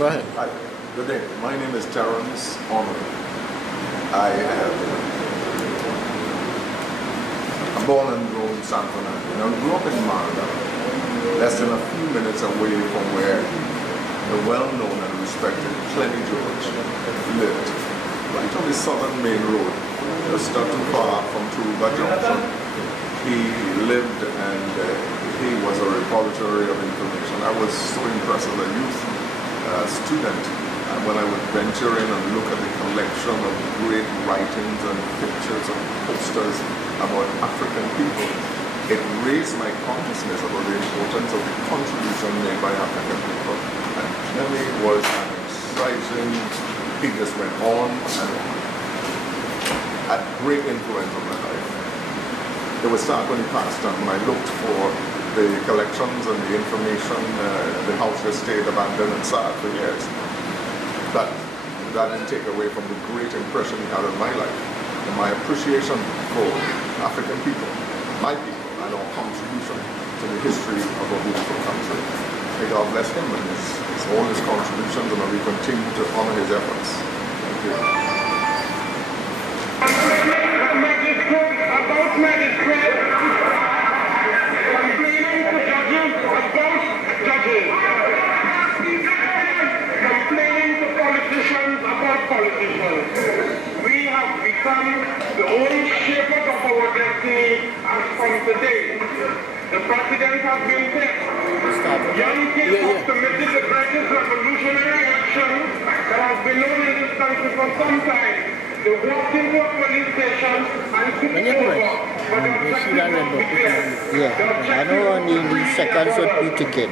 Go ahead. Hi, good day. My name is Terrence Honor. I am born and grown in San Fernando. I grew up in Marga, less than a few minutes away from where the well-known and respected Clenny George lived, right on the southern main road, just not too far from Turuba Junction. He lived and he was a repository of information. I was so impressed as a youth student when I would venture in and look at the collection of great writings and pictures and posters about African people. It raised my consciousness about the importance of the contribution made by African people. And Clenny was an exciting, he just went on and had great influence on my life. It was start when he passed on, I looked for the collections and the information. The house just stayed abandoned and sad for years. But that didn't take away from the great impression he had on my life and my appreciation for African people, my people, and our contribution to the history of our beautiful country. May God bless him and all his contributions, and we continue to honor his efforts. Thank you. About magistrate, complaining to judges about judges, complaining to politicians about politicians. We have become the own shapers of our destiny as from today. The president has been picked. Young kids have committed the greatest revolutionary action that has been known in this country for some time. They walked into a police station and took over. But the objective was declared. I know only the second should be taken.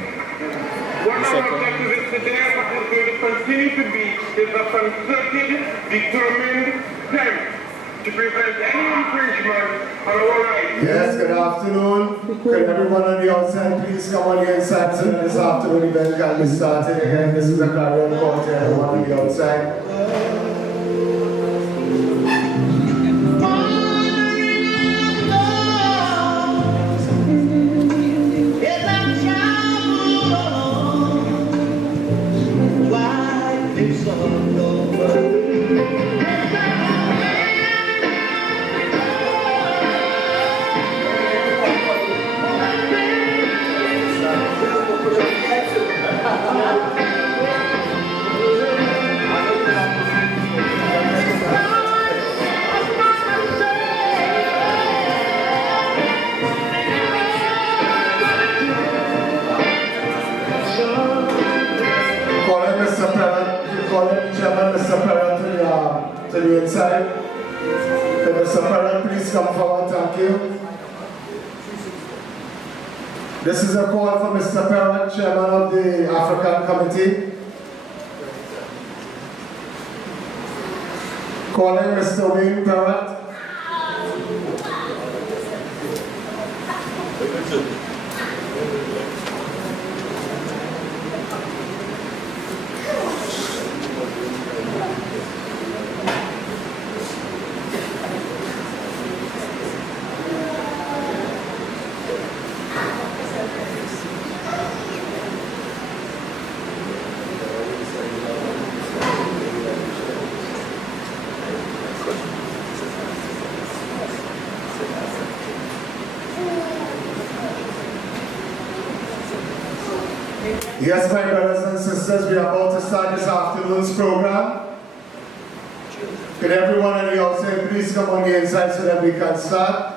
What our objective is today, what is going to continue to be, is a concerted, determined attempt to prevent any infringement on our rights. Yes, good afternoon. Could everyone on the outside please come on the inside so that this afternoon event can be started again. This is a carry-on call to everyone on the outside. To the inside. Can Mr. Ferrnando please come forward? Thank you. This is a call for Mr. Ferrnando, Chairman of the African Committee. Calling Mr. Wayne Ferrnando. Yes, my brothers and sisters, we are about to start this afternoon's program. Could everyone on the outside please come on the inside so that we can start?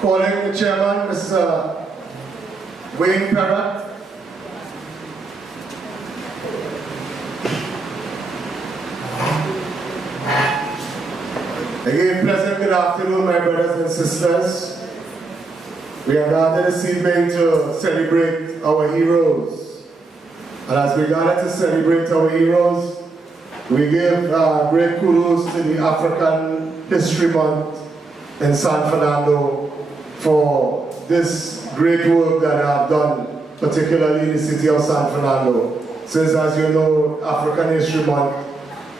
Calling the chairman, Mr. Wayne Ferrnando. Again, pleasant good afternoon, my brothers and sisters. We are gathered this evening to celebrate our heroes. And as we gather to celebrate our heroes, we give great kudos to the African History Month in San Fernando for this great work that they have done, particularly in the city of San Fernando. Since, as you know, African History Month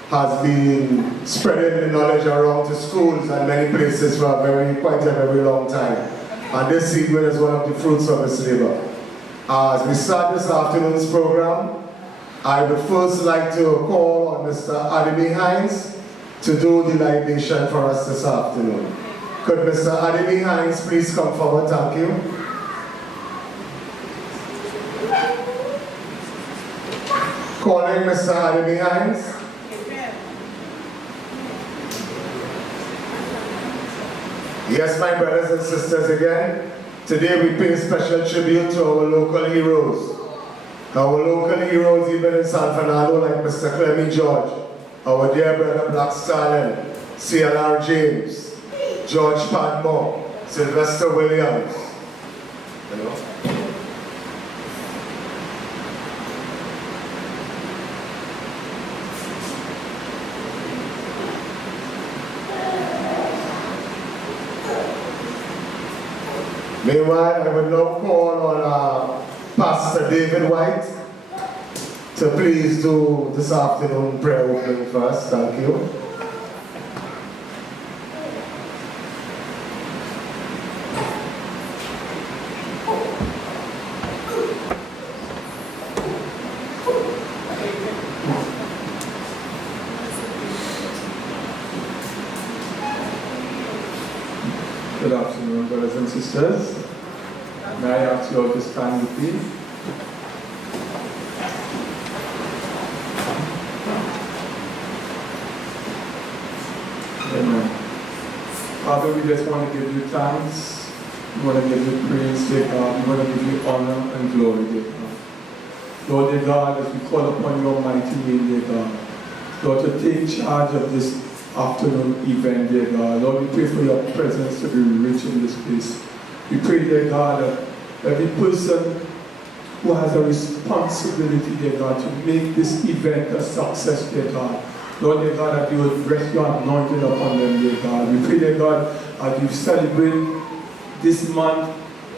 has been spreading the knowledge around to schools and many places for quite a very long time. And this evening is one of the fruits of his labor. As we start this afternoon's program, I would first like to call on Mr. Ademi Hines to do the libation for us this afternoon. Could Mr. Ademi Hines please come forward? Thank you. Calling Mr. Ademi Hines. Yes, my brothers and sisters, again, today we pay special tribute to our local heroes. Our local heroes even in San Fernando, like Mr. Clemmy George, our dear brother Black Stalin, CLR James, George Padmore, Sylvester Williams. You know? Meanwhile, I would now call on Pastor David White to please do this afternoon prayer opening for us. Thank you. Good afternoon, brothers and sisters. May I ask you all to stand with me? Amen. Father, we just want to give you thanks. We want to give you praise, dear God. We want to give you honor and glory, dear God. Lord, dear God, as we call upon your mighty name, dear God, Lord, to take charge of this afternoon event, dear God. Lord, we pray for your presence to be rich in this place. We pray, dear God, that every person who has a responsibility, dear God, to make this event a success, dear God. Lord, dear God, that you would rest your anointing upon them, dear God. We pray, dear God, as we celebrate this month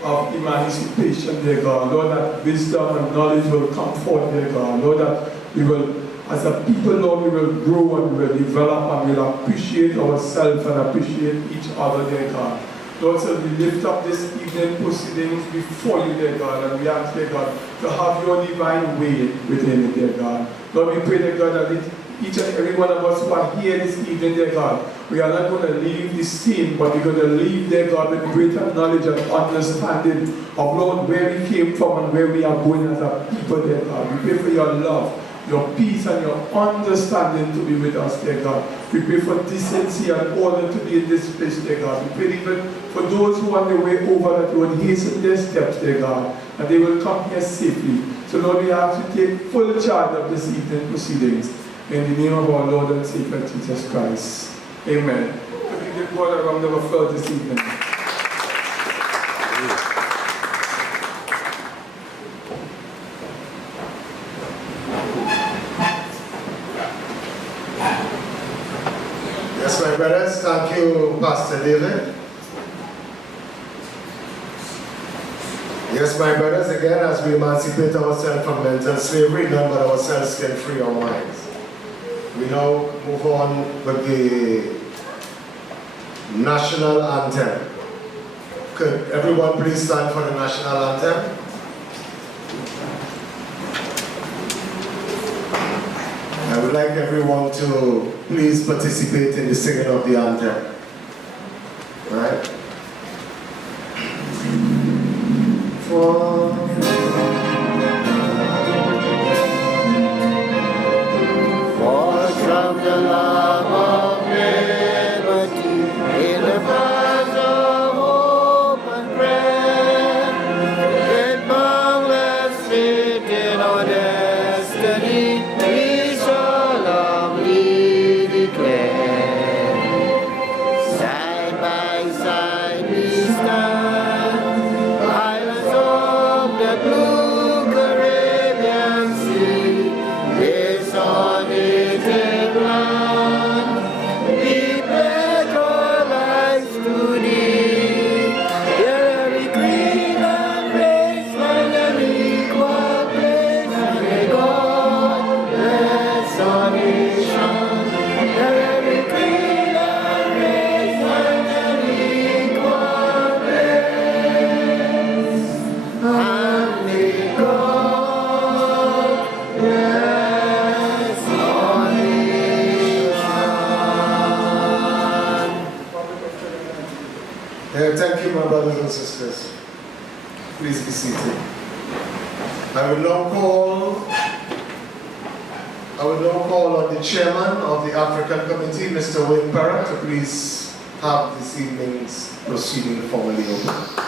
of emancipation, dear God. Lord, that wisdom and knowledge will come forth, dear God. Lord, that we will, as a people, Lord, we will grow and we will develop and we will appreciate ourselves and appreciate each other, dear God. Lord, so we lift up this evening proceedings before you, dear God, and we ask, dear God, to have your divine way within it, dear God. Lord, we pray, dear God, that each and every one of us who are here this evening, dear God, we are not going to leave the scene, but we're going to leave, dear God, with greater knowledge and understanding of, Lord, where we came from and where we are going as a people, dear God. We pray for your love, your peace and your understanding to be with us, dear God. We pray for decency and order to be in this place, dear God. We pray even for those who are on their way over that you would hasten their steps, dear God, and they will come here safely. So Lord, we ask you to take full charge of this evening proceedings. In the name of our Lord and Savior Jesus Christ. Amen. Could we give God a round of applause this evening? Yes, my brothers, thank you, Pastor David. Yes, my brothers, again, as we emancipate ourselves from mental slavery, none but ourselves can free our minds. We now move on with the national anthem. Could everyone please stand for the national anthem? I would like everyone to please participate in the singing of the anthem. All right? From the love of liberty, in the paths of hope and prayer, in boundless faith in our destiny, we solemnly declare. Please be seated. I will now call on the chairman of the African Committee, Mr. Wayne Parra, to please have this evening's proceeding formally open.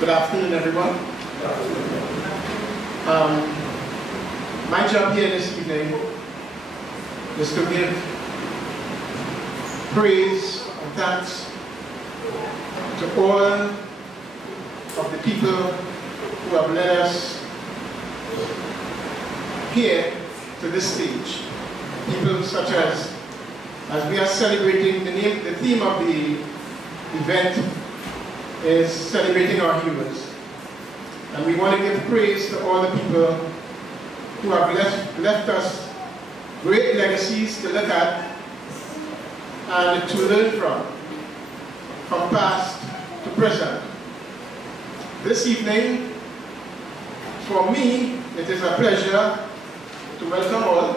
Good afternoon, everyone. My job here this evening is to give praise and thanks to all of the people who have led us here to this stage. People such as we are celebrating, the theme of the event is celebrating our heroes. And we want to give praise to all the people who have left us great legacies to look at and to learn from past to present. This evening, for me, it is a pleasure to welcome all.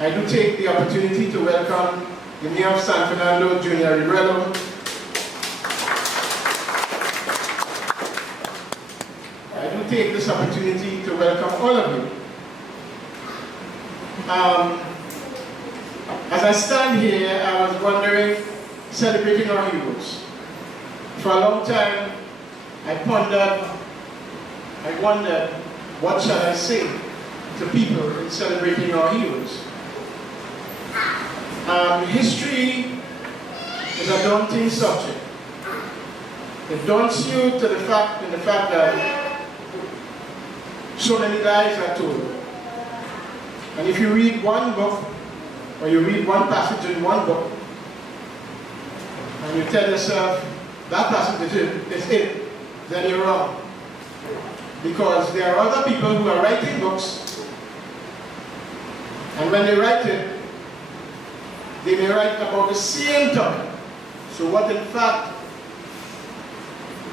I do take the opportunity to welcome the Mayor of San Fernando, Junior Rebello. I do take this opportunity to welcome all of you. As I stand here, I was wondering, celebrating our heroes. For a long time, I wondered, what shall I say to people in celebrating our heroes? History is a daunting subject. It daunts you to the fact that so many lives are told. And if you read one book, or you read one passage in one book, and you tell yourself, that passage is it, then you're wrong. Because there are other people who are writing books, and when they write it, they may write about the same topic. So what in fact,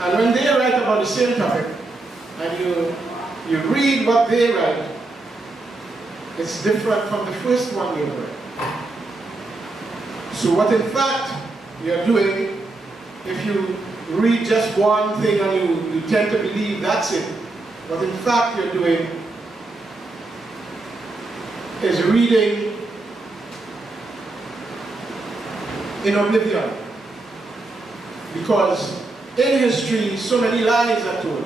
and when they write about the same topic, and you read what they write, it's different from the first one you read. So what in fact you're doing, if you read just one thing and you tend to believe that's it, what in fact you're doing is reading in oblivion. Because in history, so many lies are told.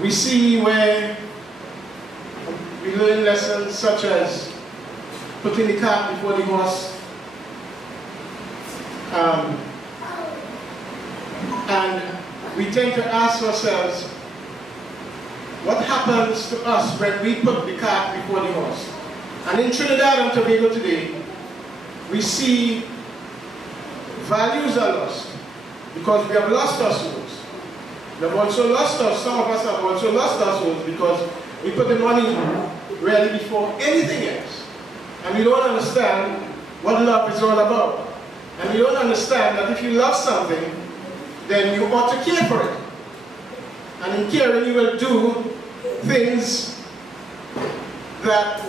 We see where we learn lessons such as putting the cart before the horse, and we tend to ask ourselves, what happens to us when we put the cart before the horse? And in Trinidad and Tobago today, we see values are lost because we have lost our souls. We have also lost our, some of us have also lost our souls because we put the money really before anything else. And we don't understand what love is all about. And we don't understand that if you love something, then you ought to care for it. And in caring, you will do things that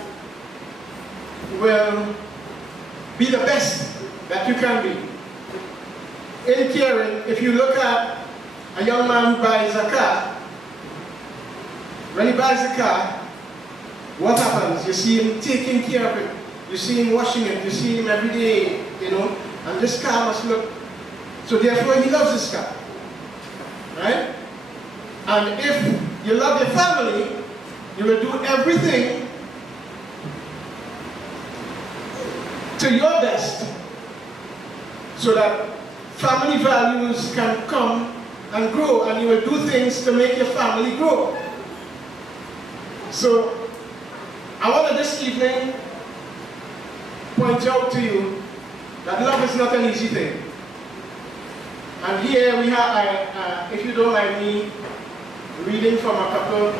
will be the best that you can be. In caring, if you look at a young man who buys a car, when he buys a car, what happens? You see him taking care of it. You see him washing it. You see him every day, you know. And this car must look. So therefore, he loves this car, right? And if you love your family, you will do everything to your best so that family values can come and grow, and you will do things to make your family grow. So I want to this evening point out to you that love is not an easy thing. And here we have, if you don't mind me reading from a couple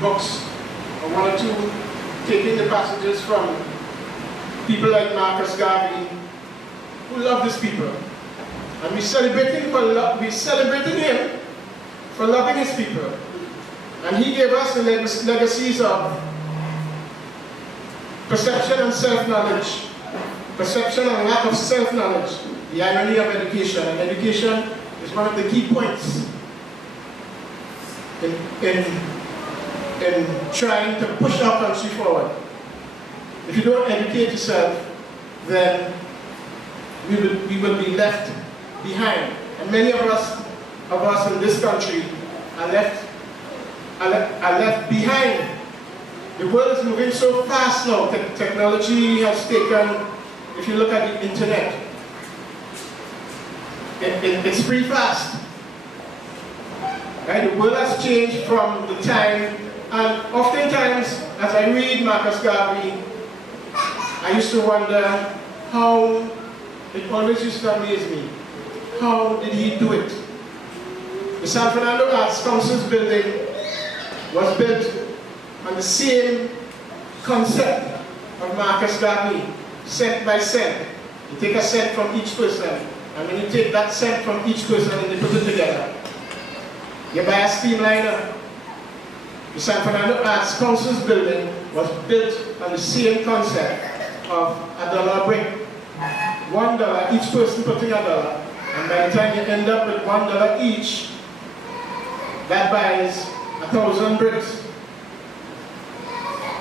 books, or one or two, taking the passages from people like Marcus Garvey, who love these people. And we're celebrating him for loving his people. And he gave us the legacies of perception and self-knowledge. Perception and lack of self-knowledge. The irony of education. And education is one of the key points in trying to push our country forward. If you don't educate yourself, then we will be left behind. And many of us in this country are left behind. The world is moving so fast now. Technology has taken, if you look at the internet, it's pretty fast. Right? The world has changed from the time, and oftentimes, as I read Marcus Garvey, I used to wonder how, it always used to amaze me, how did he do it? The San Fernando Arts Council's building was built on the same concept of Marcus Garvey, cent by cent. You take a cent from each person, and when you take that cent from each person and you put it together, you buy a steamliner. The San Fernando Arts Council's building was built on the same concept of $1 brick. $1, each person putting $1. And by the time you end up with $1 each, that buys 1,000 bricks.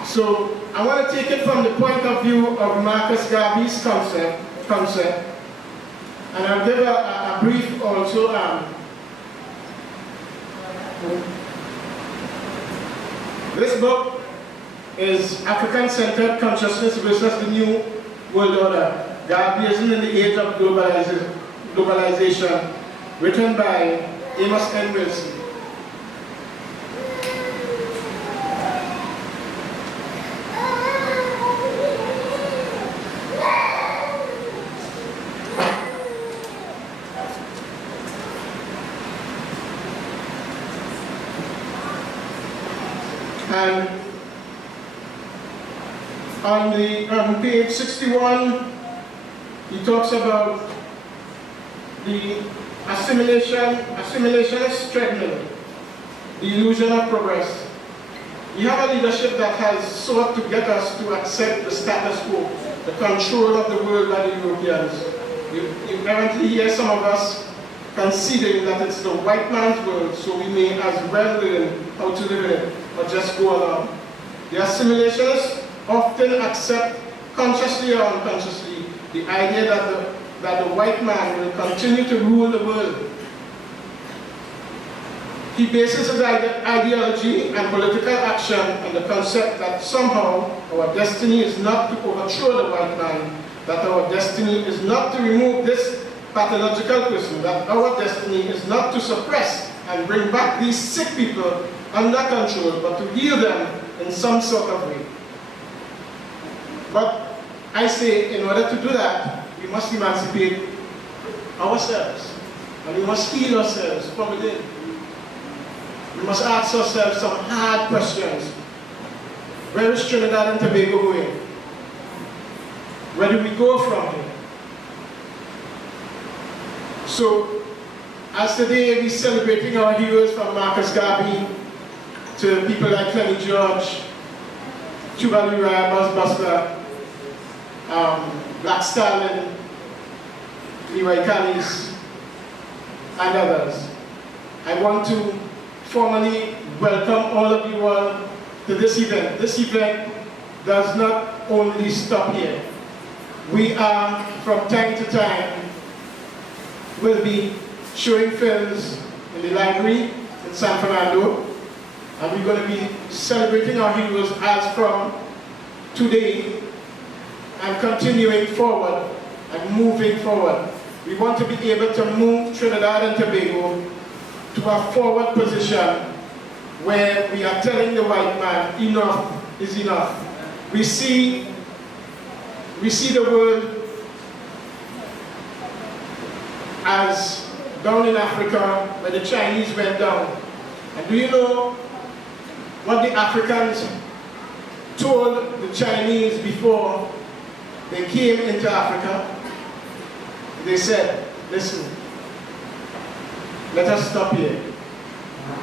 So I want to take it from the point of view of Marcus Garvey's concept, and I'll give a brief also. This book is African-Centered Consciousness versus the New World Order, Garveyism in the Age of Globalization, written by Amos N. Wilson. And on page 61, he talks about the assimilationist treadmill, the illusion of progress. We have a leadership that has sought to get us to accept the status quo, the control of the world by the Europeans. You apparently hear some of us conceding that it's the white man's world, so we may as well learn how to live in it, or just go along. The assimilationists often accept, consciously or unconsciously, the idea that the white man will continue to rule the world. He bases his ideology and political action on the concept that somehow our destiny is not to overthrow the white man, that our destiny is not to remove this pathological person, that our destiny is not to suppress and bring back these sick people under control, but to heal them in some sort of way. But I say, in order to do that, we must emancipate ourselves, and we must heal ourselves from within. We must ask ourselves some hard questions. Where is Trinidad and Tobago going? Where do we go from here? So, as today we're celebrating our heroes from Marcus Garvey to people like Clemmy George, Cuba Libre, Buzz Buster, Black Stalin, Leroy Callis, and others, I want to formally welcome all of you all to this event. This event does not only stop here. We are, from time to time, will be showing films in the library in San Fernando, and we're going to be celebrating our heroes as from today and continuing forward and moving forward. We want to be able to move Trinidad and Tobago to a forward position where we are telling the white man, enough is enough. We see the world as down in Africa where the Chinese went down. And do you know what the Africans told the Chinese before they came into Africa? They said, listen, let us stop here.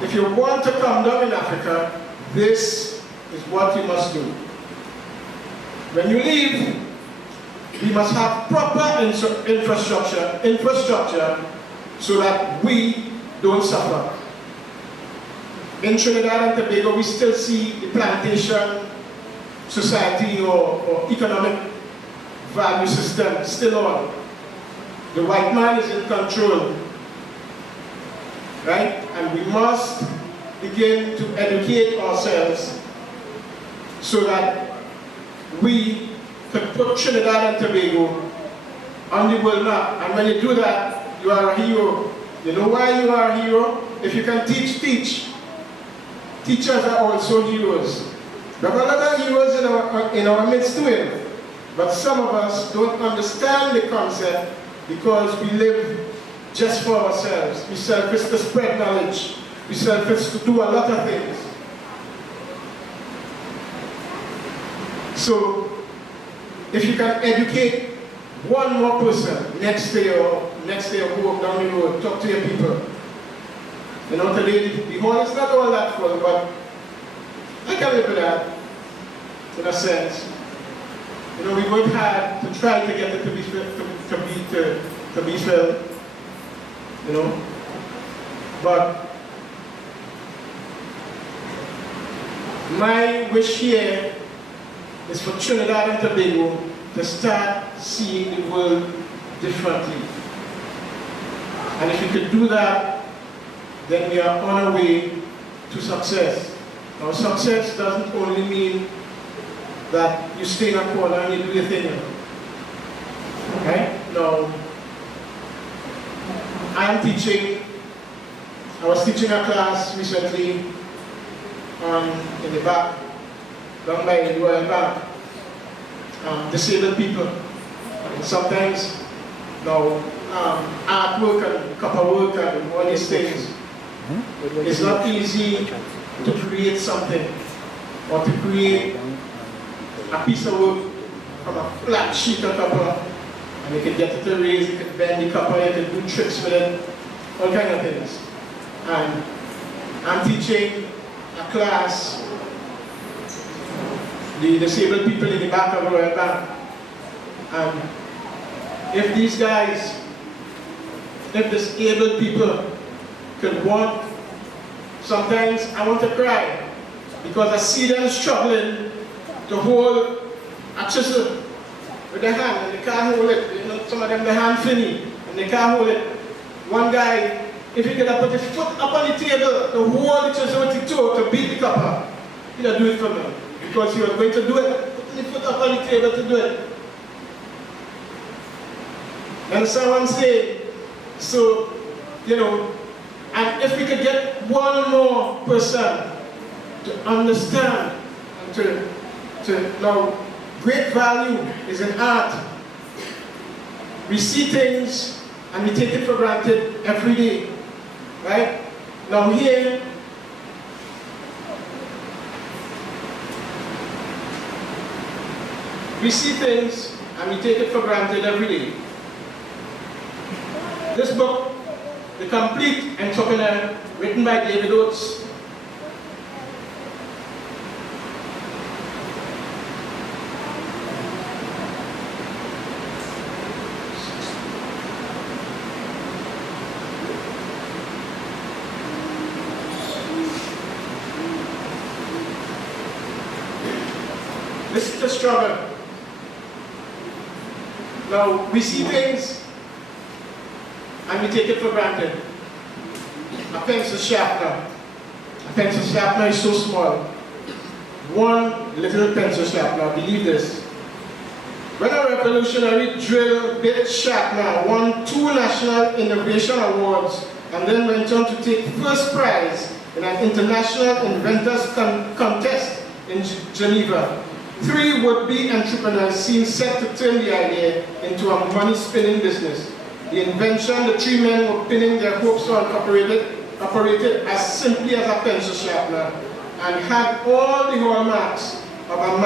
If you want to come down in Africa, this is what you must do. When you leave, we must have proper infrastructure so that we don't suffer. In Trinidad and Tobago, we still see the plantation society or economic value system still on. The white man is in control, right? And we must begin to educate ourselves so that we could put Trinidad and Tobago on the world map. And when you do that, you are a hero. You know why you are a hero? If you can teach, teach. Teachers are also heroes. There are a lot of heroes in our midst too, but some of us don't understand the concept because we live just for ourselves. We selfish to spread knowledge. We selfish to do a lot of things. So, if you can educate one more person next day or go up down the road, talk to your people. You know, today the hall is not all that full, but I can live with that, in a sense. You know, we work hard to try to get it to be filled, you know. But my wish here is for Trinidad and Tobago to start seeing the world differently. And if we could do that, then we are on our way to success. Now, success doesn't only mean that you stay in a corner and you do your thing. Right? Now, I was teaching a class recently in the back, down by the Royal Bank, disabled people. And sometimes, artwork and copper work and all these things, it's not easy to create something or to create a piece of work from a flat sheet of copper, and you can get it to raise, you can bend the copper, you can do tricks with it, all kinds of things. And I'm teaching a class, the disabled people in the back of the Royal Bank. And if these guys, if disabled people could walk, sometimes I want to cry because I see them struggling to hold a chisel with their hand and they can't hold it. You know, some of them, their hand finny and they can't hold it. One guy, if he could have put his foot up on the table to hold the chisel with his toe to beat the copper, he'd have do it for me because he was going to do it, putting his foot up on the table to do it. And someone say, so, you know, and if we could get one more person to understand and to now, great value is in art. We see things and we take it for granted every day, right? Now here, we see things and we take it for granted every day. This book, The Complete Entrepreneur, written by David Oates, this is the struggle. Now, we see things and we take it for granted. A pencil sharpener. A pencil sharpener is so small. One little pencil sharpener, believe this. When a revolutionary drill bit sharpener won 2 National Innovation Awards and then went on to take first prize in an international inventors contest in Geneva, 3 would-be entrepreneurs seemed set to turn the idea into a money-spinning business. The invention the 3 men were pinning their hopes on operated as simply as a pencil sharpener and had all the hallmarks of a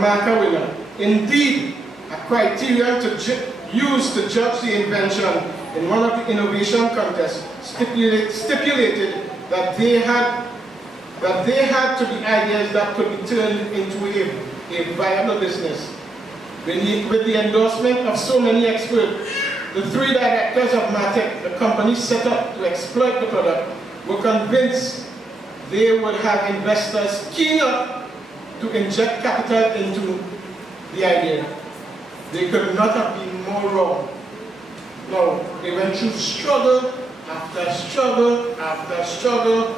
marker winner. Indeed, a criterion to use to judge the invention in one of the innovation contests stipulated that they had to be ideas that could be turned into a viable business. With the endorsement of so many experts, the 3 directors of MATEC, the company set up to exploit the product, were convinced they would have investors keen up to inject capital into the idea. They could not have been more wrong. No, they went through struggle after struggle after struggle.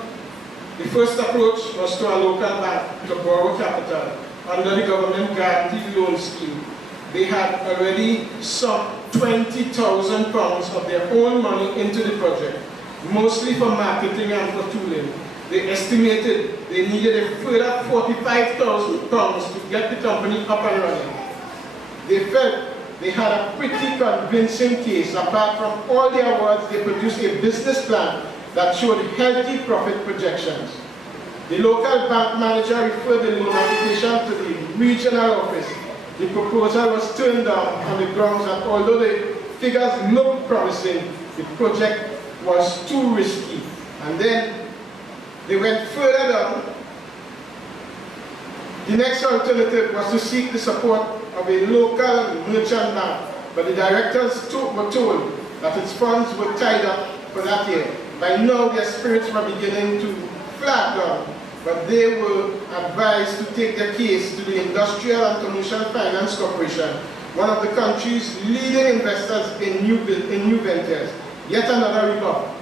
The first approach was to a local bank to borrow capital under the government guaranteed loan scheme. They had already sunk £20,000 of their own money into the project, mostly for marketing and for tooling. They estimated they needed a further £45,000 to get the company up and running. They felt they had a pretty convincing case. Apart from all the awards, they produced a business plan that showed healthy profit projections. The local bank manager referred the loan application to the regional office. The proposal was turned down on the grounds that although the figures looked promising, the project was too risky. And then they went further down. The next alternative was to seek the support of a local merchant bank, but the directors were told that its funds were tied up for that year. By now, their spirits were beginning to flag down, but they were advised to take their case to the Industrial and Commercial Finance Corporation, one of the country's leading investors in new ventures. Yet another rebuff.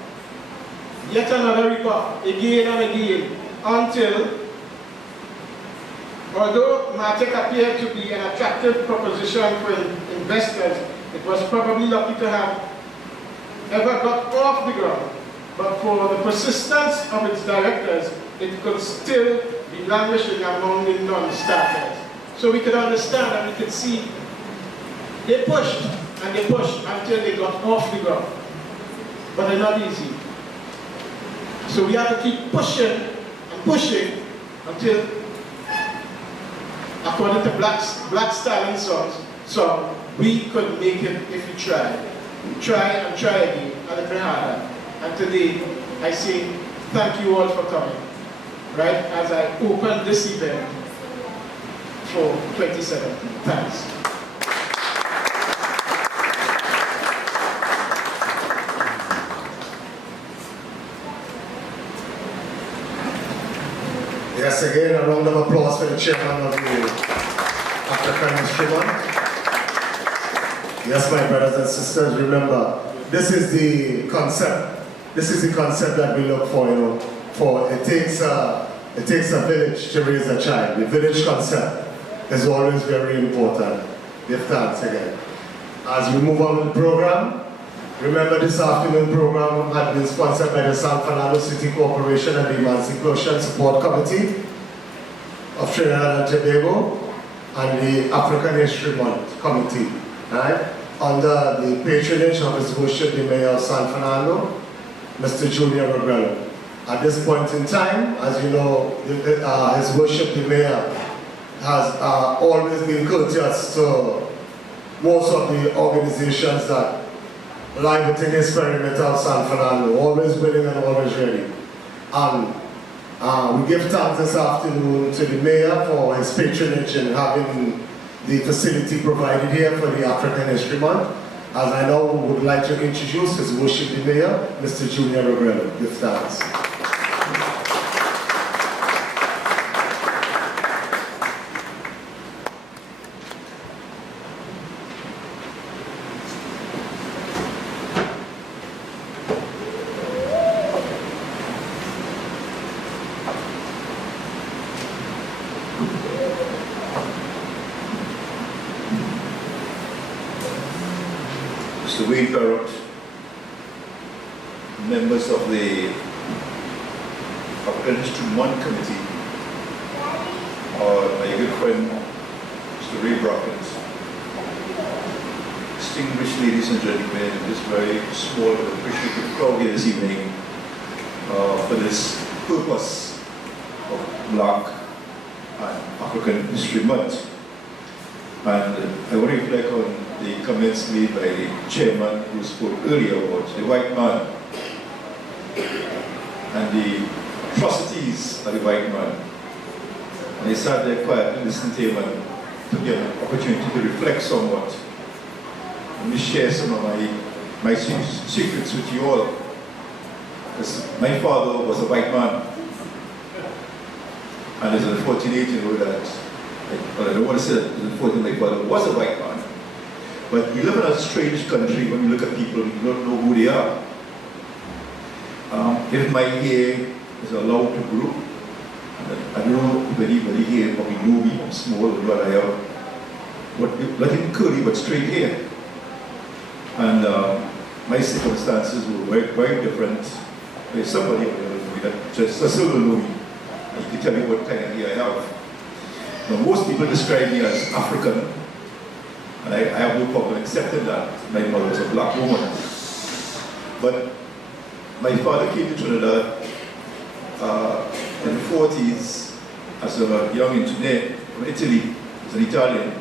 Yet another rebuff, again and again, until, although MATEC appeared to be an attractive proposition for investors, it was probably lucky to have ever got off the ground. But for the persistence of its directors, it could still be languishing among the non-starters. So we could understand and we could see they pushed and they pushed until they got off the ground. But they're not easy. So we have to keep pushing and pushing until, according to Black Stallion song, we could make it if we try. Try and try again, a little harder. And today, I say thank you all for coming, right, as I open this event for 2017. Thanks. Yes, again, a round of applause for the chairman of the African History Month. Yes, my brothers and sisters, remember, this is the concept. This is the concept that we look for, for it takes a village to raise a child. The village concept is always very important. Give thanks again. As we move on with the program, remember this afternoon program had been sponsored by the San Fernando City Corporation and the Emancipation Support Committee of Trinidad and Tobago and the African History Month Committee, right? Under the patronage of His Worship the Mayor of San Fernando, Mr. Junior Regrello. At this point in time, as you know, His Worship the Mayor has always been courteous to most of the organizations that lie within his perimeter of San Fernando, always willing and always ready. We give thanks this afternoon to the Mayor for his patronage in having the facility provided here for the African History Month. As I now would like to introduce His Worship the Mayor, Mr. Junior Regrello. Give thanks. Mr. Wayne Perrott, members of the African History Month Committee, my good friend, Mr. Ray Brockins, distinguished ladies and gentlemen, in this very small but appreciative crowd here this evening, for this purpose of Black and African History Month. And I want to reflect on the the comments made by the chairman who spoke earlier about the white man and the atrocities of the white man. And I sat there quietly listening to him and took the opportunity to reflect somewhat. Let me share some of my secrets with you all. Because my father was a white man. And it's unfortunate, you know, that, well, I don't want to say that it's unfortunate my father was a white man. But we live in a strange country. When you look at people, you don't know who they are. If my hair is allowed to grow, I don't know if anybody here probably know me, I'm small, but I have not even curly, but straight hair. And my circumstances were very, very different. There's somebody that just still don't know me. And you can tell me what kind of hair I have. Now, most people describe me as African, and I have no problem accepting that. My mother was a black woman. But my father came to Trinidad in the 40s as a young engineer from Italy. He was an Italian.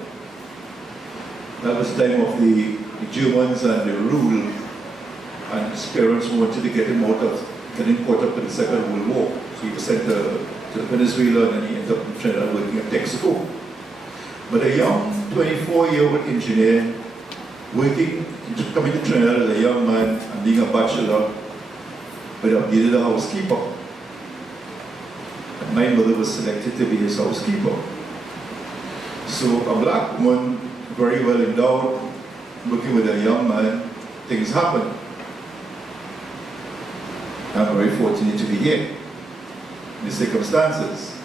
That was the time of the Germans and the rule, and his parents wanted to get him out of getting caught up in the Second World War. So he was sent to Venezuela, and then he ended up in Trinidad working at Texaco. But a young 24-year-old engineer coming to Trinidad as a young man and being a bachelor, but needed a housekeeper. And my mother was selected to be his housekeeper. So a black woman, very well endowed, working with a young man, things happen. I'm very fortunate to be here in the circumstances.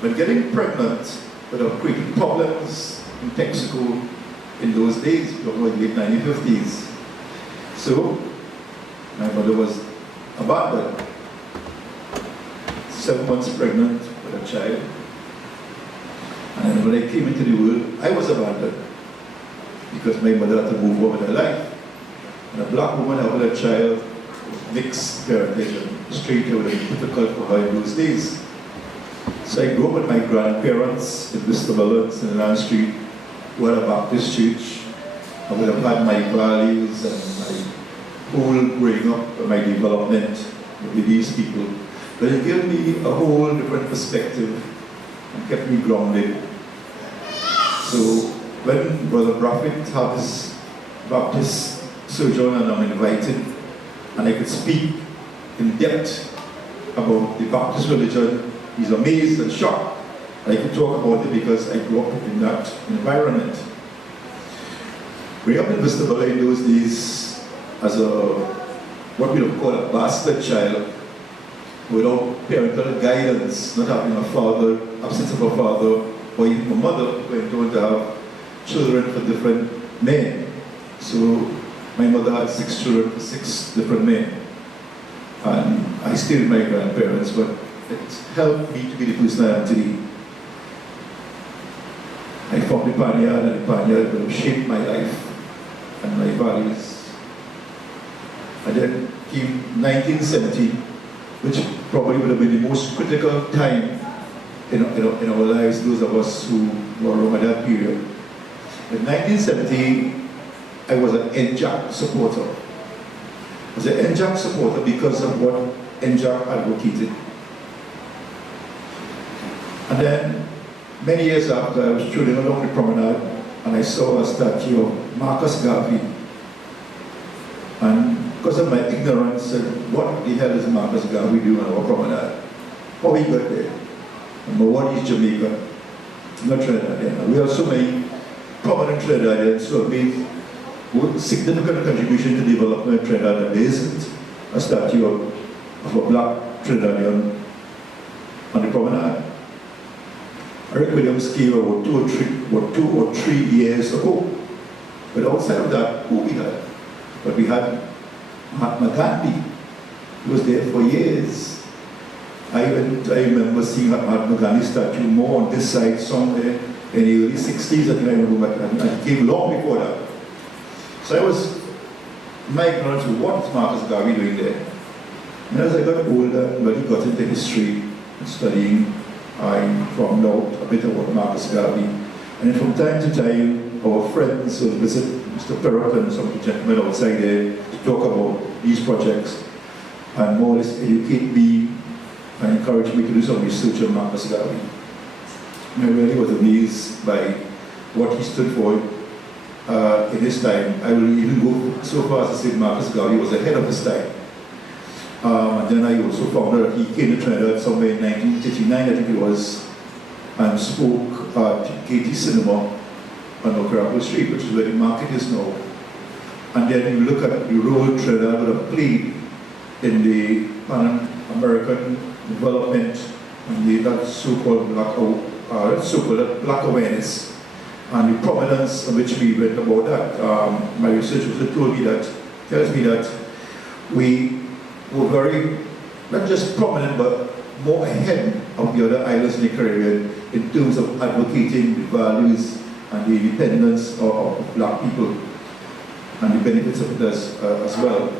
But getting pregnant would have created problems in Texaco in those days, probably late 1950s. So my mother was abandoned, 7 months pregnant with a child. And when I came into the world, I was abandoned because my mother had to move on with her life. And a black woman having a child, mixed parentage, and straight would have been difficult for her in those days. So I grew up with my grandparents in Mr. Mullins in Land Street, who had a Baptist church. I would have had my values and my whole growing up and my development with these people. But it gave me a whole different perspective and kept me grounded. So when Brother Prophet had his Baptist sojourn and I'm invited, and I could speak in depth about the Baptist religion, he's amazed and shocked. I could talk about it because I grew up in that environment. Growing up in Vista in those days as what we would call a bastard child, without parental guidance, not having a father, absence of a father, or even a mother, went on to have children for different men. So my mother had 6 children for 6 different men. And I stayed with my grandparents, but it helped me to be the person I am today. I found the Panyard, and the Panyard will shape my life and my values. And then came 1970, which probably would have been the most critical time in our lives, those of us who were around at that period. In 1970, I was an NJAC supporter. I was an NJAC supporter because of what NJAC advocated. And then, many years after, I was strolling along the promenade and I saw a statue of Marcus Garvey. And because of my ignorance, I said, what the hell is Marcus Garvey doing on our promenade? How he got there? Number one, he's Jamaican, not Trinidadian. We have so many prominent Trinidadians who have made significant contribution to the development of Trinidad, and there isn't a statue of a black Trinidadian on the promenade. Eric Williams came about 2 or 3 years ago. But outside of that, who we had? But we had Mahatma Gandhi. He was there for years. I remember seeing Mahatma Gandhi statue more on this side somewhere in the early 60s. I think I remember that. And he came long before that. So I was, my ignorance of what is Marcus Garvey doing there? And as I got older, when he got into history and studying, I found out a bit about Marcus Garvey. And from time to time, our friends would visit Mr. Ferrnando, some of the gentlemen outside there, to talk about these projects and more or less educate me and encourage me to do some research on Marcus Garvey. I really was amazed by what he stood for in his time. I will even go so far as to say Marcus Garvey was ahead of his time. And then I also found out that he came to Trinidad somewhere in 1939, I think it was, and spoke at KT Cinema on Ocrapo Street, which is where the market is now. And then you look at the role Trinidad would have played in the Pan-American development and that so-called black awareness and the prominence on which we read about that. My research also tells me that we were very, not just prominent, but more ahead of the other islands in the Caribbean in terms of advocating the values and the independence of black people and the benefits of it as well.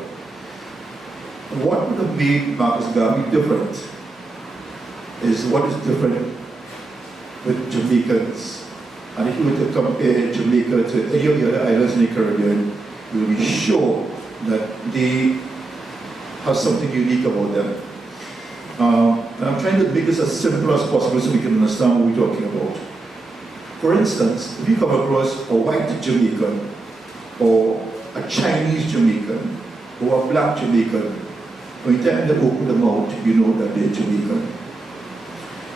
What would have made Marcus Garvey different is what is different with Jamaicans. And if you were to compare Jamaica to any of the other islands in the Caribbean, you'll be sure that they have something unique about them. And I'm trying to make this as simple as possible so we can understand what we're talking about. For instance, if you come across a white Jamaican, or a Chinese Jamaican, or a black Jamaican, when you time they open their mouth, you know that they're Jamaican.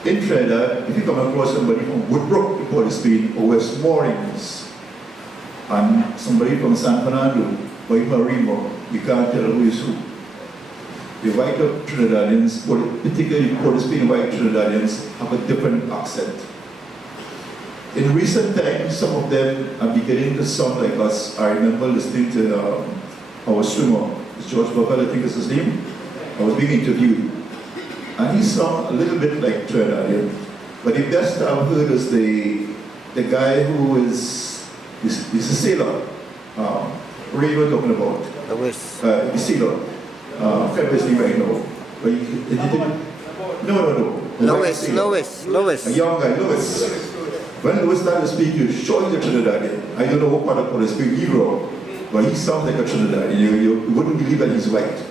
In Trinidad, if you come across somebody from Woodbrook in Port of Spain, or West Moorings, and somebody from San Fernando, or Marimo, you can't tell who is who. The white Trinidadians, particularly Port of Spain white Trinidadians, have a different accent. In recent times, some of them are beginning to sound like us. I remember listening to our swimmer, George Bovell, I think is his name. I was being interviewed. And he sounded a little bit like Trinidadian. But the best I've heard is the guy who is a sailor. What are you talking about? Lewis. The sailor. I can't remember his name right now. But no. Lewis. A young guy, Lewis. When Lewis started to speak, you sure he's a Trinidadian. I don't know what part of Port of Spain he grew up, but he sounds like a Trinidadian. You wouldn't believe that he's white.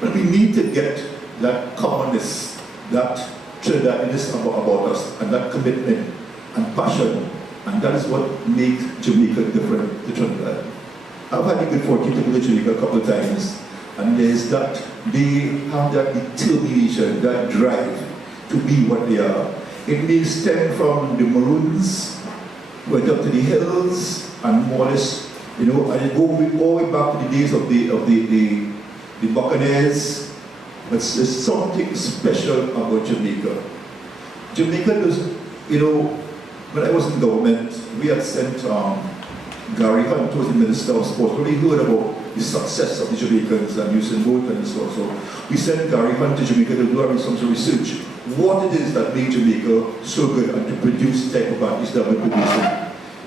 But we need to get that commonness, that Trinidadianness about us, and that commitment and passion, and that is what makes Jamaica different to Trinidad. I've had the good fortune to go to Jamaica a couple of times, and there's that, they have that determination, that drive to be what they are. It may stem from the Maroons, went up to the hills, and more or less, and it go all the way back to the days of the Buccaneers. But there's something special about Jamaica. Jamaica does, when I was in government, we had sent Gary Hunt, who was the Minister of Sports, really heard about the success of the Jamaicans and Usain Bolt and so on. So we sent Gary Hunt to Jamaica to do some research. What it is that made Jamaica so good and to produce the type of artists that we're producing.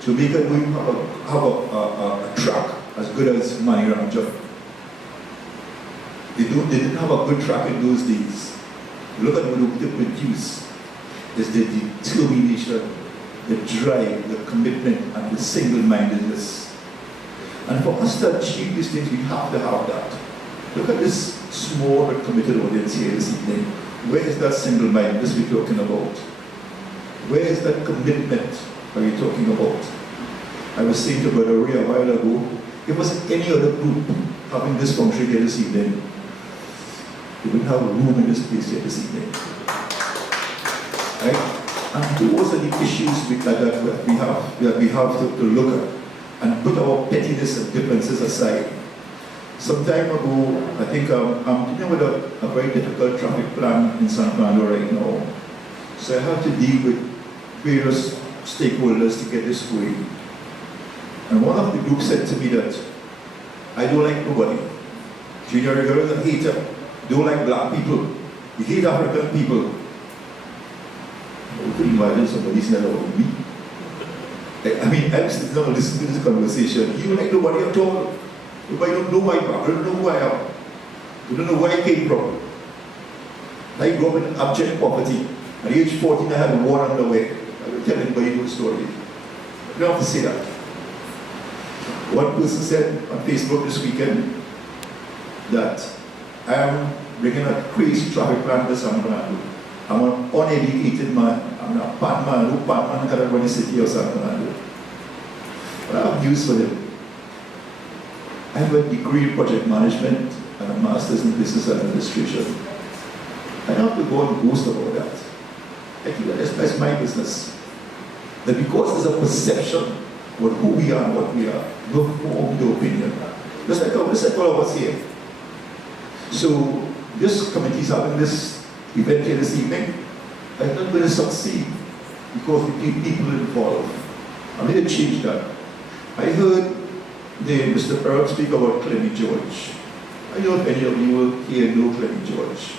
Jamaica will have a track as good as Manny Ramja. They didn't have a good track in those days. Look at what they produce. It's the determination, the drive, the commitment, and the single-mindedness. And for us to achieve these things, we have to have that. Look at this small but committed audience here this evening. Where is that single-mindedness we're talking about? Where is that commitment that we're talking about? I was saying to Brother Ray a while ago, if it was any other group having this function here this evening, we wouldn't have room in this place here this evening. Right? And those are the issues that we have to look at and put our pettiness and differences aside. Some time ago, I think I'm dealing with a very difficult traffic plan in San Fernando right now. So I have to deal with various stakeholders to get this going. And one of the groups said to me that I don't like nobody. Junior Rivera is a hater. Don't like black people. You hate African people. I could imagine somebody saying that about me. I mean, I'm sitting down listening to this conversation. You don't like nobody at all. Nobody don't know my background, don't know who I am. You don't know where I came from. I grew up in abject poverty. At age 14, I had one underwear. I will tell anybody no story. You don't have to say that. One person said on Facebook this weekend that I am bringing a crazy traffic plan to San Fernando. I'm an uneducated man. I'm a bad man who cannot run the city of San Fernando. But I have news for them. I have a degree in project management and a master's in business administration. I don't have to go and boast about that. I think that's my business. That because there's a perception about who we are and what we are, no form, no opinion. Just like all of us here. So this committee is having this event here this evening. I'm not going to succeed because we keep people involved. I'm going to change that. I heard Mr. Ferrnando speak about Clemmy George. I don't know if any of you will here know Clemmy George.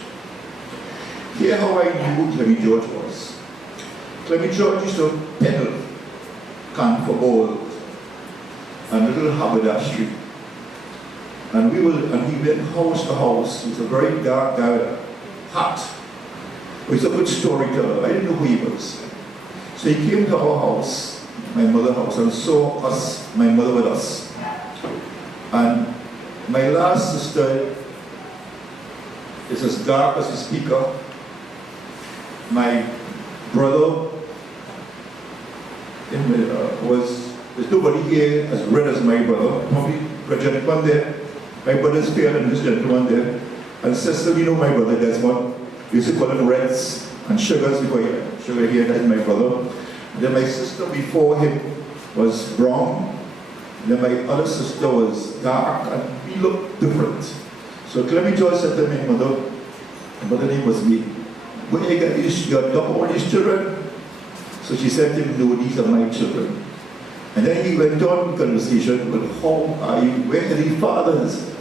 Here how I knew who Clemmy George was. Clemmy George used to peddle can for gold and little haberdashery. And we went house to house. He was a very dark guy, hot. He was a good storyteller. I didn't know who he was. So he came to our house, my mother's house, and saw us, my mother with us. And my last sister is as dark as a speaker. My brother there's nobody here as red as my brother. Probably a gentleman there. My brother's fair than this gentleman there. And sister, you know my brother Desmond. We used to call him Reds and Sugars before Sugar here, that's my brother. And then my sister before him was brown. And then my other sister was dark and we looked different. So Clemmy George said to my mother name was me. Where you get you adopt all these children? So she said to him, no, these are my children. And then he went on in conversation, but how are you, where are the fathers?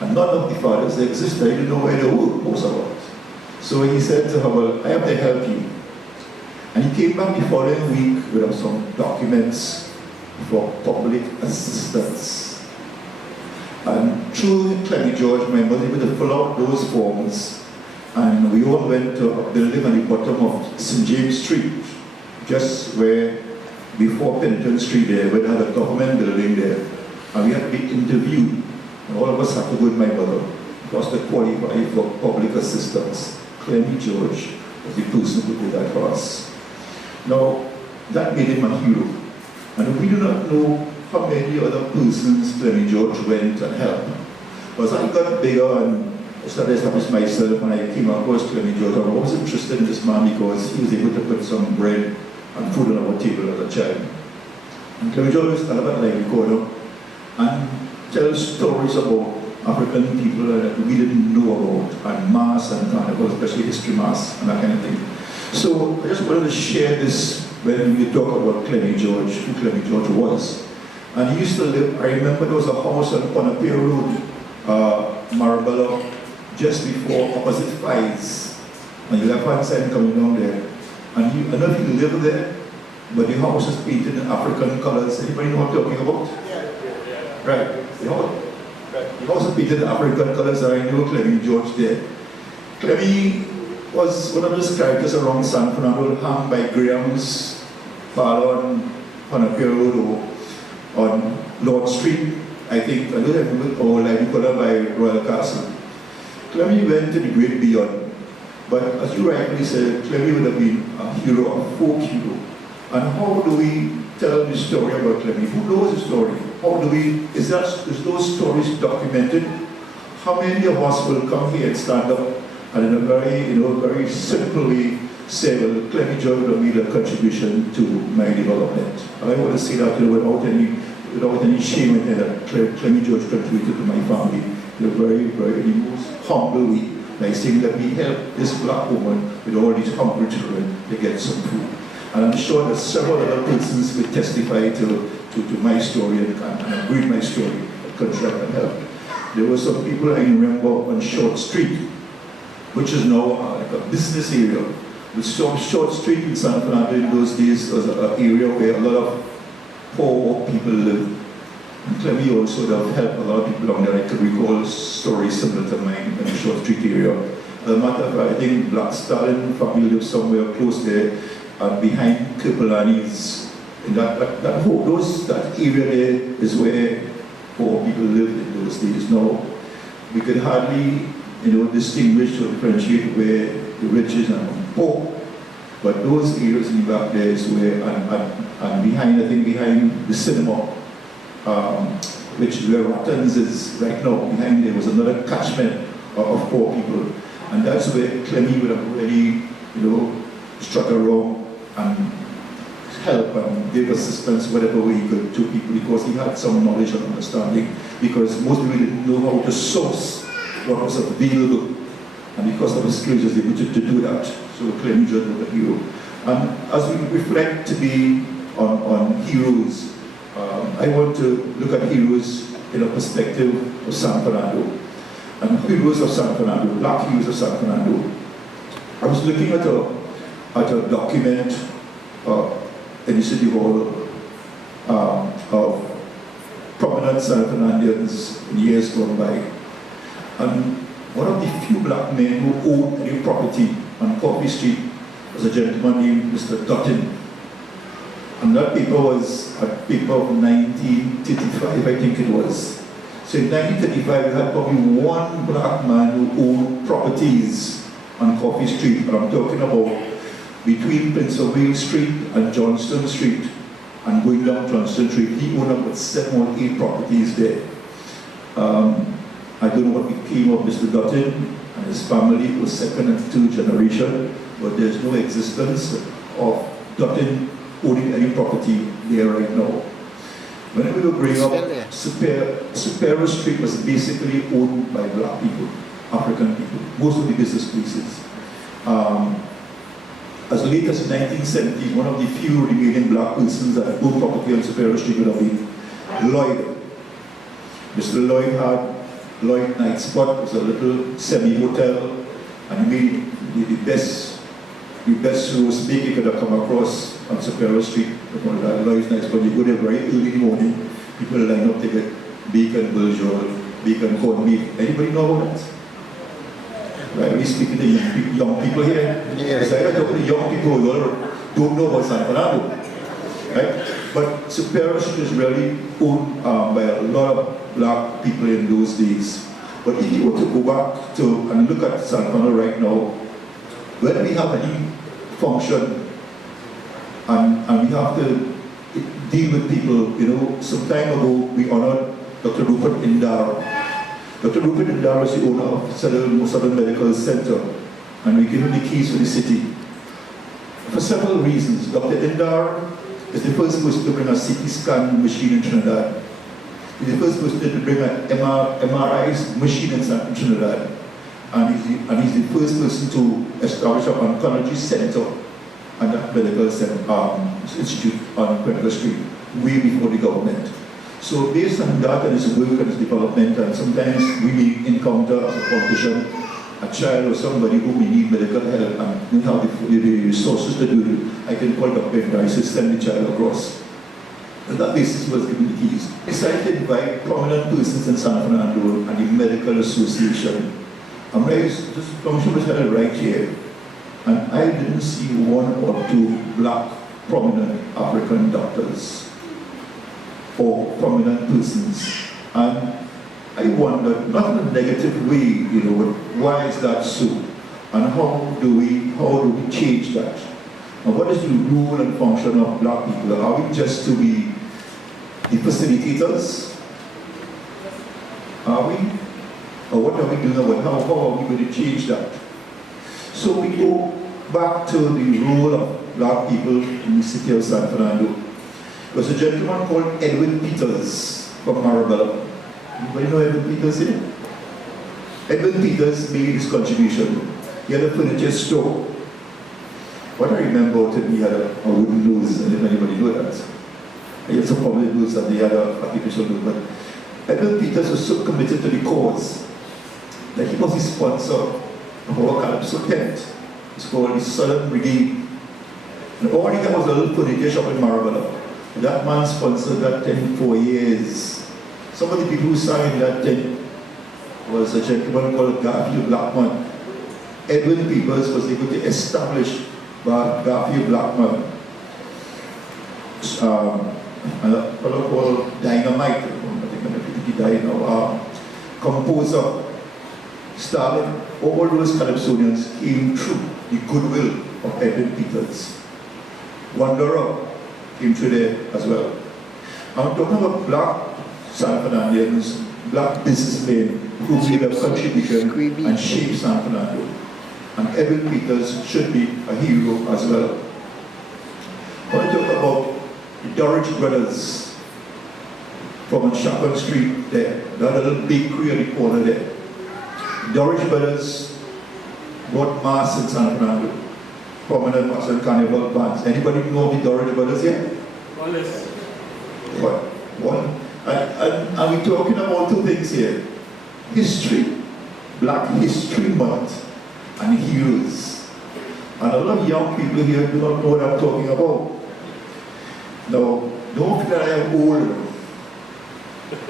And none of the fathers existed. I didn't know where they were, most of us. So he said to her, well, I have to help you. And he came back the following week with some documents for public assistance. And through Clemmy George, my mother would have filled out those forms. And we all went to a building at the bottom of St. James Street, just where, before Pennington Street there, where they had a government building there. And we had to be interviewed. And all of us had to go with my mother, because to qualify for public assistance. Clemmy George was the person who did that for us. Now, that made him a hero. And we do not know how many other persons Clemmy George went and helped. But as I got bigger and I started establishing myself, and I came across Clemmy George, I was interested in this man because he was able to put some bread and food on our table as a child. And Clemmy George was a lot like recorder and tell stories about African people that we didn't know about, and mass and carnival, especially history mass and that kind of thing. So I just wanted to share this when we talk about Clemmy George, who Clemmy George was. And he used to live, I remember there was a house on Ponapir Road, Marabella, just before opposite Fives, on the left-hand side coming down there. And I don't know if you live there, but the house is painted in African colors. Anybody know what I'm talking about? Yeah. Right. The house is painted in African colors, and I know Clemmy George there. Clemmy was one of those characters around San Fernando, hung by Graham's parlor on Ponapir Road or on Lord Street, I think. I don't remember, or like we call it by Royal Castle. Clemmy went to the great beyond, but as you rightly said, Clemmy would have been a hero, a folk hero. And how do we tell the story about Clemmy? Who knows the story? How do we, is those stories documented? How many of us will come here and stand up and in a very simple way say, well, Clemmy George would have made a contribution to my development. And I want to say that without any shame in that Clemmy George contributed to my family in a very, very most humble way, by saying that we help this black woman with all these hungry children to get some food. And I'm sure that several other persons could testify to my story and agree with my story and contribute and help. There were some people I remember on Short Street, which is now like a business area. With Short Street in San Fernando in those days was an area where a lot of poor people lived. And Clemmy also helped a lot of people down there. I could recall stories similar to mine in the Short Street area. As a matter of fact, I think Black Stalin family lived somewhere close there, behind Kirpelani's And that area there is where poor people lived in those days. Now, we could hardly, distinguish or differentiate where the rich is and poor. But those areas in the back there is where, and behind, I think behind the cinema, which is where Rattans is right now, behind there was another catchment of poor people. And that's where Clemmy would have really, struck around and help and give assistance whatever way he could to people, because he had some knowledge and understanding, because most people didn't know how to source what was available, and because of his skills he was able to do that. So Clemmy just was a hero. And as we reflect today on heroes, I want to look at heroes in a perspective of San Fernando. And heroes of San Fernando, black heroes of San Fernando. I was looking at a document in the City Hall of prominent San Fernandians in years gone by. And one of the few black men who owned any property on Coffee Street was a gentleman named Mr. Dutton. And that paper was a paper of 1935, I think it was. So in 1935, we had probably one black man who owned properties on Coffee Street. And I'm talking about between Prince of Wales Street and Johnston Street, and going down Johnston Street. He owned about 7 or 8 properties there. I don't know what became of Mr. Dutton and his family. It was second and third generation, but there's no existence of Dutton owning any property there right now. When we were growing up, Superior Street was basically owned by black people, African people, most of the business places. As late as 1970, one of the few remaining black persons that owned property on Superior Street would have been Lloyd. Mr. Lloyd had Lloyd Night Spot. It was a little semi-hotel, and he made the best roast beef you could have come across on Superior Street. Lloyd's Night Spot. You go there very early in the morning, people line up to get bacon, bourgeois, bacon, corned beef. Anybody know about that? Right, we speaking to young people here. Because I talk to young people who don't know about San Fernando. Right? But Superior Street is really owned by a lot of black people in those days. But if you were to go back to and look at San Fernando right now, when we have any function and we have to deal with people, some time ago we honored Dr. Rupert Indar. Dr. Rupert Indar is the owner of Southern Medical Center, and we give him the keys for the city. For several reasons. Dr. Indar is the first person to bring a CT scan machine in Trinidad. He's the first person to bring an MRI machine in Trinidad. And he's the first person to establish an oncology center and that medical institute on Quentin Street, way before the government. So based on that and his work and his development, and sometimes we may encounter as a politician a child or somebody who may need medical help and we have the resources to do it, I can call Dr. Indar, I say send the child across. On that basis, he was given the keys. I decided to invite prominent persons in San Fernando and the Medical Association. And this function was held right here, and I didn't see 1 or 2 black prominent African doctors or prominent persons. And I wondered, not in a negative way, but why is that so? And how do we change that? And what is the role and function of black people? Are we just to be the facilitators? Are we? Or what are we doing about how are we going to change that? So we go back to the role of black people in the city of San Fernando. There was a gentleman called Edwin Peters from Marabella. Anybody know Edwin Peters here? Edwin Peters made his contribution. He had a furniture store. What I remember about him, he had a wooden nose, and if anybody know that. He had some public nose and he had an artificial nose. But Edwin Peters was so committed to the cause that he was the sponsor of our Calypso tent. It's called the Southern Brigade. And all he had was a little furniture shop in Marabella. That man sponsored that tent for years. Some of the people who signed that tent was a gentleman called Garfield Blackman. Edwin Peters was able to establish Garfield Blackman a fellow called Dynamite, I think he died now, composer, Stalin, all those Calypsonians came through the goodwill of Edwin Peters. Wanderer came through there as well. I'm talking about black San Fernandians, black businessmen who made a contribution and shaped San Fernando. And Edwin Peters should be a hero as well. I want to talk about the Dorridge brothers from Chapel Street there, that little bakery on the corner there. Dorridge brothers brought mass in San Fernando, prominent mass and carnival bands. Anybody know the Dorridge brothers here? Hollis. One. And we're talking about two things here. History, Black History Month, and heroes. And a lot of young people here do not know what I'm talking about. Now, don't feel that I am old.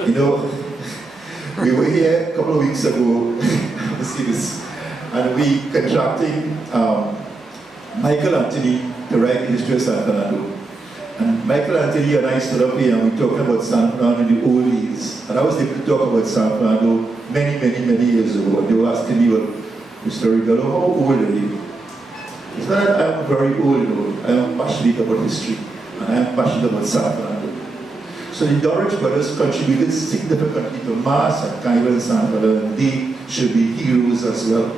You know, we were here a couple of weeks ago, to see this, and we contracting Michael Anthony to write the history of San Fernando. And Michael Anthony and I stood up here and we talked about San Fernando in the old days. And I was able to talk about San Fernando many years ago. And they were asking me, well, Mr. Rigolo, how old are you? It's not that I am very old, though. I am passionate about history. And I am passionate about San Fernando. So the Dorridge brothers contributed significantly to mass and carnival in San Fernando. And they should be heroes as well.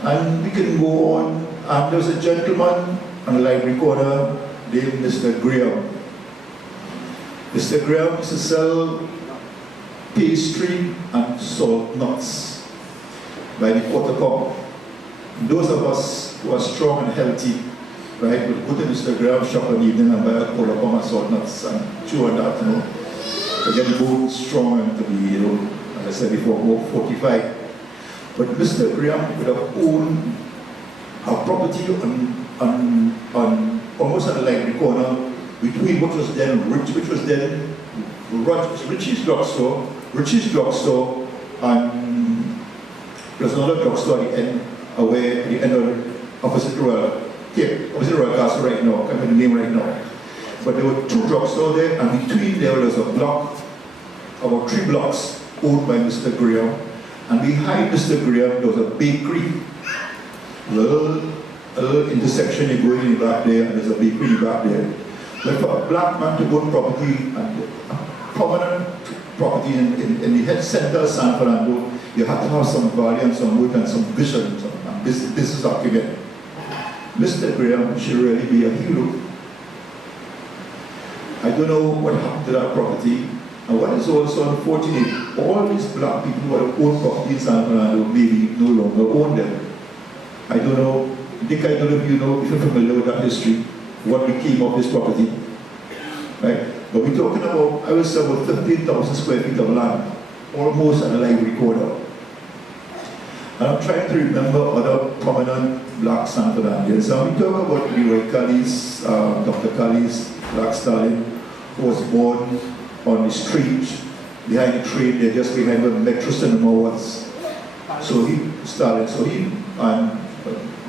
And we can go on. And there was a gentleman on the library corner named Mr. Graham. Mr. Graham used to sell pastry and salt nuts by the quarter cup. Those of us who are strong and healthy, right, will go to Mr. Graham's shop in the evening and buy a quarter cup of salt nuts and chew on that, you know, to get both strong and to be, you know, as I said before, more fortified. But Mr. Graham would have owned a property on almost at the library corner between what was then Richie's drugstore, and there's another drugstore at the end, away at the end of opposite Royal Castle right now, I can't remember the name right now. But there were two drugstores there, and between there was a block, about 3 blocks, owned by Mr. Graham. And behind Mr. Graham there was a bakery, a little intersection, you go in the back there, and there's a bakery in the back there. But for a black man to own property, and a prominent property in the head center of San Fernando, you have to have some value and some work and some vision and business acumen. Mr. Graham should really be a hero. I don't know what happened to that property. And what is also unfortunate, all these black people who have owned property in San Fernando maybe no longer own them. I don't know, Dick, I don't know if you know, if you're familiar with that history, what became of this property. Right? But we're talking about, I would say about 15,000 square feet of land, almost at the library corner. And I'm trying to remember other prominent black San Fernandians. So we talk about Leroy Callis, Dr. Callis, Black Stalin, who was born on the street behind the train there, just behind where Metro Cinema was. So he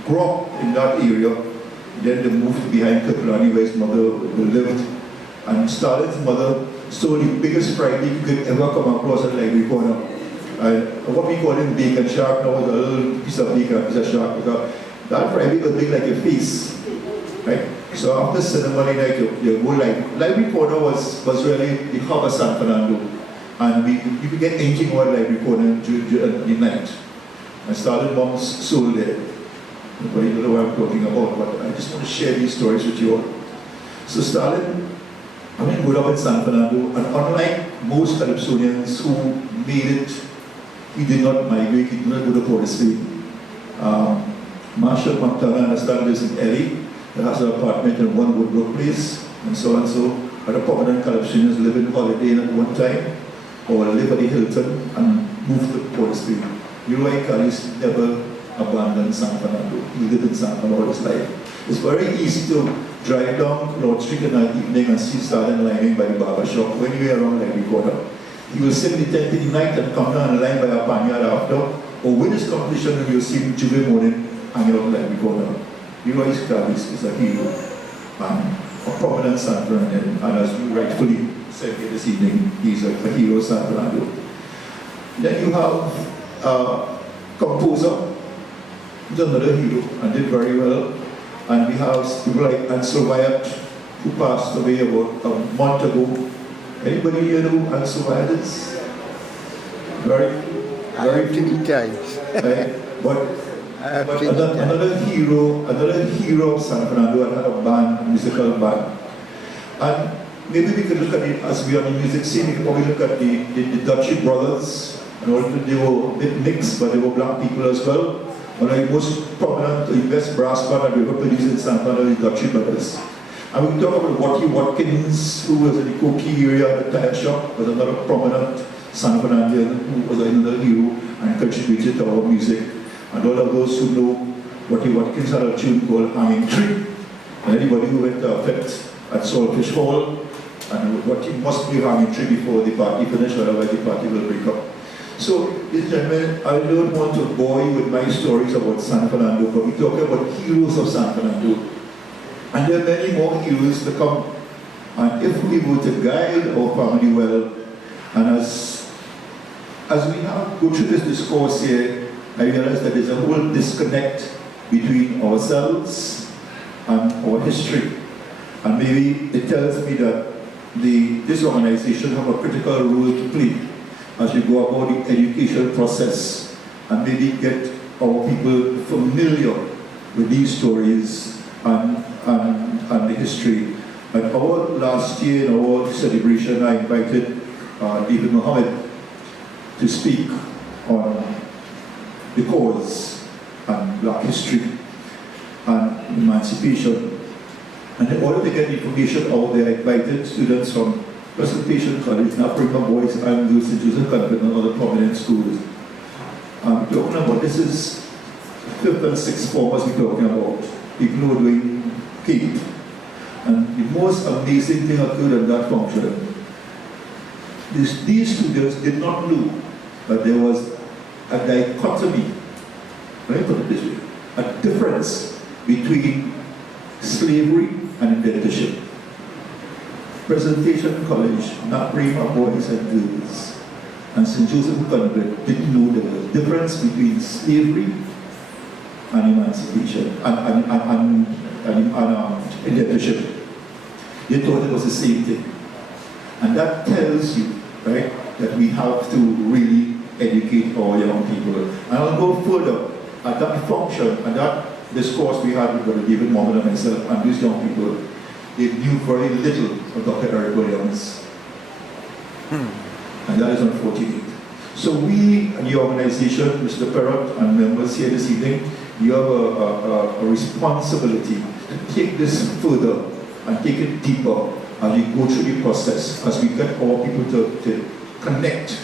grew up in that area. Then they moved behind Kiplani where his mother lived. And Stalin's mother sold the biggest Friday you could ever come across at library corner. And what we call him bacon shark now is a little piece of bacon, a piece of shark, because that Friday was big like a face. Right? So after cinema night, you go library corner was really the hub of San Fernando. And you could get anything over library corner during the night. And Stalin moms sold there. Nobody knows what I'm talking about, but I just want to share these stories with you all. So Stalin, grew up in San Fernando, and unlike most Calypsonians who made it, he did not migrate, he did not go to Port of Spain. Marshall Montana, I understand, lives in LA. He has an apartment in one Woodbrook place, and so on. So other prominent Calypsonians live in Holiday Inn at one time, or live at the Hilton and move to Port of Spain. Leroy Callis never abandoned San Fernando. He lived in San Fernando all his life. It's very easy to drive down Lord Street in the evening and see Stalin lining by the barber shop when you're around library corner. He will sit in the tent in the night and come down and line by a panyard after, or win his competition and you'll see him Tuesday morning hanging out in library corner. Leroy Callis is a hero. And a prominent San Fernando, and as you rightfully said here this evening, he's a hero of San Fernando. Then you have a composer, who's another hero and did very well. And we have people like Ansel Wyatt, who passed away about a month ago. Anybody here know who Ansel Wyatt is? Very few times. right? But Seen it, yeah. another hero of San Fernando, and had a band, a musical band. And maybe we could look at it as we are in the music scene. We could probably look at the Dutchy brothers. And although they were a bit mixed, but they were black people as well. One of the most prominent, the best brass band that we ever produced in San Fernando is the Dutchy brothers. And we talk about Watty Watkins, who was in the Cokie area at the tire shop, was another prominent San Fernandian who was another hero and contributed to our music. And all of those who know Watty Watkins had a tune called Hanging Tree. And anybody who went to a fete at Saltfish Hall, and Watty must be Hanging Tree before the party finished, otherwise the party will break up. So, ladies and gentlemen, I don't want to bore you with my stories about San Fernando, but we're talking about heroes of San Fernando. And there are many more heroes to come. And if we were to guide our family well, and as we go through this discourse here, I realize that there's a whole disconnect between ourselves and our history. And maybe it tells me that this organization have a critical role to play as we go about the education process and maybe get our people familiar with these stories and the history. And our last year in our celebration, I invited David Mohammed to speak on the cause and black history and emancipation. And in order to get information out there, I invited students from Presentation College, Naprima Boys and Girls St. Joseph Convent and other prominent schools. I'm talking about, this is 5th and 6th formers we're talking about, people who are doing CAPE. And the most amazing thing occurred at that function. These students did not know that there was a dichotomy, let me put it this way, a difference between slavery and indentureship. Presentation College, Naprima Boys and Girls, and St. Joseph Convent didn't know there was a difference between slavery and emancipation and indentureship. They thought it was the same thing. And that tells you, right, that we have to really educate our young people. And I'll go further. At that function, at that discourse we had with Brother David Mohammed and myself and these young people, they knew very little of Dr. Eric Williams. And that is unfortunate. So we, and the organization, Mr. Perrott and members here this evening, you have a responsibility to take this further and take it deeper as we go through the process, as we get our people to connect,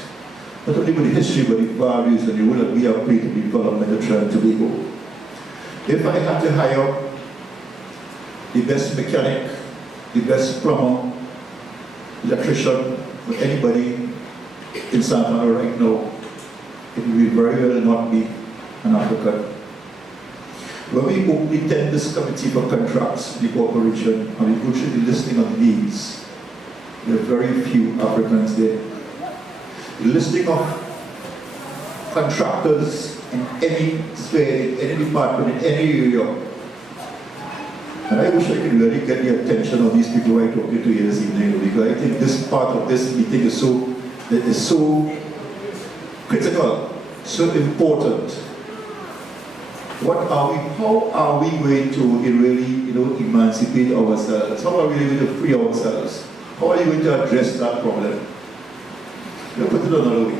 not only with the history, but the values and the role that we have played in the development of Trinidad and Tobago. If I had to hire the best mechanic, the best plumber, electrician, or anybody in San Fernando right now, it would be very well not be an African. When we open the tenders committee for contracts, the corporation, and we go through the listing of the names, there are very few Africans there. The listing of contractors in any sphere, in any department, in any area. And I wish I could really get the attention of these people who I'm talking to here this evening, because I think this part of this meeting is so critical, so important. How are we going to really, emancipate ourselves? How are we going to free ourselves? How are you going to address that problem? Let me put it another way.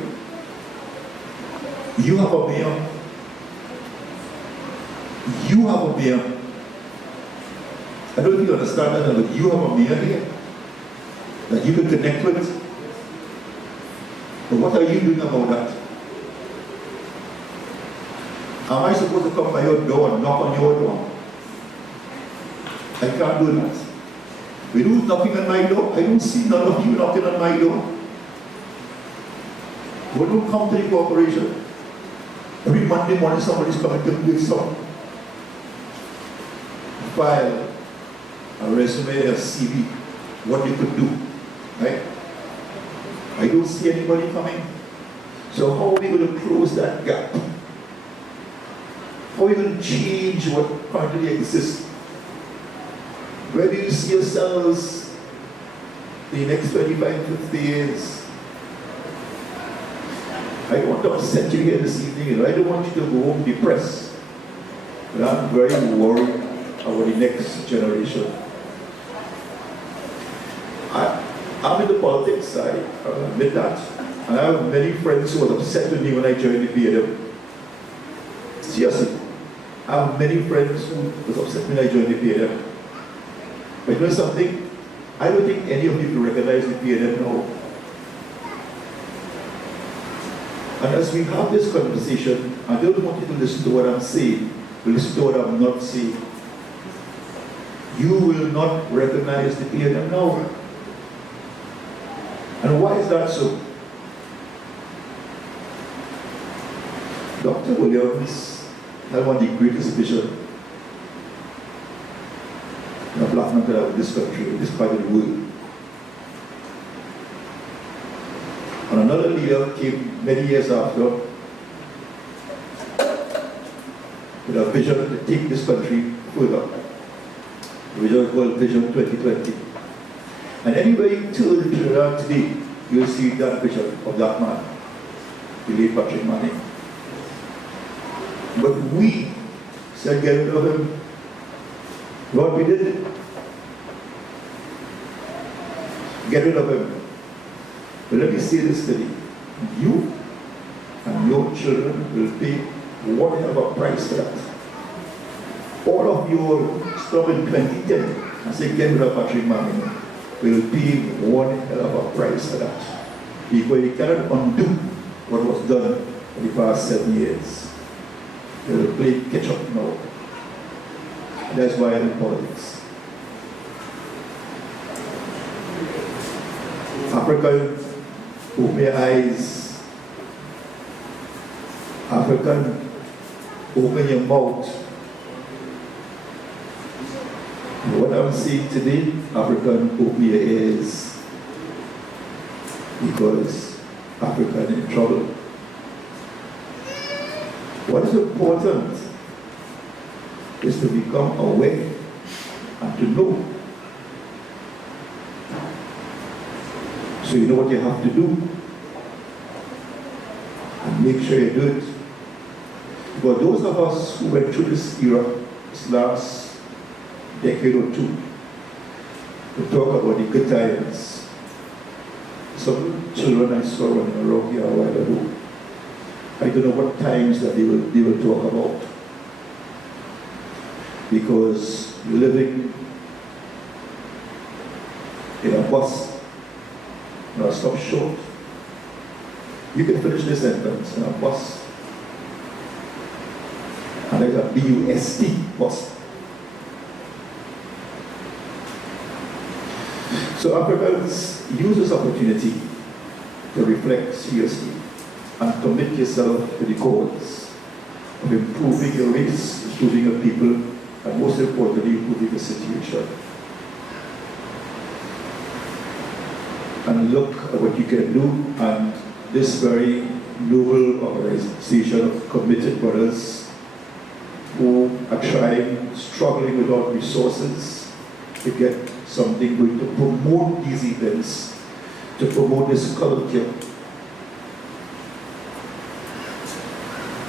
You have a mayor. You have a mayor. I don't know if you understand that, but you have a mayor here that you can connect with. But what are you doing about that? Am I supposed to come by your door and knock on your door? I can't do that. When who's knocking on my door? I don't see none of you knocking on my door. When you come to the corporation, every Monday morning somebody's coming to me with some file a resume, a CV, what you could do, right? I don't see anybody coming. So how are we going to close that gap? How are we going to change what currently exists? Where do you see yourselves in the next 25, 50 years? I don't want to upset you here this evening. I don't want you to go home depressed. But I'm very worried about the next generation. I'm in the politics side, I'll admit that. And I have many friends who were upset with me when I joined the PLM. Seriously. I have many friends who were upset when I joined the PLM. But you know something? I don't think any of you can recognize the PLM now. And as we have this conversation, I don't want you to listen to what I'm saying, but listen to what I'm not saying. You will not recognize the PLM now. And why is that so? Dr. Williams had one of the greatest visions in a black man of this country, this part of the world. And another leader came many years after with a vision to take this country further. The vision called Vision 2020. And anywhere you turn in Trinidad today, you'll see that vision of that man, the late Patrick Manning. But we said, get rid of him. What we did? Get rid of him. But let me say this to you. You and your children will pay whatever price for that. All of you will stop in 2010 and say, get rid of Patrick Manning. Will pay one hell of a price for that. Because you cannot undo what was done for the past 7 years. They will play catch up now. That's why I'm in politics. African, open your eyes. African, open your mouth. What I'm saying today, African, open your ears. Because Africa is in trouble. What is important is to become aware and to know. So you know what you have to do. And make sure you do it. But those of us who went through this era, this last decade or two, to talk about the good times. Some children I saw running around here a while ago. I don't know what times that they will talk about. Because living in a bus, no, stop short. You can finish this sentence in a bus. And there's a B-U-S-T, bus. So Africans use this opportunity to reflect seriously and commit yourself to the cause of improving your race, improving your people, and most importantly, improving the situation. And look at what you can do, and this very noble organization of committed brothers who are trying, struggling without resources to get something going to promote these events, to promote this culture.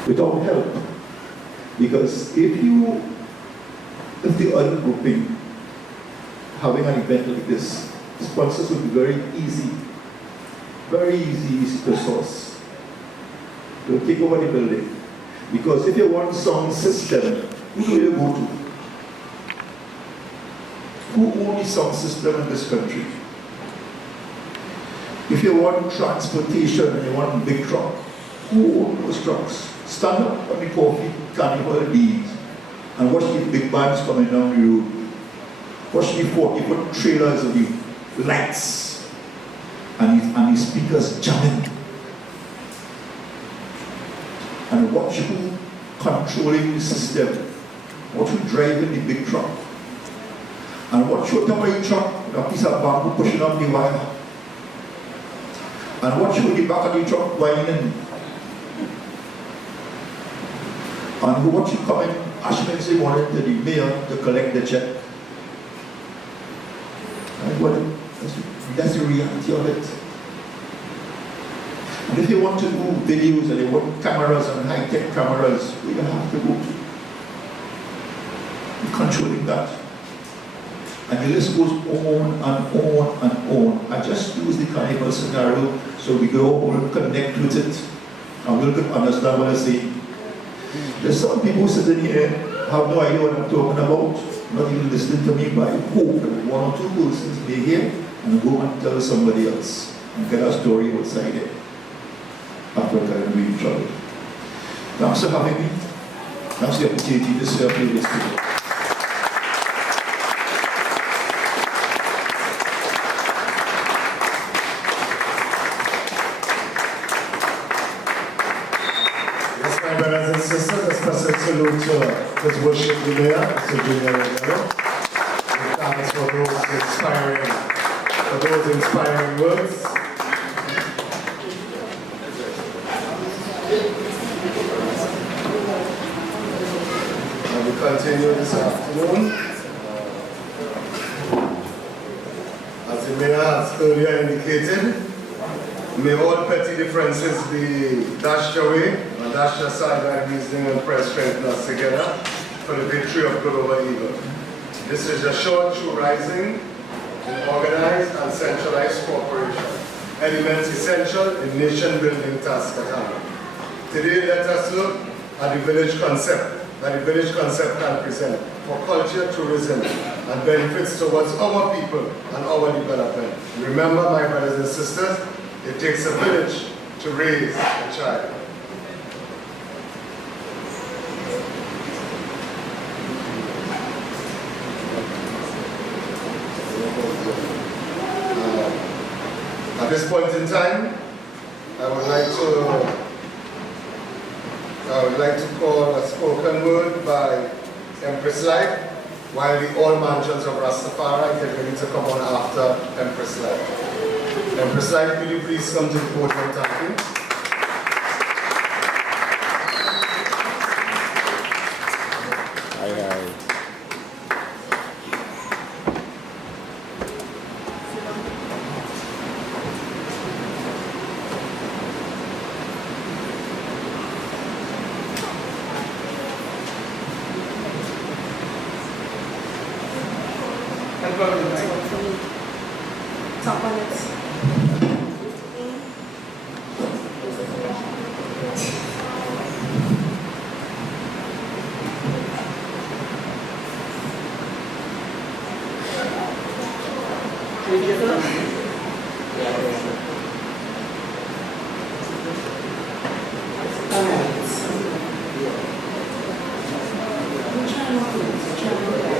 Without help. Because if the other grouping having an event like this, sponsors would be very easy to source. They'll take over the building. Because if you want sound system, who do you go to? Who owns the sound system in this country? If you want transportation and you want a big truck, who owns those trucks? Stand up on the coffee carnival leads and watch the big bands coming down the road. Watch the 40-foot trailers of the lights and the speakers jamming. And watch who controlling the system, watch who driving the big truck. And what showed up by truck, a piece of bamboo pushing up the wire. And what showed the back of the truck whining. And who watched you come in Ash Wednesday morning to the mayor to collect the check. And that's the reality of it. And if you want to do videos and you want cameras and high-tech cameras, we don't have to go to. You're controlling that. And the list goes on and on and on. I just use the carnival scenario so we can all connect with it and we'll understand what I say. There's some people sitting here have no idea what I'm talking about, not even listening to me, but I hope that one or two persons may hear and go and tell somebody else and get a story outside it. Africa and we in trouble. Thanks for having me. Thanks for the opportunity to serve you this today. Yes, my brothers and sisters, a special salute to his worship leader, Mr. Junior Regalo. Thanks for those inspiring words. And we continue this afternoon. As the mayor has earlier indicated, may all petty differences be dashed away and dashed aside by reasoning and prayer strengthen us together for the victory of good over evil. This is a short true rising in organized and centralized cooperation, elements essential in nation building task at hand. Today let us look at the village concept that the village concept can present for culture, tourism, and benefits towards our people and our development. Remember, my brothers and sisters, it takes a village to raise a child. At this point in time, I would like to call a spoken word by Empress Light, while the all mansions of Rastafari get ready to come on after Empress Light. Empress Light, will you please come to the podium? Thank you. Aye. Top on it.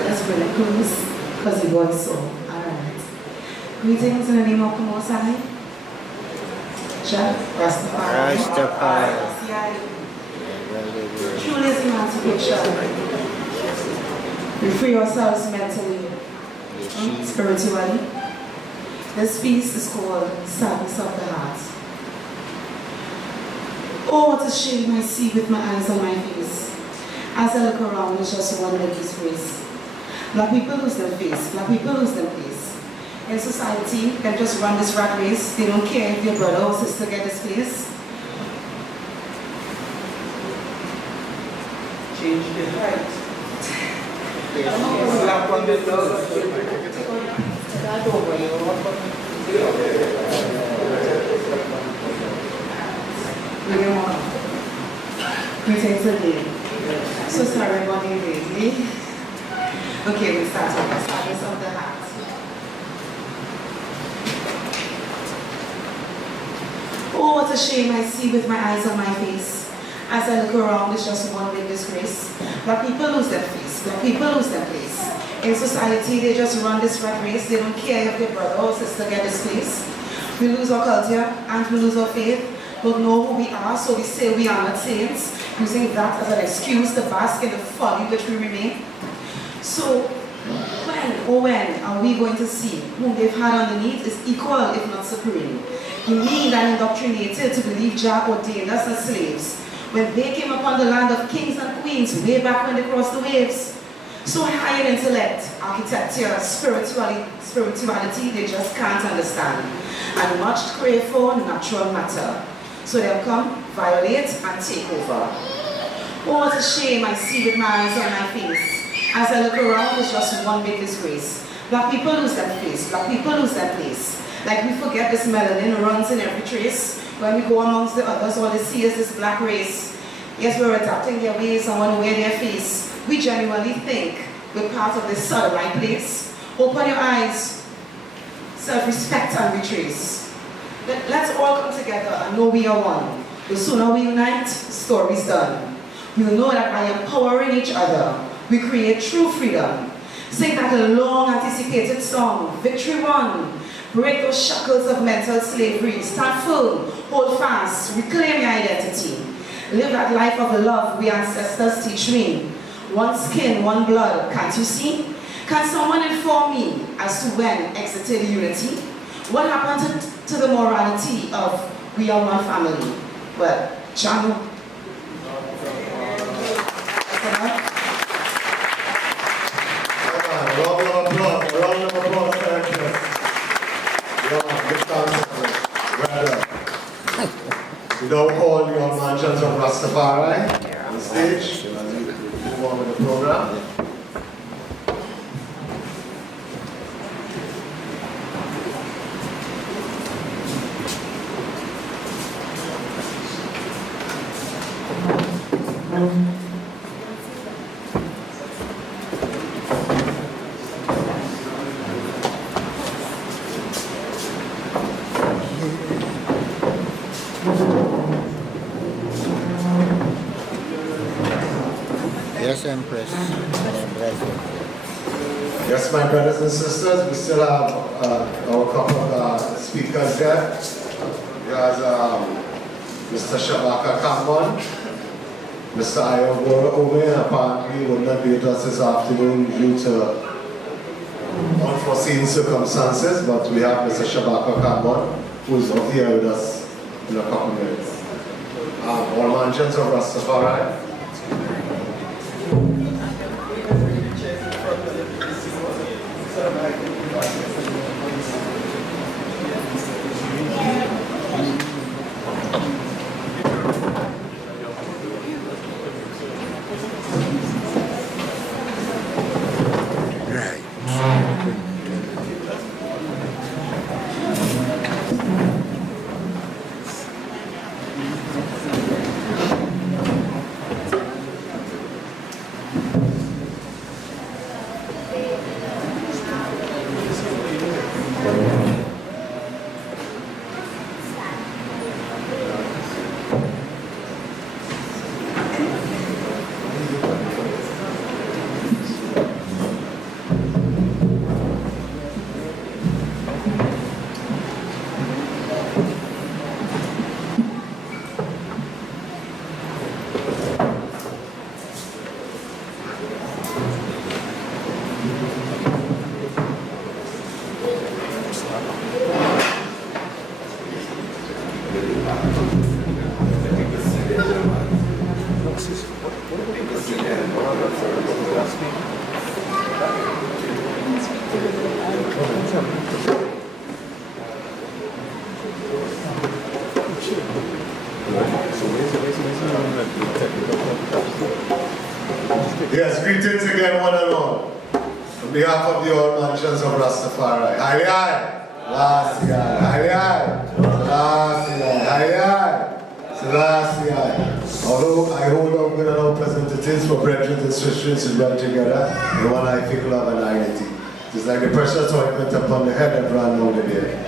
Let's bring it close, because it was so. Alright. Greetings in the name of the Most High. Rastafari. Truly is emancipation. We free ourselves mentally and spiritually. This feast is called Sadness of the Heart. Oh, what a shame I see with my eyes on my face. As I look around, it's just one lady's face. Black people lose their face. Black people lose their face. In society, they just run this rat race. They don't care if your brother or sister get this place. Change the height. Slap on the nose. Greetings again. So sorry about you lately. Okay, we start with the sadness of the heart. Oh, what a shame I see with my eyes on my face. As I look around, it's just one big disgrace. Black people lose their face. Black people lose their place. In society, they just run this rat race. They don't care if their brother or sister get this place. We lose our culture and we lose our faith. Don't know who we are, so we say we are not saints, using that as an excuse to bask in the folly which we remain. So, When are we going to see whom they've had underneath is equal, if not supreme? Demeaned and indoctrinated to believe Jah ordained us as slaves when they came upon the land of kings and queens way back when they crossed the waves. So high in intellect, architecture, spirituality they just can't understand, and much crave for natural matter. So they'll come, violate, and take over. Oh, what a shame I see with my eyes on my face. As I look around, it's just one big disgrace. Black people lose their face, black people lose their place. Like we forget this melanin runs in every trace. When we go amongst the others, all they see is this black race. Yes, we're adapting their ways and want to wear their face. We genuinely think we're part of this right place. Open your eyes, self-respect and retrace. Let's all come together and know we are one. The sooner we unite, story's done. We'll know that by empowering each other, we create true freedom. Sing that a long anticipated song, Victory Won. Break those shackles of mental slavery. Stand firm, hold fast, reclaim your identity. Live that life of the love we ancestors teach me. One skin, one blood, can't you see? Can someone inform me as to when exited unity? What happened to the morality of we are one family? Well, John. A round of applause for our guests. Well done. We now call the young mansions of Rastafari on the stage. Move on with the program. Yes, Empress. Yes, my brothers and sisters, we still have our couple of speakers there. We have Mr. Shabaka Kamban, Mr. Ayobora Ome, apparently would not be with us this afternoon due to unforeseen circumstances, but we have Mr. Shabaka Kamban, who is up here with us in a couple of minutes. All mansions of Rastafari. Yes, greetings again, one and all. On behalf of the All Mansions of Rastafari. Aye, aye. Last year. Aye, aye. Last year. Aye, aye. Last year. Although I hold up with our representatives for brethren and sisters to dwell together in one ific love and unity. It's like the precious ointment upon the head that ran down the beard.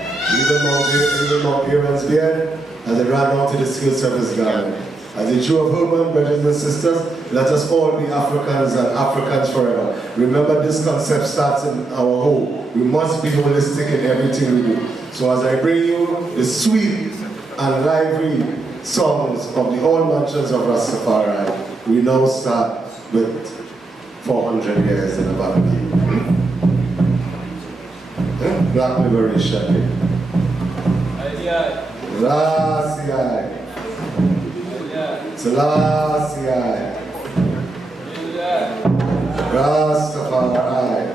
Even Mount Aaron's beard, as it ran down to the skirts of his garment. As a Jew of urban brothers and sisters, let us all be Africans and Africans forever. Remember, this concept starts in our home. We must be holistic in everything we do. So as I bring you the sweet and lively songs of the All Mansions of Rastafari, we now start with 400 years in the valley. Black liberation. Selassie. Selassie. Rastafari.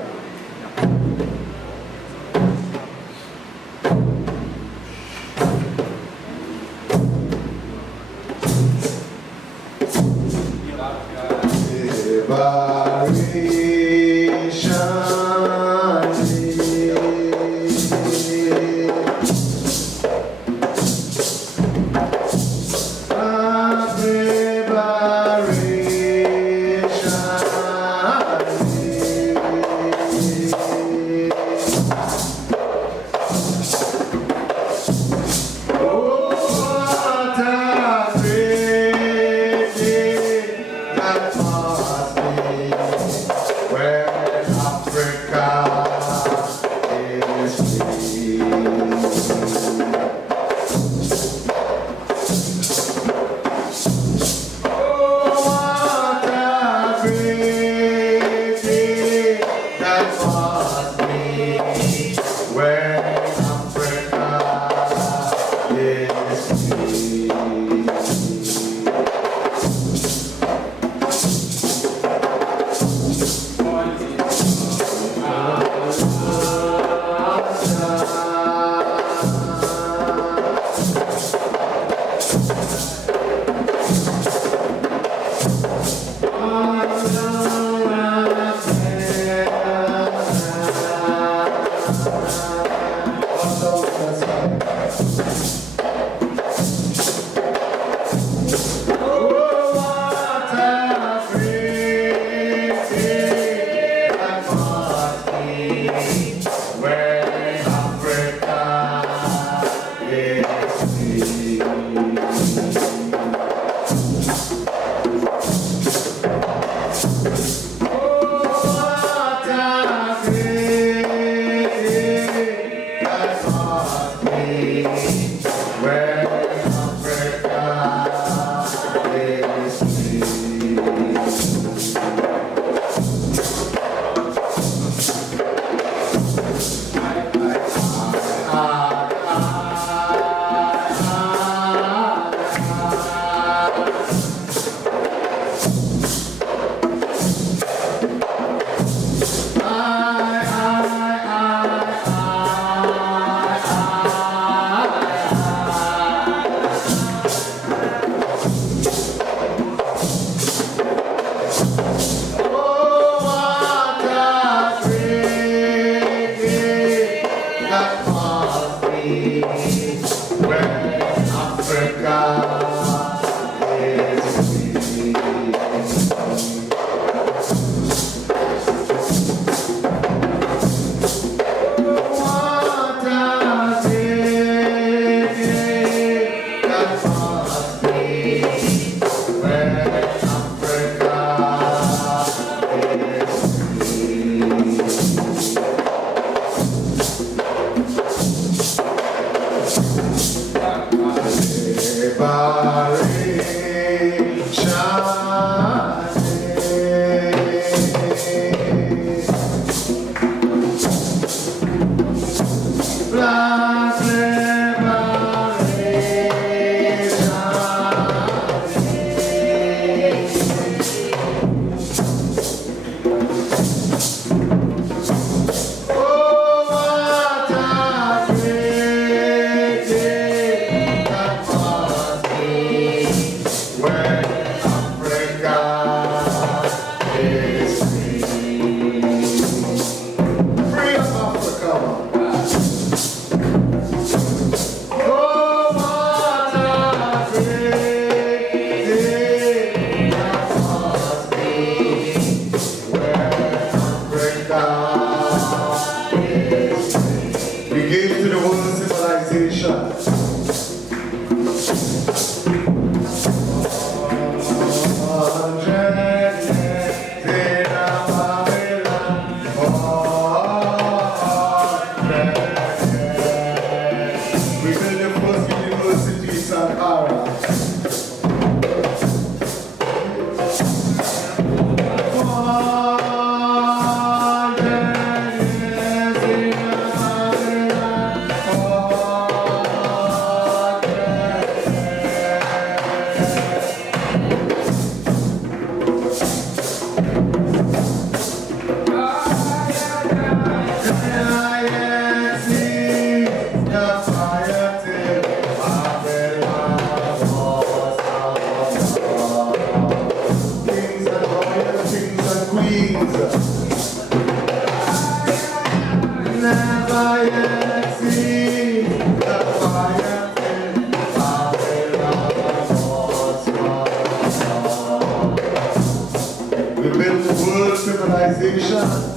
invitation.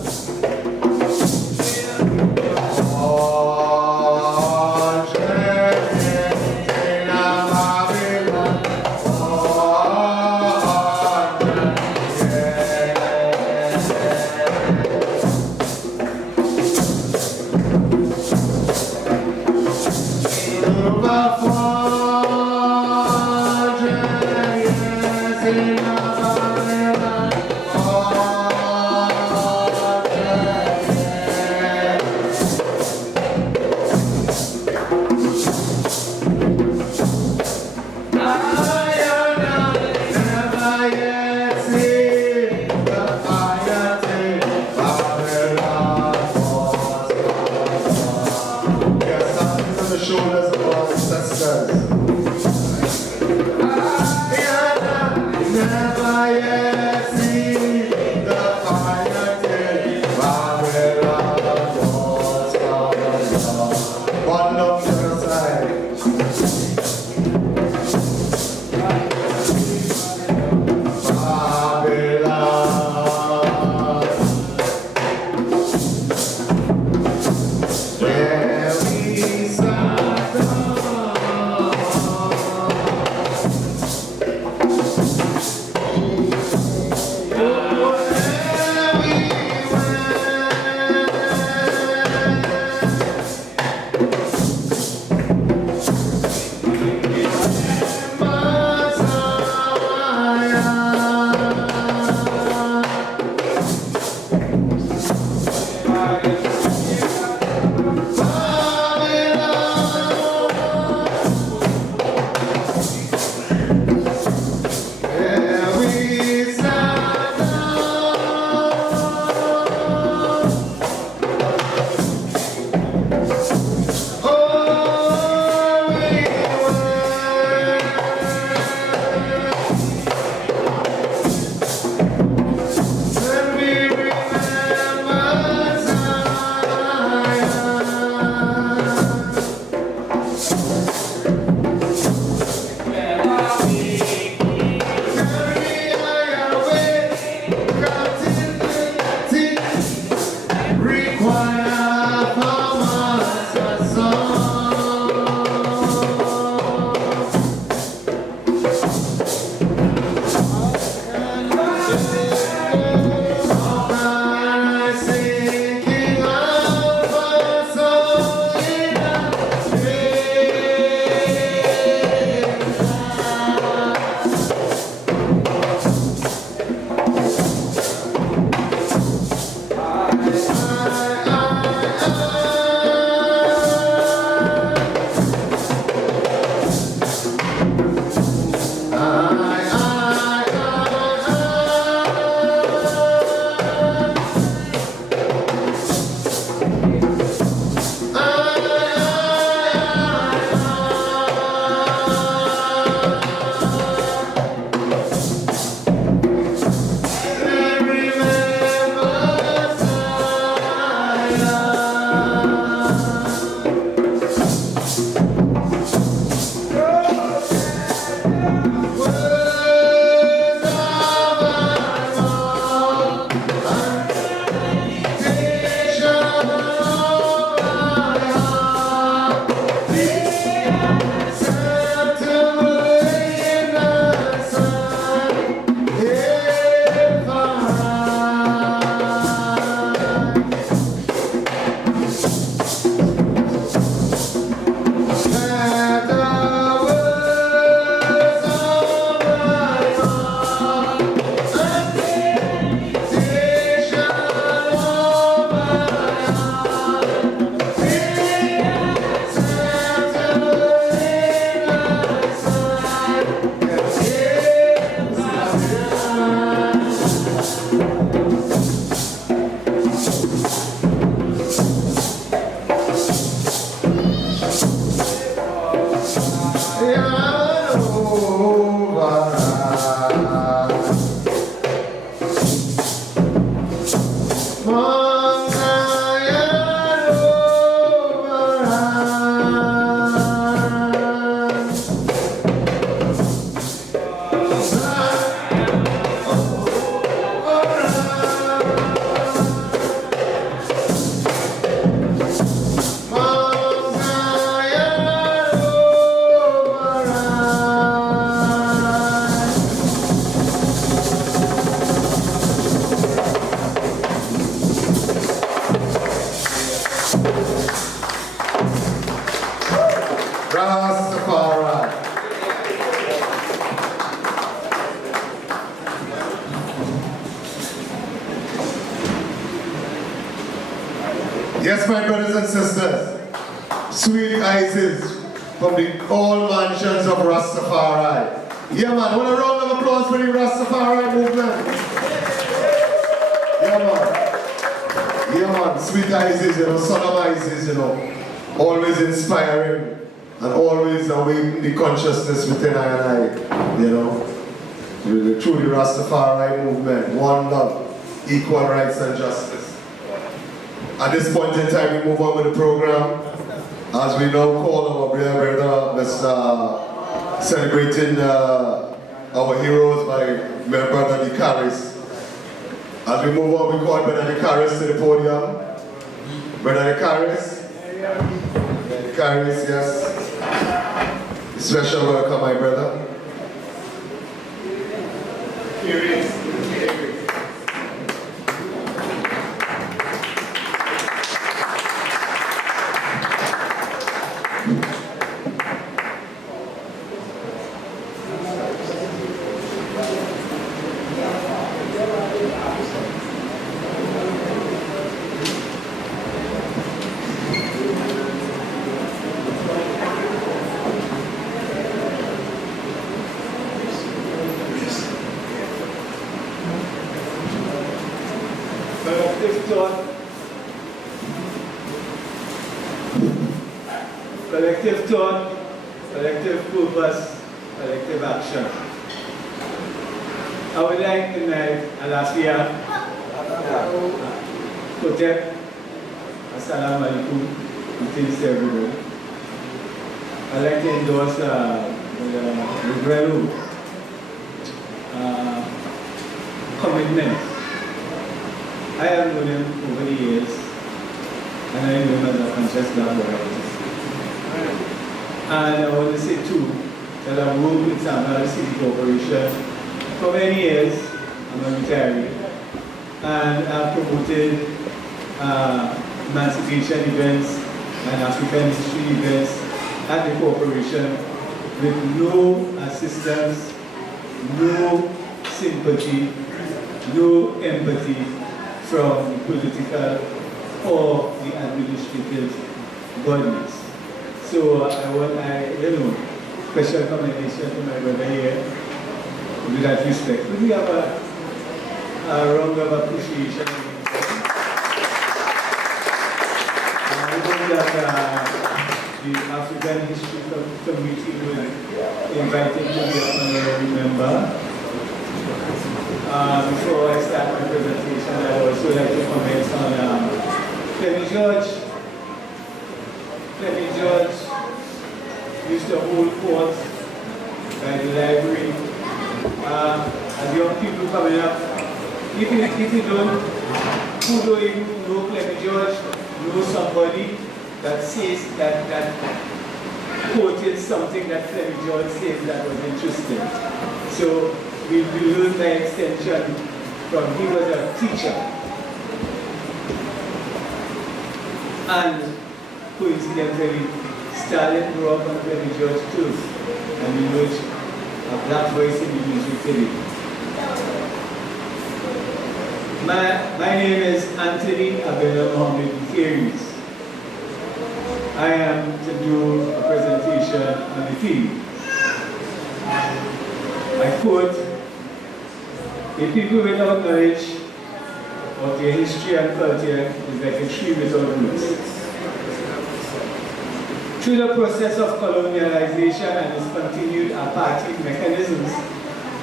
Yes, my brothers and sisters, sweet Isis from the old mansions of Rastafari. Yeah, man, want a round of applause for the Rastafari movement? Yeah, man. Yeah, man, sweet Isis, you know, son of Isis, you know, always inspiring and always awakening the consciousness within I and I, you know. Through the Rastafari movement, one love, equal rights and justice. At this point in time, we move on with the program, as we now call our brother, Mr. Celebrating our heroes by my brother the Caris. As we move on, we call Brother the Caris to the podium. Brother the Caris. The Caris, yes. Special welcome, my brother. Collective thought, collective purpose, collective action. I would like tonight, Alasia, Kotep, Assalamu alaikum, greetings everyone. I'd like to endorse the Grelu commitment. I have known him over the years, and I know him as a conscious black artist. And I want to say too, that I've worked with Sambala City Corporation for many years. I'm a retiree. And I've promoted emancipation events and African history events at the corporation with no assistance, no sympathy, no empathy from the political or the administrative bodies. So special commendation to my brother here with that respect. Could we have a round of appreciation? I hope that the African History Committee will invite him to be an honorary member. Before I start my presentation, I would also like to comment on Fleming George. Fleming George used to hold court by the library. As young people coming up, if you don't, who don't even know Fleming George, know somebody that says that quoted something that Fleming George says that was interesting. So we learned by extension from he was a teacher. And coincidentally, Stalin grew up on Fleming George too, and we know a black voice in the music today. My name is Anthony Abdullah Mohammed Bukhari's. I am to do a presentation on the theme. I quote, "A people without knowledge of their history and culture is like a tree without roots." Through the process of colonialization and its continued apartheid mechanisms,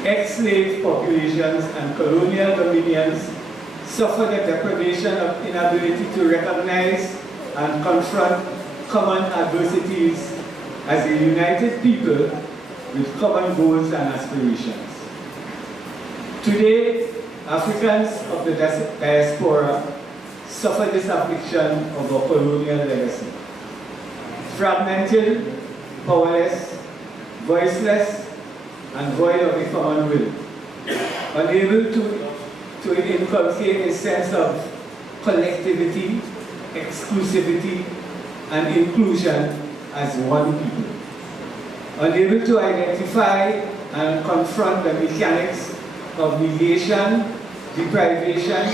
ex-slave populations and colonial dominions suffer the deprivation of inability to recognize and confront common adversities as a united people with common goals and aspirations. Today, Africans of the diaspora suffer this affliction of a colonial legacy. Fragmented, powerless, voiceless, and void of a common will. Unable to inculcate a sense of collectivity, exclusivity, and inclusion as one people. Unable to identify and confront the mechanics of negation, deprivation,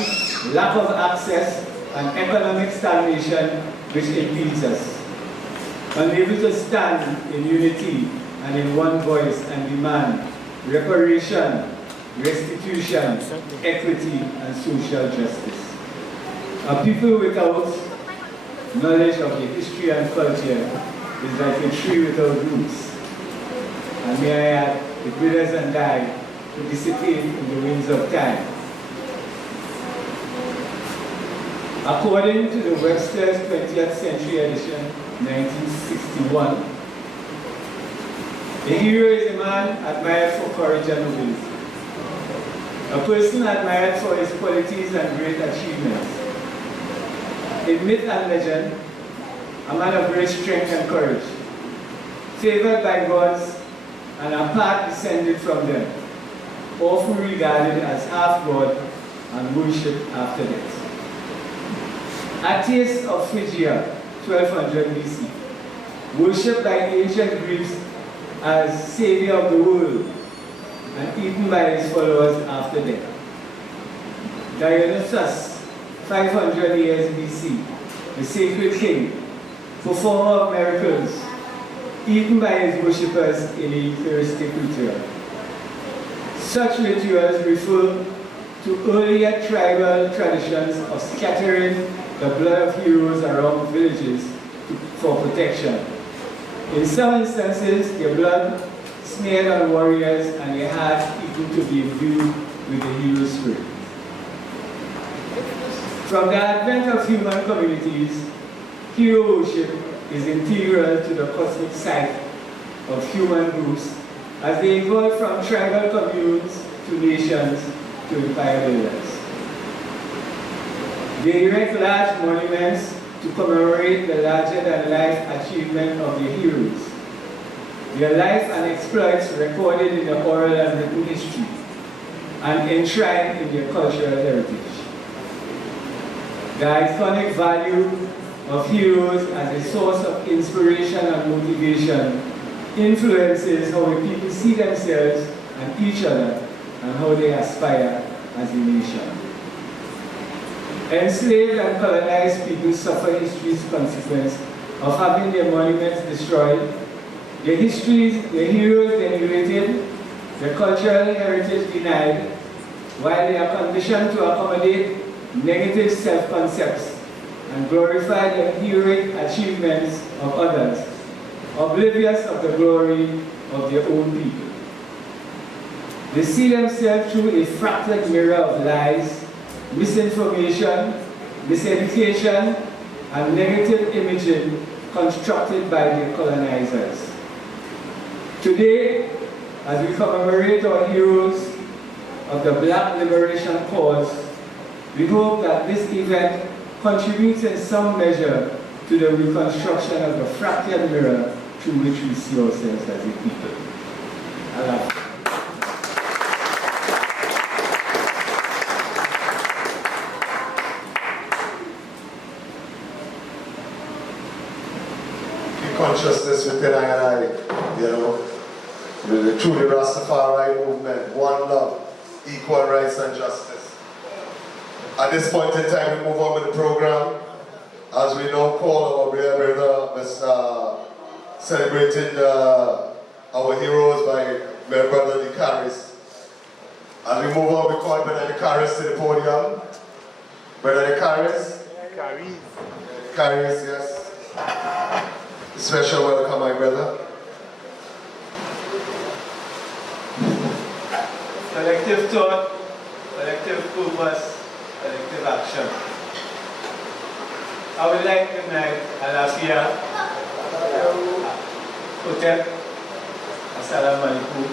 lack of access, and economic stagnation which impedes us. Unable to stand in unity and in one voice and demand reparation, restitution, equity, and social justice. A people without knowledge of the history and culture is like a tree without roots. And may I add, it withers and dies to dissipate in the winds of time. According to the Webster's 20th Century Edition, 1961, a hero is a man admired for courage and nobility. A person admired for his qualities and great achievements. In myth and legend, a man of great strength and courage, favored by gods and a part descended from them, often regarded as half-god and worshipped after death. Attis of Phrygia, 1200 BC, worshipped by ancient Greeks as savior of the world and eaten by his followers after death. Dionysus, 500 years BC, the sacred king, performer of miracles, eaten by his worshippers in a Eucharistic ritual. Such rituals refer to earlier tribal traditions of scattering the blood of heroes around villages for protection. In some instances, their blood smeared on warriors and their hearts equal to be imbued with the hero spirit. From the advent of human communities, hero worship is integral to the cosmic psyche of human groups as they evolve from tribal communes to nations to empire builders. They erect large monuments to commemorate the larger-than-life achievement of their heroes, their life and exploits recorded in the oral and written history, and enshrined in their cultural heritage. The iconic value of heroes as a source of inspiration and motivation influences how the people see themselves and each other and how they aspire as a nation. Enslaved and colonized people suffer history's consequence of having their monuments destroyed, their heroes denigrated, their cultural heritage denied, while they are conditioned to accommodate negative self-concepts and glorify the heroic achievements of others, oblivious of the glory of their own people. They see themselves through a fractured mirror of lies, misinformation, miseducation, and negative imaging constructed by the colonizers. Today, as we commemorate our heroes of the Black liberation cause, we hope that this event contributes in some measure to the reconstruction of the fractured mirror through which we see ourselves as a people. Allah. Consciousness within I, you know, the truly Rastafari movement, one love, equal rights and justice. At this point in time, we move on with the program. As we now call our brother, celebrating our heroes by my brother Nicaris. As we move on, we call Brother Nicaris to the podium. Brother Nicaris. Nicaris, yes. Special welcome, my brother. Collective thought, collective purpose, collective action. I would like to thank Alafia, Hotep, Assalamu alaikum,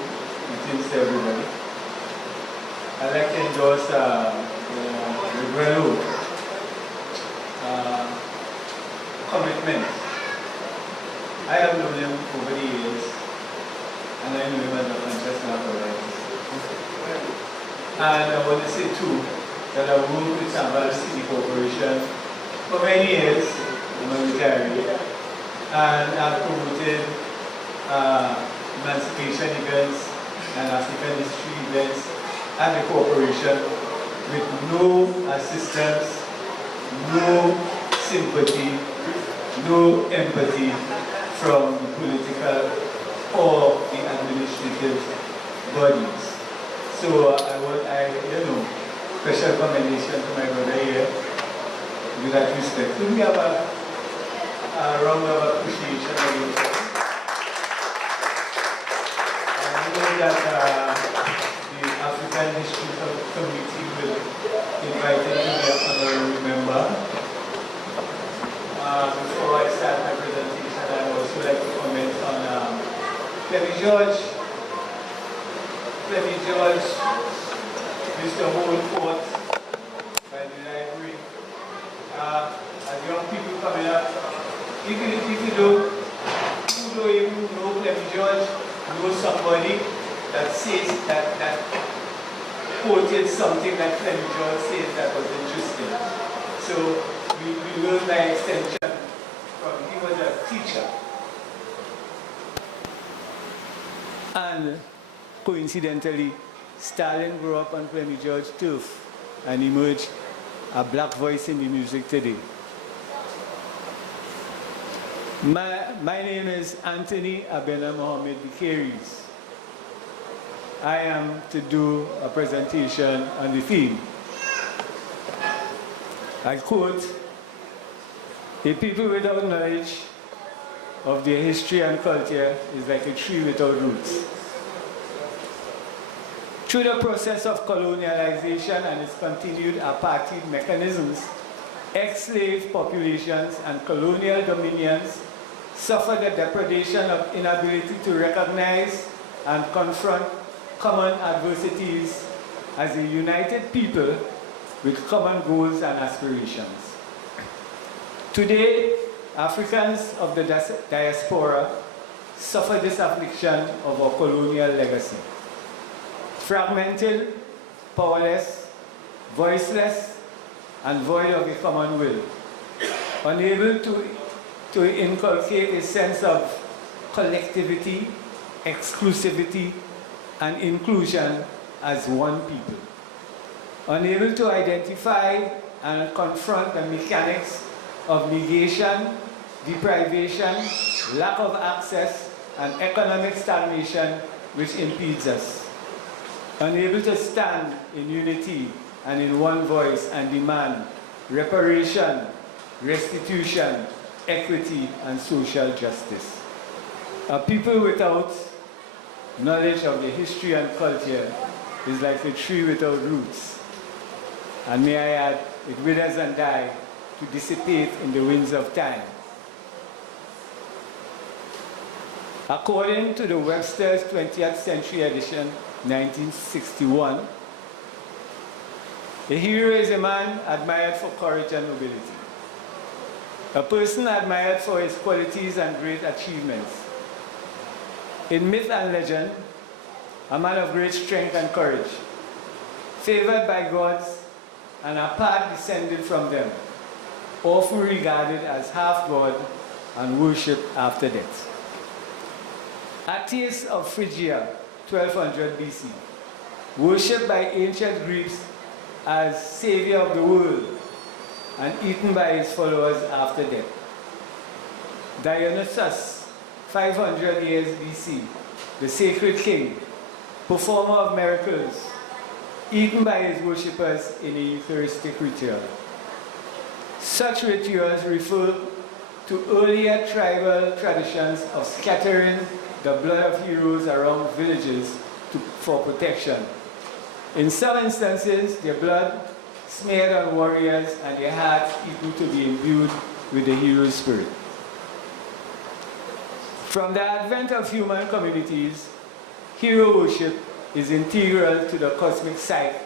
greetings to everybody. I'd like to endorse the Brelo commitment. I have known him over the years, and I know him as a conscious Napolitan. And I want to say too, that I worked with Sambal City Corporation for many years, humanitarian, and I've promoted emancipation events and African history events at the corporation with no assistance no sympathy, no empathy from the political or the administrative bodies. So special commendation to my brother here with that respect. So we have a round of appreciation of you. I know that the African History Committee will invite me to be an honorary member. Before I start my presentation, I would also like to comment on Flemmy George, Mr. Holdfort by the library. As young people coming up, even if you don't even know Flemmy George, know somebody that says that quoted something that Flemmy George says that was interesting. So we learned by extension from he was a teacher. And coincidentally, Stalin grew up on Flemmy George turf and emerged a black voice in the music today. My name is Anthony Abena Mohammed Bikaris. I am to do a presentation on the theme. I quote, "A people without knowledge of their history and culture is like a tree without roots." Through the process of colonialization and its continued apartheid mechanisms, ex-slave populations and colonial dominions suffer the depredation of inability to recognize and confront common adversities as a united people with common goals and aspirations. Today, Africans of the diaspora suffer this affliction of our colonial legacy. Fragmented, powerless, voiceless, and void of a common will, unable to inculcate a sense of collectivity, exclusivity, and inclusion as one people, unable to identify and confront the mechanics of negation, deprivation, lack of access, and economic stagnation which impedes us. Unable to stand in unity and in one voice and demand reparation, restitution, equity, and social justice. A people without knowledge of the history and culture is like a tree without roots. And may I add, it withers and dies to dissipate in the winds of time. According to the Webster's 20th Century Edition, 1961, a hero is a man admired for courage and nobility, a person admired for his qualities and great achievements. In myth and legend, a man of great strength and courage, favored by gods and a part descended from them, often regarded as half-god and worshipped after death. Attis of Phrygia, 1200 BC, worshipped by ancient Greeks as savior of the world and eaten by his followers after death. Dionysus, 500 years BC, the sacred king, performer of miracles, eaten by his worshippers in a Eucharistic ritual. Such rituals refer to earlier tribal traditions of scattering the blood of heroes around villages for protection. In some instances, their blood smeared on warriors and their hearts eaten to be imbued with the hero's spirit. From the advent of human communities, hero worship is integral to the cosmic psyche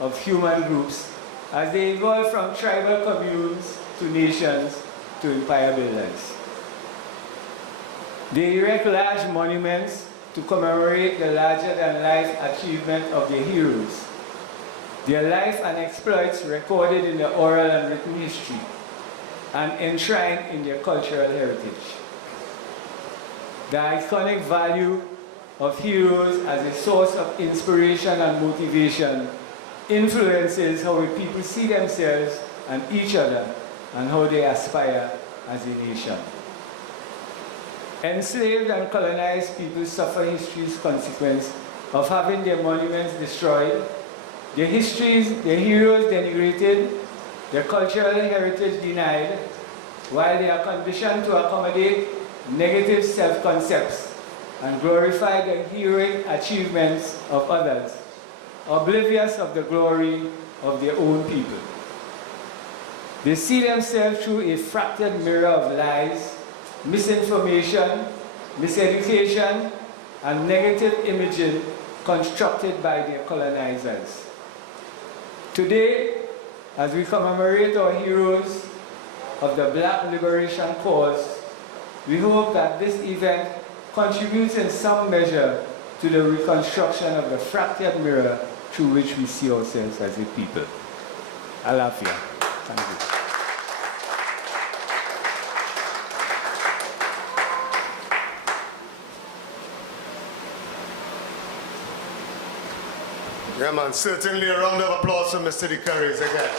of human groups as they evolve from tribal communes to nations to empire builders. They erect large monuments to commemorate the larger-than-life achievement of their heroes, their life and exploits recorded in the oral and written history, and enshrined in their cultural heritage. The iconic value of heroes as a source of inspiration and motivation influences how people see themselves and each other and how they aspire as a nation. Enslaved and colonized people suffer history's consequence of having their monuments destroyed, their histories, their heroes denigrated, their cultural heritage denied, while they are conditioned to accommodate negative self-concepts and glorify the heroic achievements of others, oblivious of the glory of their own people. They see themselves through a fractured mirror of lies, misinformation, miseducation, and negative imaging constructed by their colonizers. Today, as we commemorate our heroes of the Black liberation cause, we hope that this event contributes in some measure to the reconstruction of the fractured mirror through which we see ourselves as a people. Alafia. Thank you. Yeah, man, certainly a round of applause for Mr. De Curries again.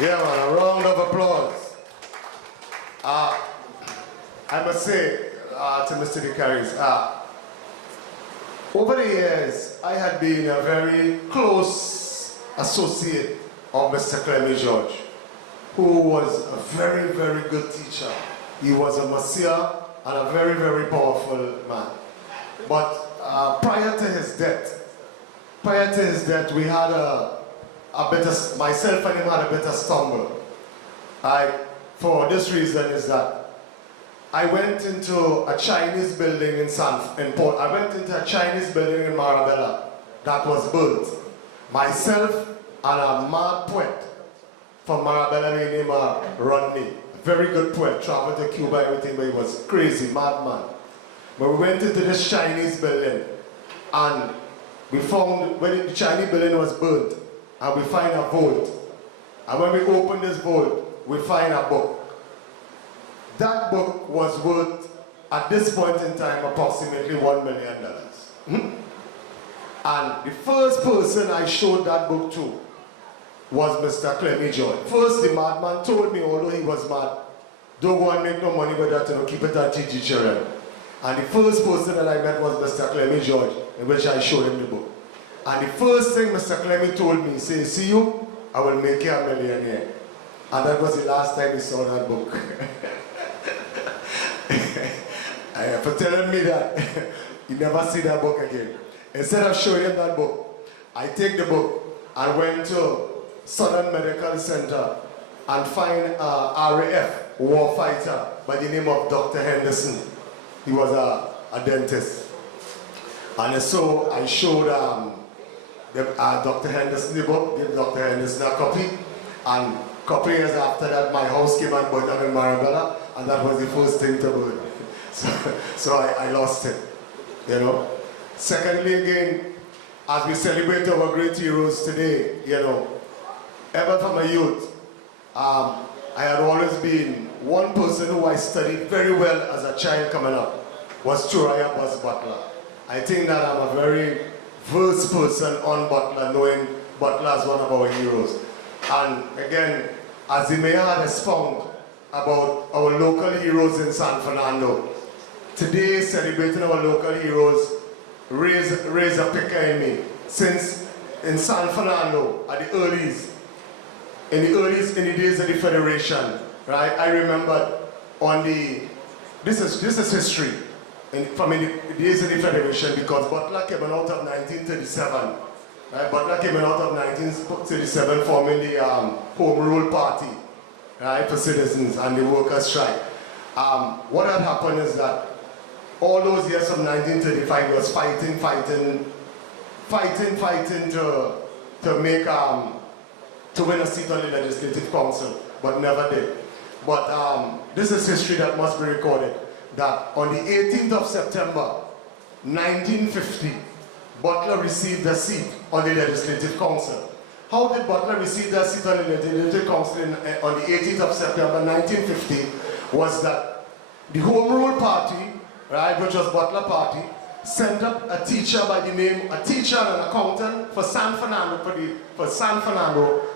Yeah, man, a round of applause. I must say to Mr. De Curries, over the years, I had been a very close associate of Mr. Clement George, who was a very, very good teacher. He was a messiah and a very, very powerful man. But prior to his death, we had a bit of, myself and him had a bit of stumble. For this reason is that I went into a Chinese building in Port. I went into a Chinese building in Marabella that was burnt. Myself and a mad poet from Marabella named Rodney, a very good poet, traveled to Cuba, everything, but he was crazy, madman. But we went into this Chinese building and we found, when the Chinese building was burnt, and we find a vault. And when we open this vault, we find a book. That book was worth, at this point in time, approximately $1 million. And the first person I showed that book to was Mr. Clement George. First, the madman told me, although he was mad, don't go and make no money with that, keep it at T.G. children. And the first person that I met was Mr. Clement George, in which I showed him the book. And the first thing Mr. Clement told me, he said, see you, I will make you a millionaire. And that was the last time he saw that book. For telling me that, he never see that book again. Instead of showing him that book, I take the book and went to Southern Medical Center and find a RAF war fighter by the name of Dr. Henderson. He was a dentist. And so I showed Dr. Henderson the book, gave Dr. Henderson a copy, and a couple years after that my house came and burned down in Marabella, and that was the first thing to burn. So I lost it, you know. Secondly again, as we celebrate our great heroes today, you know, ever from a youth, I had always been one person who I studied very well as a child coming up, was Churaya Bus Butler. I think that I'm a very versed person on Butler, knowing Butler as one of our heroes. And again, as the mayor had expounded about our local heroes in San Fernando, today celebrating our local heroes raise a picker in me. Since in San Fernando, at the earlies, in the days of the Federation, right? I remember this is history, from the days of the Federation, because Butler came out of 1937. Right? Butler came out of 1937 forming the Home Rule Party, right, for citizens and the workers' strike. What had happened is that all those years from 1935 was fighting to make to win a seat on the Legislative Council, but never did. But this is history that must be recorded, that on the 18th of September, 1950, Butler received a seat on the Legislative Council. How did Butler receive that seat on the Legislative Council on the 18th of September, 1950, was that the Home Rule Party, right, which was Butler Party, sent up a teacher and an accountant for San Fernando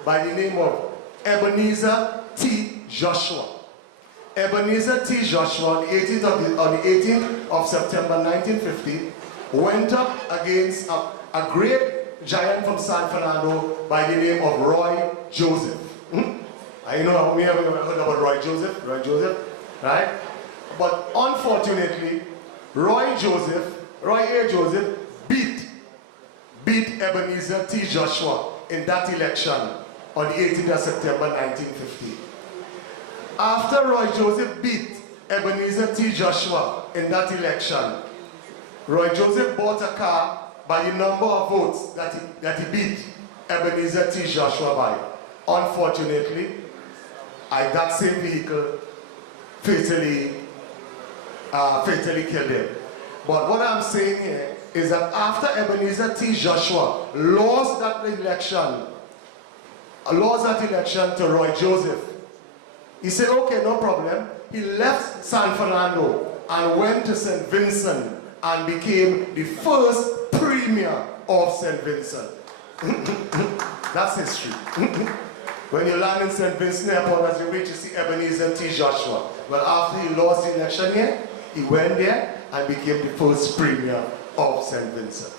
by the name of Ebenezer T. Joshua. Ebenezer T. Joshua on the 18th of September 1950 went up against a great giant from San Fernando by the name of Roy Joseph. I know how many of you have heard about Roy Joseph, right? But unfortunately, Roy A. Joseph beat Ebenezer T. Joshua in that election on the 18th of September 1950. After Roy Joseph beat Ebenezer T. Joshua in that election, Roy Joseph bought a car by the number of votes that he beat Ebenezer T. Joshua by. Unfortunately, that same vehicle fatally killed him. But what I'm saying here is that after Ebenezer T. Joshua lost that election to Roy Joseph, he said, okay, no problem. He left San Fernando and went to St. Vincent and became the first premier of St. Vincent. That's history. When you land in St. Vincent Airport, as you reach, you see Ebenezer T. Joshua. Well, after he lost the election here, he went there and became the first premier of St. Vincent.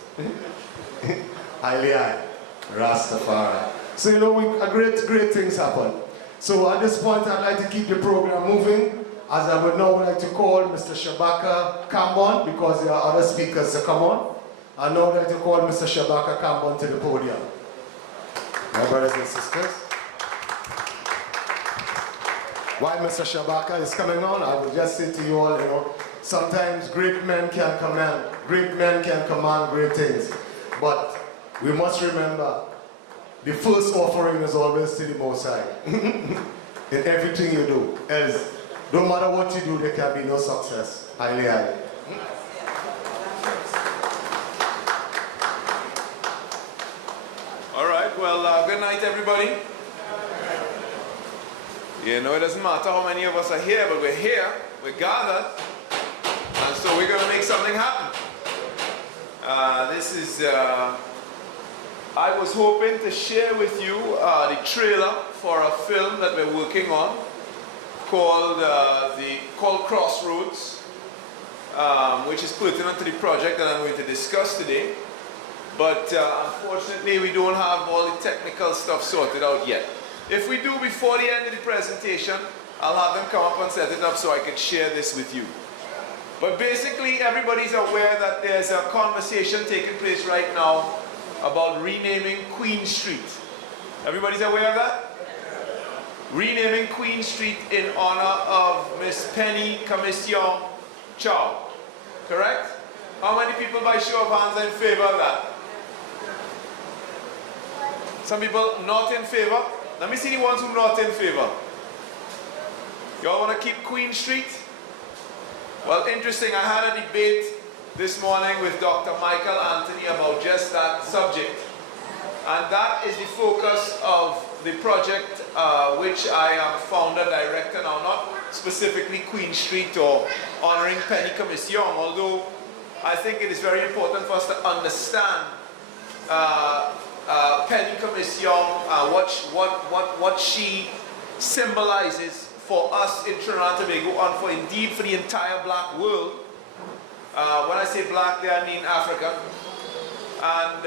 Rastafari. So, you know, great things happen. So at this point, I'd like to keep the program moving, as I would now like to call Mr. Shabaka Kambon, because there are other speakers to come on. I now would like to call Mr. Shabaka Kambon to the podium. My brothers and sisters. While Mr. Shabaka is coming on, I will just say to you all, you know, sometimes great men can command great things. But we must remember, the first offering is always to the Most High. In everything you do. Else, no matter what you do, there can be no success. Highly. All right, well, good night, everybody. You know, it doesn't matter how many of us are here, but we're here, we're gathered, and so we're going to make something happen. I was hoping to share with you the trailer for a film that we're working on called Crossroads, which is pertinent to the project that I'm going to discuss today. But unfortunately, we don't have all the technical stuff sorted out yet. If we do before the end of the presentation, I'll have them come up and set it up so I can share this with you. But basically, everybody's aware that there's a conversation taking place right now about renaming Queen Street. Everybody's aware of that? Renaming Queen Street in honor of Miss Penny Commission Chow. Correct? How many people by show of hands are in favor of that? Some people not in favor? Let me see the ones who are not in favor. Y'all want to keep Queen Street? Well, interesting. I had a debate this morning with Dr. Michael Anthony about just that subject. And that is the focus of the project which I am founder director now, not specifically Queen Street or honoring Penny Commission, although I think it is very important for us to understand Penny Commission, what she symbolizes for us in Trinidad and Tobago and for indeed for the entire black world. When I say black there, I mean Africa. And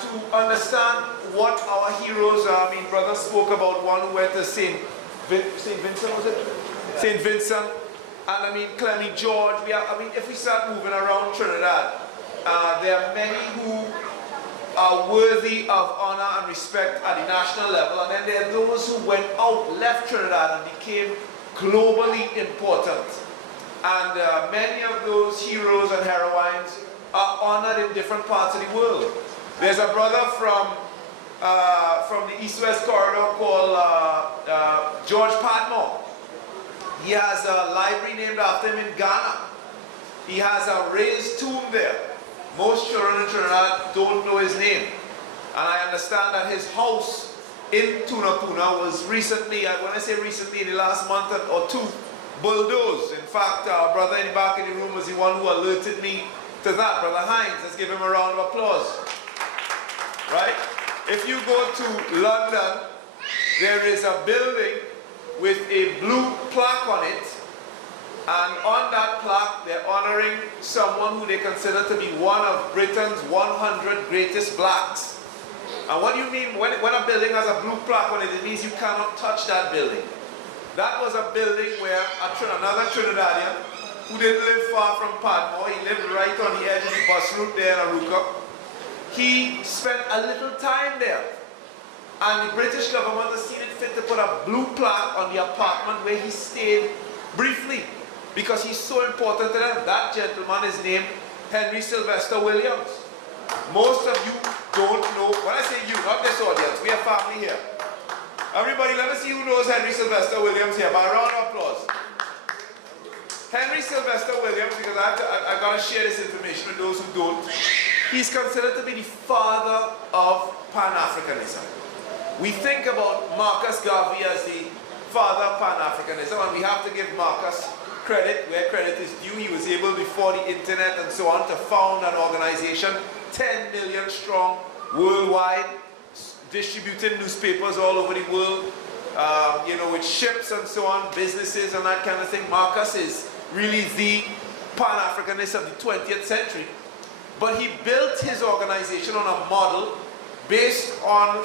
to understand what our heroes are. I mean, brother spoke about one who went to St. Vincent, was it? St. Vincent. And I mean, Clemmy George. If we start moving around Trinidad, there are many who are worthy of honor and respect at the national level. And then there are those who went out, left Trinidad and became globally important. And many of those heroes and heroines are honored in different parts of the world. There's a brother from the East-West corridor called George Padmore. He has a library named after him in Ghana. He has a raised tomb there. Most children in Trinidad don't know his name. And I understand that his house in Tunapuna was recently, when I say recently, in the last month or two, bulldozed. In fact, our brother in the back of the room was the one who alerted me to that. Brother Hines, let's give him a round of applause. Right? If you go to London, there is a building with a blue plaque on it, and on that plaque they're honoring someone who they consider to be one of Britain's 100 greatest blacks. And what do you mean when a building has a blue plaque on it? It means you cannot touch that building. That was a building where another Trinidadian who didn't live far from Padmore, he lived right on the edge of the bus route there in Aruca. He spent a little time there, and the British government has seen it fit to put a blue plaque on the apartment where he stayed briefly, because he's so important to them. That gentleman is named Henry Sylvester Williams. Most of you don't know. When I say you, not this audience, we have family here. Everybody, let me see who knows Henry Sylvester Williams here. By a round of applause. Henry Sylvester Williams, because I've got to share this information with those who don't. He's considered to be the father of Pan-Africanism. We think about Marcus Garvey as the father of Pan-Africanism, and we have to give Marcus credit where credit is due. He was able, before the internet and so on, to found an organization 10 million strong worldwide, distributing newspapers all over the world, you know, with ships and so on, businesses and that kind of thing. Marcus is really the Pan-Africanist of the 20th century. But he built his organization on a model based on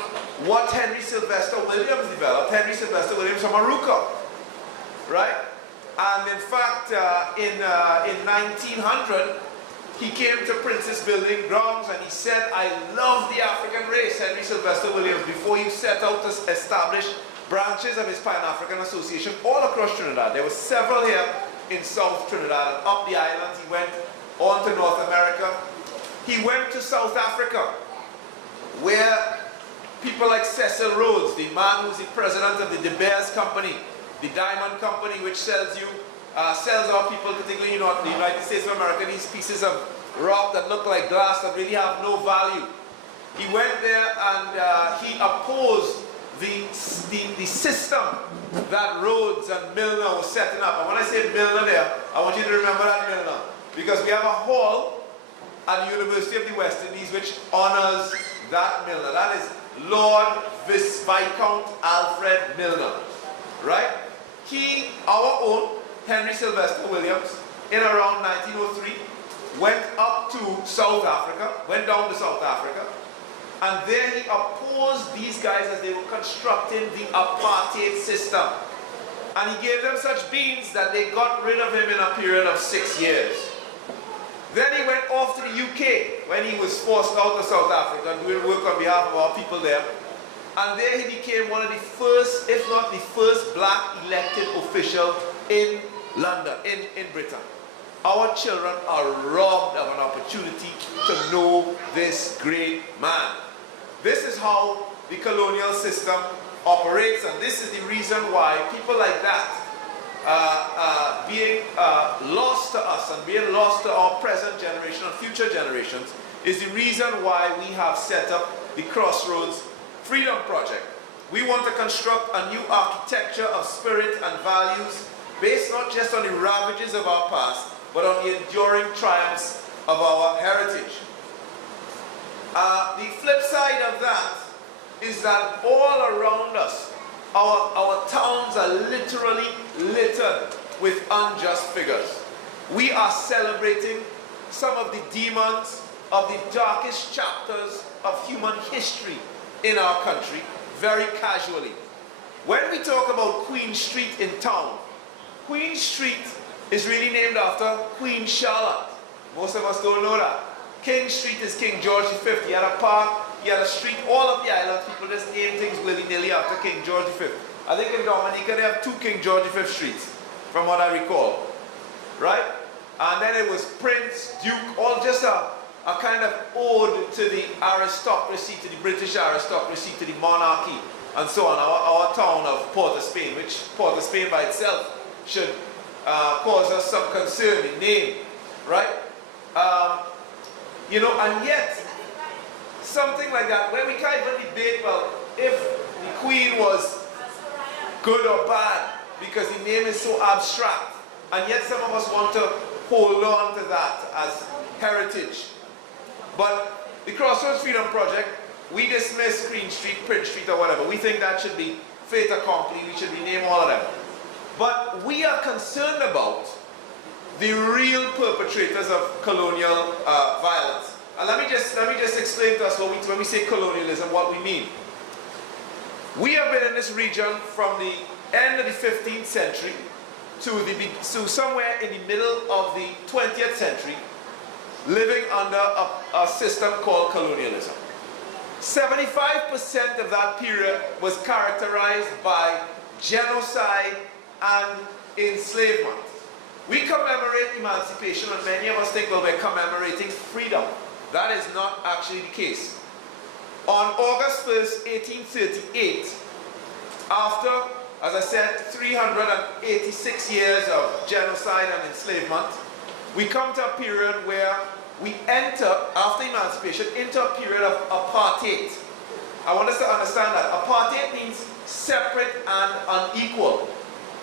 what Henry Sylvester Williams developed. Henry Sylvester Williams from Aruca, right? And in fact, in 1900, he came to Princess Building Grounds and he said, I love the African race, Henry Sylvester Williams, before he set out to establish branches of his Pan-African Association all across Trinidad. There were several here in South Trinidad, and up the island. He went on to North America. He went to South Africa, where people like Cecil Rhodes, the man who's the president of the De Beers Company, the diamond company which sells our people, particularly in the United States of America, these pieces of rock that look like glass that really have no value. He went there and he opposed the system that Rhodes and Milner were setting up. And when I say Milner there, I want you to remember that Milner, because we have a hall at the University of the West Indies which honors that Milner. That is Lord Viscount Alfred Milner, right? He, our own Henry Sylvester Williams, in around 1903, went up to South Africa, went down to South Africa, and there he opposed these guys as they were constructing the apartheid system. And he gave them such beans that they got rid of him in a period of 6 years. Then he went off to the UK when he was forced out of South Africa and doing work on behalf of our people there. And there he became one of the first, if not the first, black elected official in London, in Britain. Our children are robbed of an opportunity to know this great man. This is how the colonial system operates, and this is the reason why people like that being lost to us and being lost to our present generation and future generations is the reason why we have set up the Crossroads Freedom Project. We want to construct a new architecture of spirit and values based not just on the ravages of our past, but on the enduring triumphs of our heritage. The flip side of that is that all around us, our towns are literally littered with unjust figures. We are celebrating some of the demons of the darkest chapters of human history in our country very casually. When we talk about Queen Street in town, Queen Street is really named after Queen Charlotte. Most of us don't know that. King Street is King George V. He had a park, he had a street, all of the islands, people just name things willy-nilly after King George V. I think in Dominica they have 2 King George V streets, from what I recall. Right? And then it was Prince, Duke, all just a kind of ode to the aristocracy, to the British aristocracy, to the monarchy, and so on. Our town of Port of Spain, which Port of Spain by itself should cause us some concern in name, right? You know, and yet, something like that, where we can't even debate, well, if the Queen was good or bad, because the name is so abstract, and yet some of us want to hold on to that as heritage. But the Crossroads Freedom Project, we dismiss Green Street, Prince Street, or whatever. We think that should be fait accompli. We should rename all of them. But we are concerned about the real perpetrators of colonial violence. And let me just explain to us when we say colonialism, what we mean. We have been in this region from the end of the 15th century to somewhere in the middle of the 20th century, living under a system called colonialism. 75% of that period was characterized by genocide and enslavement. We commemorate emancipation, and many of us think, well, we're commemorating freedom. That is not actually the case. On August 1st, 1838, after, as I said, 386 years of genocide and enslavement, we come to a period where we enter, after emancipation, into a period of apartheid. I want us to understand that. Apartheid means separate and unequal.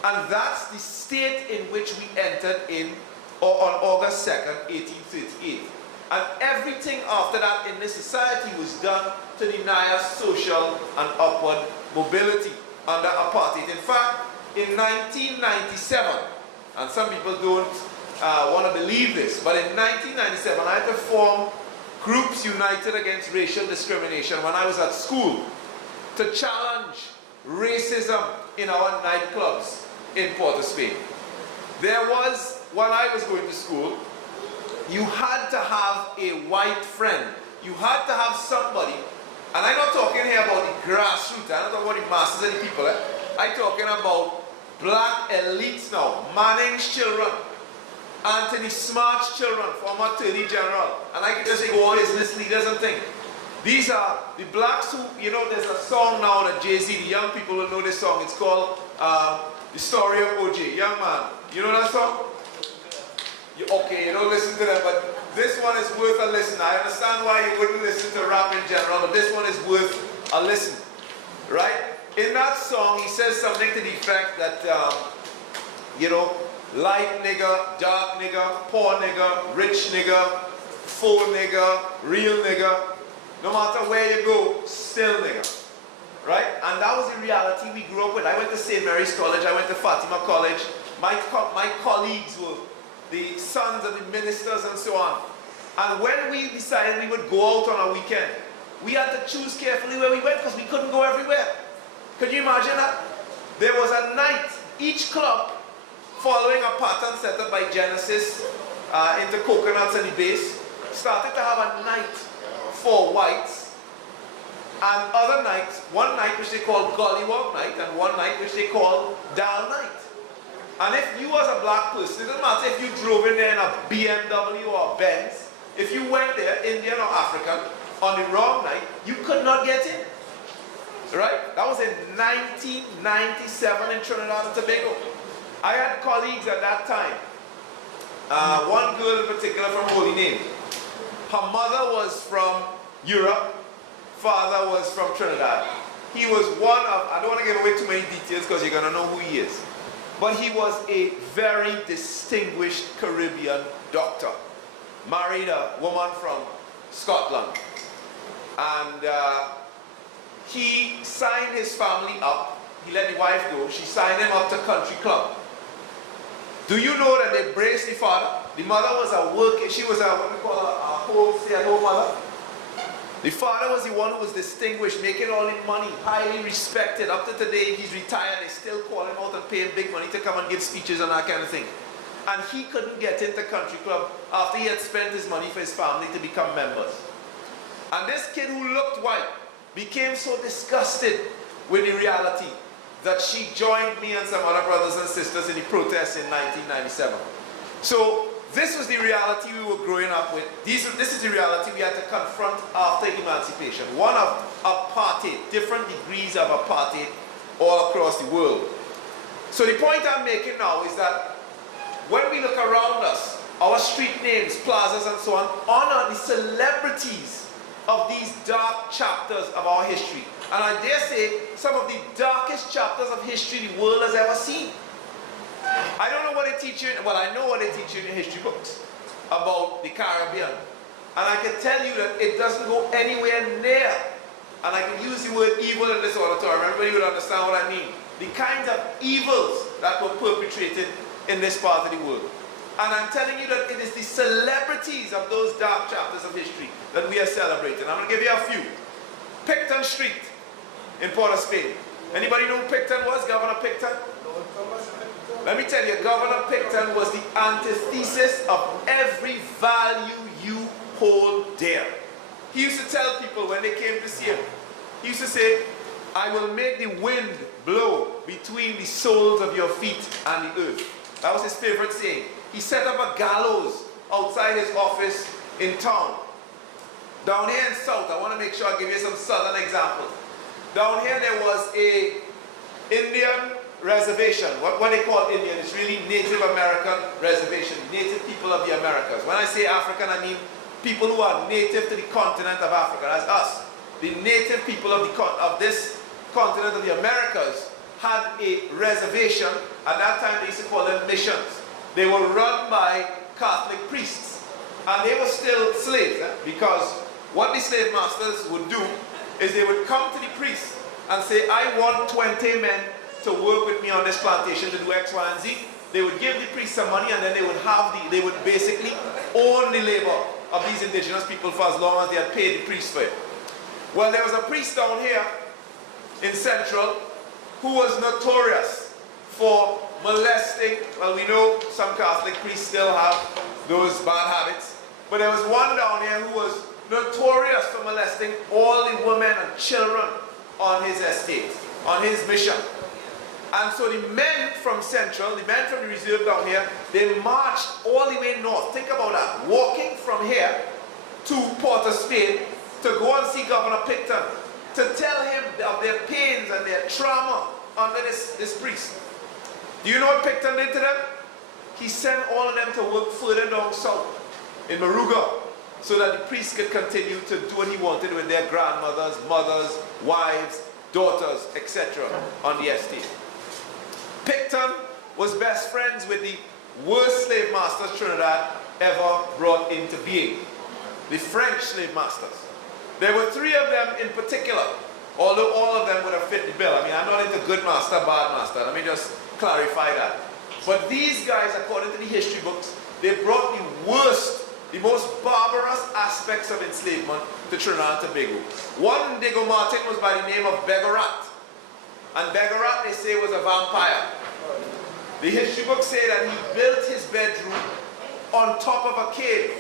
And that's the state in which we entered on August 2nd, 1838. And everything after that in this society was done to deny us social and upward mobility under apartheid. In fact, in 1997, and some people don't want to believe this, but in 1997 I had to form Groups United Against Racial Discrimination when I was at school to challenge racism in our nightclubs in Port of Spain. There was, when I was going to school, you had to have a white friend. You had to have somebody, and I'm not talking here about the grassroots, I'm not talking about the masses of the people. I'm talking about black elites now, Manning's children, Anthony Smart's children, former Attorney General, and I can just go on business leaders and things. These are the blacks who, you know, there's a song now that Jay-Z, the young people will know this song. It's called The Story of O.J. Young man, you know that song? Okay, you don't listen to them, but this one is worth a listen. I understand why you wouldn't listen to rap in general, but this one is worth a listen, right? In that song, he says something to the effect that, you know, light nigger, dark nigger, poor nigger, rich nigger, full nigger, real nigger, no matter where you go, still nigger, right? And that was the reality we grew up with. I went to St. Mary's College, I went to Fatima College. My colleagues were the sons of the ministers and so on. And when we decided we would go out on a weekend, we had to choose carefully where we went because we couldn't go everywhere. Could you imagine that? There was a night, each club, following a pattern set up by Genesis into Coconuts and the base, started to have a night for whites, and other nights, one night which they call Gollywog night, and one night which they call Dal night. And if you as a black person, it doesn't matter if you drove in there in a BMW or a Benz, if you went there, Indian or African, on the wrong night, you could not get in. Right? That was in 1997 in Trinidad and Tobago. I had colleagues at that time, one girl in particular from Holy Name. Her mother was from Europe, father was from Trinidad. He was one of, I don't want to give away too many details because you're going to know who he is. But he was a very distinguished Caribbean doctor. Married a woman from Scotland. And he signed his family up. He let the wife go. She signed him up to country club. Do you know that they braced the father? The mother was a worker. She was what we call a stay-at-home mother. The father was the one who was distinguished, making all the money, highly respected. Up to today, he's retired. They still call him out and pay him big money to come and give speeches and that kind of thing. And he couldn't get into country club after he had spent his money for his family to become members. And this kid who looked white became so disgusted with the reality that she joined me and some other brothers and sisters in the protests in 1997. So this was the reality we were growing up with. This is the reality we had to confront after emancipation. One of apartheid, different degrees of apartheid all across the world. So the point I'm making now is that when we look around us, our street names, plazas and so on, honor the celebrities of these dark chapters of our history. And I dare say, some of the darkest chapters of history the world has ever seen. I don't know what they teach you, well, I know what they teach you in your history books. about the Caribbean. And I can tell you that it doesn't go anywhere near, and I can use the word evil in this auditorium, everybody will understand what I mean, the kinds of evils that were perpetrated in this part of the world. And I'm telling you that it is the celebrities of those dark chapters of history that we are celebrating. I'm going to give you a few. Picton Street in Port of Spain. Anybody know who Picton was? Governor Picton? Let me tell you, Governor Picton was the antithesis of every value you hold dear. He used to tell people when they came to see him, he used to say, I will make the wind blow between the soles of your feet and the earth. That was his favorite saying. He set up a gallows outside his office in town. Down here in South, I want to make sure I give you some southern examples. Down here there was a Indian reservation. What they call Indian, it's really Native American reservation, native people of the Americas. When I say African, I mean people who are native to the continent of Africa. That's us. The native people of this continent of the Americas had a reservation. At that time they used to call them missions. They were run by Catholic priests, and they were still slaves, because what the slave masters would do is they would come to the priest and say, I want 20 men to work with me on this plantation to do X, Y, and Z. They would give the priest some money, and then they would basically own the labor of these indigenous people for as long as they had paid the priest for it. Well, there was a priest down here in Central who was notorious for molesting. Well, we know some Catholic priests still have those bad habits, but there was one down here who was notorious for molesting all the women and children on his estate, on his mission. And so the men from Central, the men from the reserve down here, they marched all the way north. Think about that, walking from here to Port of Spain to go and see Governor Picton, to tell him of their pains and their trauma under this priest. Do you know what Picton did to them? He sent all of them to work further down south in Maruga, so that the priest could continue to do what he wanted with their grandmothers, mothers, wives, daughters, etc. on the estate. Picton was best friends with the worst slave masters Trinidad ever brought into being, the French slave masters. There were 3 of them in particular, although all of them would have fit the bill. I mean, I'm not into good master, bad master. Let me just clarify that. But these guys, according to the history books, they brought the worst, the most barbarous aspects of enslavement to Trinidad and Tobago. One Diego Martin was by the name of Begarat. And Begarat, they say, was a vampire. The history books say that he built his bedroom on top of a cave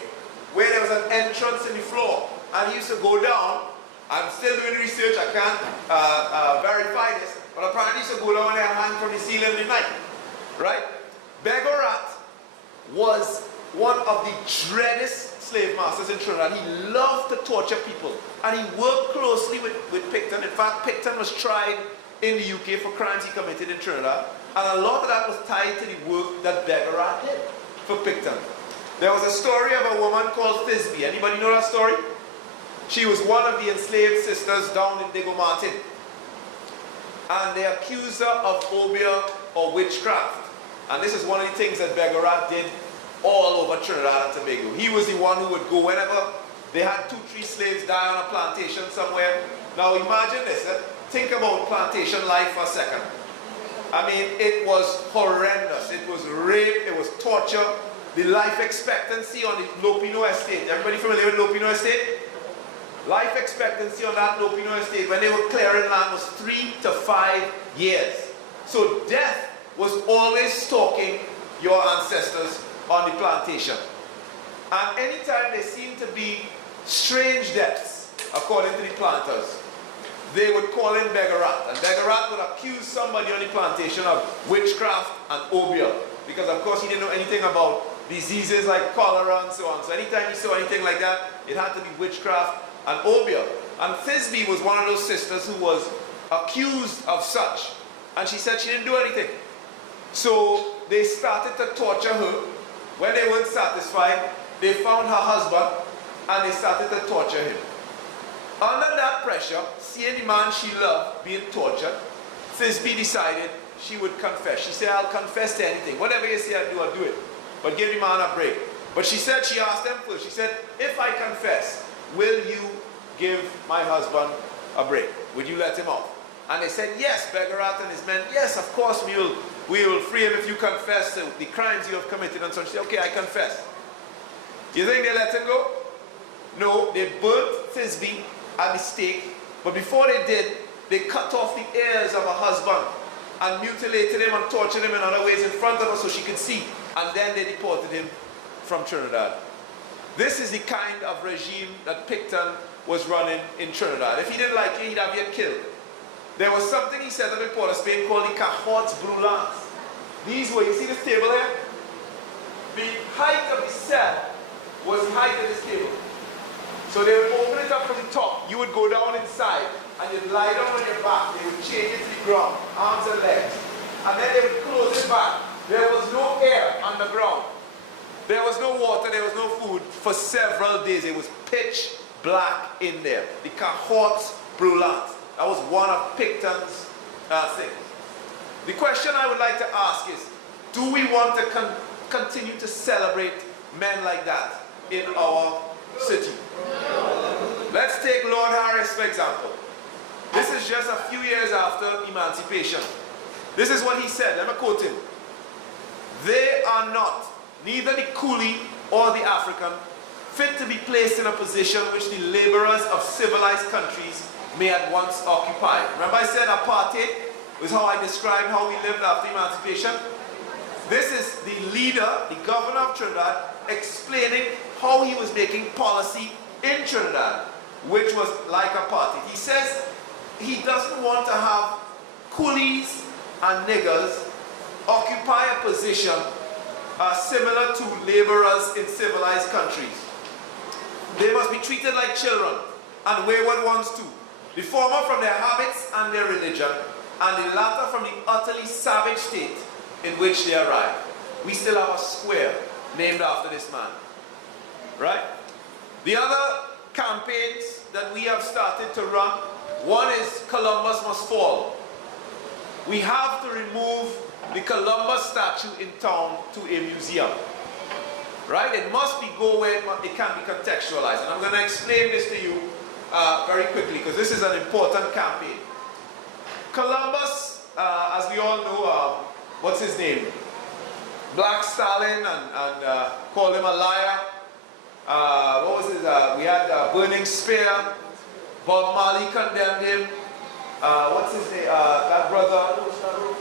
where there was an entrance in the floor. And he used to go down. I'm still doing research, I can't verify this, but apparently he used to go down there and hang from the ceiling in the night. Right? Begarat was one of the dreadest slave masters in Trinidad. He loved to torture people, and he worked closely with Picton. In fact, Picton was tried in the UK for crimes he committed in Trinidad, and a lot of that was tied to the work that Begarat did for Picton. There was a story of a woman called Thisbe. Anybody know that story? She was one of the enslaved sisters down in Diego Martin, and they accused her of obeah or witchcraft. And this is one of the things that Begarat did all over Trinidad and Tobago. He was the one who would go whenever they had 2-3 slaves die on a plantation somewhere. Now imagine this, think about plantation life for a second. I mean, it was horrendous. It was rape, it was torture. The life expectancy on the Lopino estate, everybody familiar with Lopino estate? Life expectancy on that Lopino estate when they were clearing land was 3 to 5 years. So death was always stalking your ancestors on the plantation. And anytime there seemed to be strange deaths, according to the planters, they would call in Begarat. And Begarat would accuse somebody on the plantation of witchcraft and obeah, because of course he didn't know anything about diseases like cholera and so on. So anytime he saw anything like that, it had to be witchcraft and obeah. And Thisbe was one of those sisters who was accused of such. And she said she didn't do anything. So they started to torture her. When they weren't satisfied, they found her husband and they started to torture him. Under that pressure, seeing the man she loved being tortured, Thisbe decided she would confess. She said, I'll confess to anything. Whatever you say I'll do it. But give the man a break. But she said, she asked them first, she said, if I confess, will you give my husband a break? Would you let him off? And they said, yes, Begarat and his men, yes, of course we will free him if you confess the crimes you have committed. And so she said, okay, I confess. You think they let him go? No, they burnt Thisbe at the stake, but before they did, they cut off the ears of her husband and mutilated him and tortured him in other ways in front of her so she could see. And then they deported him from Trinidad. This is the kind of regime that Picton was running in Trinidad. If he didn't like you, he'd have you killed. There was something he set up in Port of Spain called the cajots brûlants. These were, you see this table here? The height of the cell was the height of this table. So they would open it up from the top. You would go down inside and you'd lie down on your back. They would change it to the ground, arms and legs. And then they would close it back. There was no air underground. There was no water, there was no food for several days. It was pitch black in there. The cajots brûlants. That was one of Picton's things. The question I would like to ask is, do we want to continue to celebrate men like that in our city? Let's take Lord Harris for example. This is just a few years after emancipation. This is what he said. Let me quote him. They are not, neither the coolie or the African, fit to be placed in a position which the laborers of civilized countries may at once occupy. Remember I said apartheid was how I described how we lived after emancipation? This is the leader, the governor of Trinidad, explaining how he was making policy in Trinidad, which was like apartheid. He says he doesn't want to have coolies and niggers occupy a position similar to laborers in civilized countries. They must be treated like children and wayward ones too. The former from their habits and their religion, and the latter from the utterly savage state in which they arrived. We still have a square named after this man. Right? The other campaigns that we have started to run, one is Columbus must fall. We have to remove the Columbus statue in town to a museum. Right? It must be go where it can be contextualized. And I'm going to explain this to you very quickly because this is an important campaign. Columbus, as we all know, what's his name? Black Stalin and called him a liar. What was his? We had Burning Spear. Bob Marley condemned him. What's his name? That brother?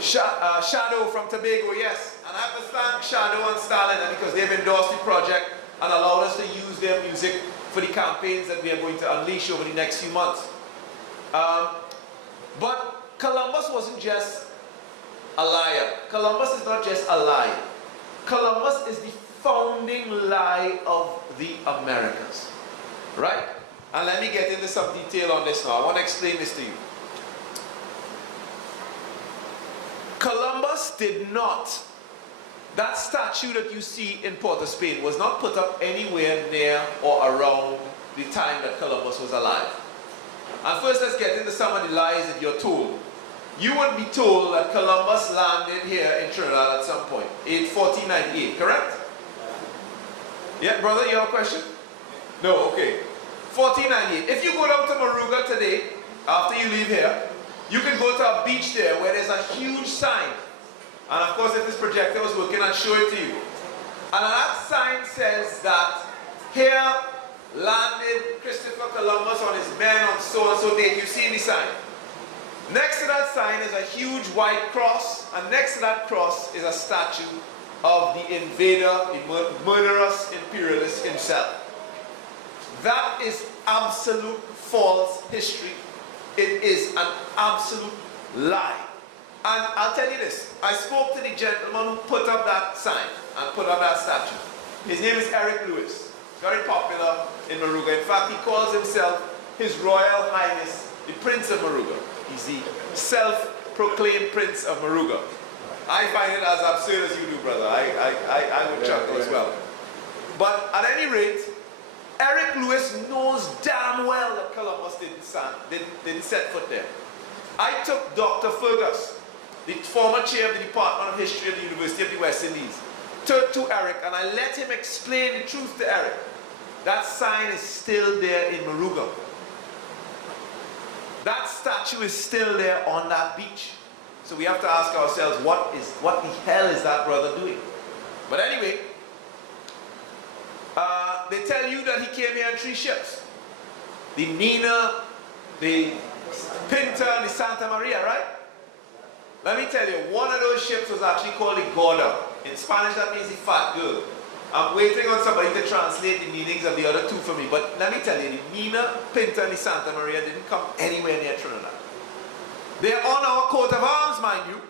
Shadow from Tobago, yes. And I have to thank Shadow and Stalin because they've endorsed the project and allowed us to use their music for the campaigns that we are going to unleash over the next few months. But Columbus wasn't just a liar. Columbus is not just a lie. Columbus is the founding lie of the Americas. Right? And let me get into some detail on this now. I want to explain this to you. Columbus did not, that statue that you see in Port of Spain was not put up anywhere near or around the time that Columbus was alive. And first let's get into some of the lies that you're told. You would be told that Columbus landed here in Trinidad at some point, in 1498, correct? Yeah, brother, you have a question? No, okay. 1498. If you go down to Moruga today, after you leave here, you can go to a beach there where there's a huge sign. And of course, if this projector was working, I'd show it to you. And that sign says that here landed Christopher Columbus on his men on so and so date. You've seen the sign. Next to that sign is a huge white cross, and next to that cross is a statue of the invader, the murderous imperialist himself. That is absolute false history. It is an absolute lie. And I'll tell you this, I spoke to the gentleman who put up that sign and put up that statue. His name is Eric Lewis, very popular in Moruga. In fact, he calls himself His Royal Highness, the Prince of Moruga. He's the self-proclaimed Prince of Moruga. I find it as absurd as you do, brother. I would chuckle as well. But at any rate, Eric Lewis knows damn well that Columbus didn't set foot there. I took Dr. Fergus, the former chair of the Department of History at the University of the West Indies, to Eric, and I let him explain the truth to Eric. That sign is still there in Moruga. That statue is still there on that beach. So we have to ask ourselves, what the hell is that brother doing? But anyway, they tell you that he came here in 3 ships. The Nina, the Pinta, and the Santa Maria, right? Let me tell you, one of those ships was actually called the Gorda. In Spanish, that means the fat girl. I'm waiting on somebody to translate the meanings of the other 2 for me. But let me tell you, the Nina, Pinta, and the Santa Maria didn't come anywhere near Trinidad. They're on our coat of arms, mind you.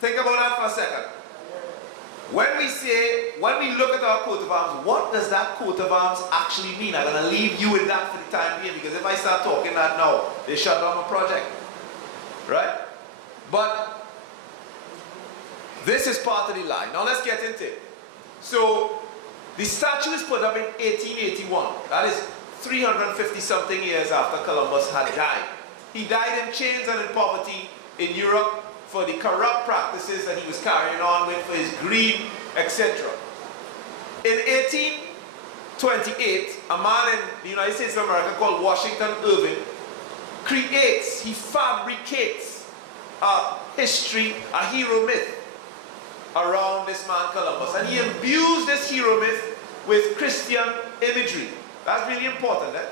Think about that for a second. When we look at our coat of arms, what does that coat of arms actually mean? I'm going to leave you with that for the time being, because if I start talking that now, they shut down my project. Right? But this is part of the lie. Now let's get into it. So, the statue is put up in 1881. That is 350 something years after Columbus had died. He died in chains and in poverty in Europe for the corrupt practices that he was carrying on with, for his greed, etc. In 1828, a man in the United States of America called Washington Irving he fabricates a history, a hero myth around this man Columbus. And he imbues this hero myth with Christian imagery. That's really important, eh?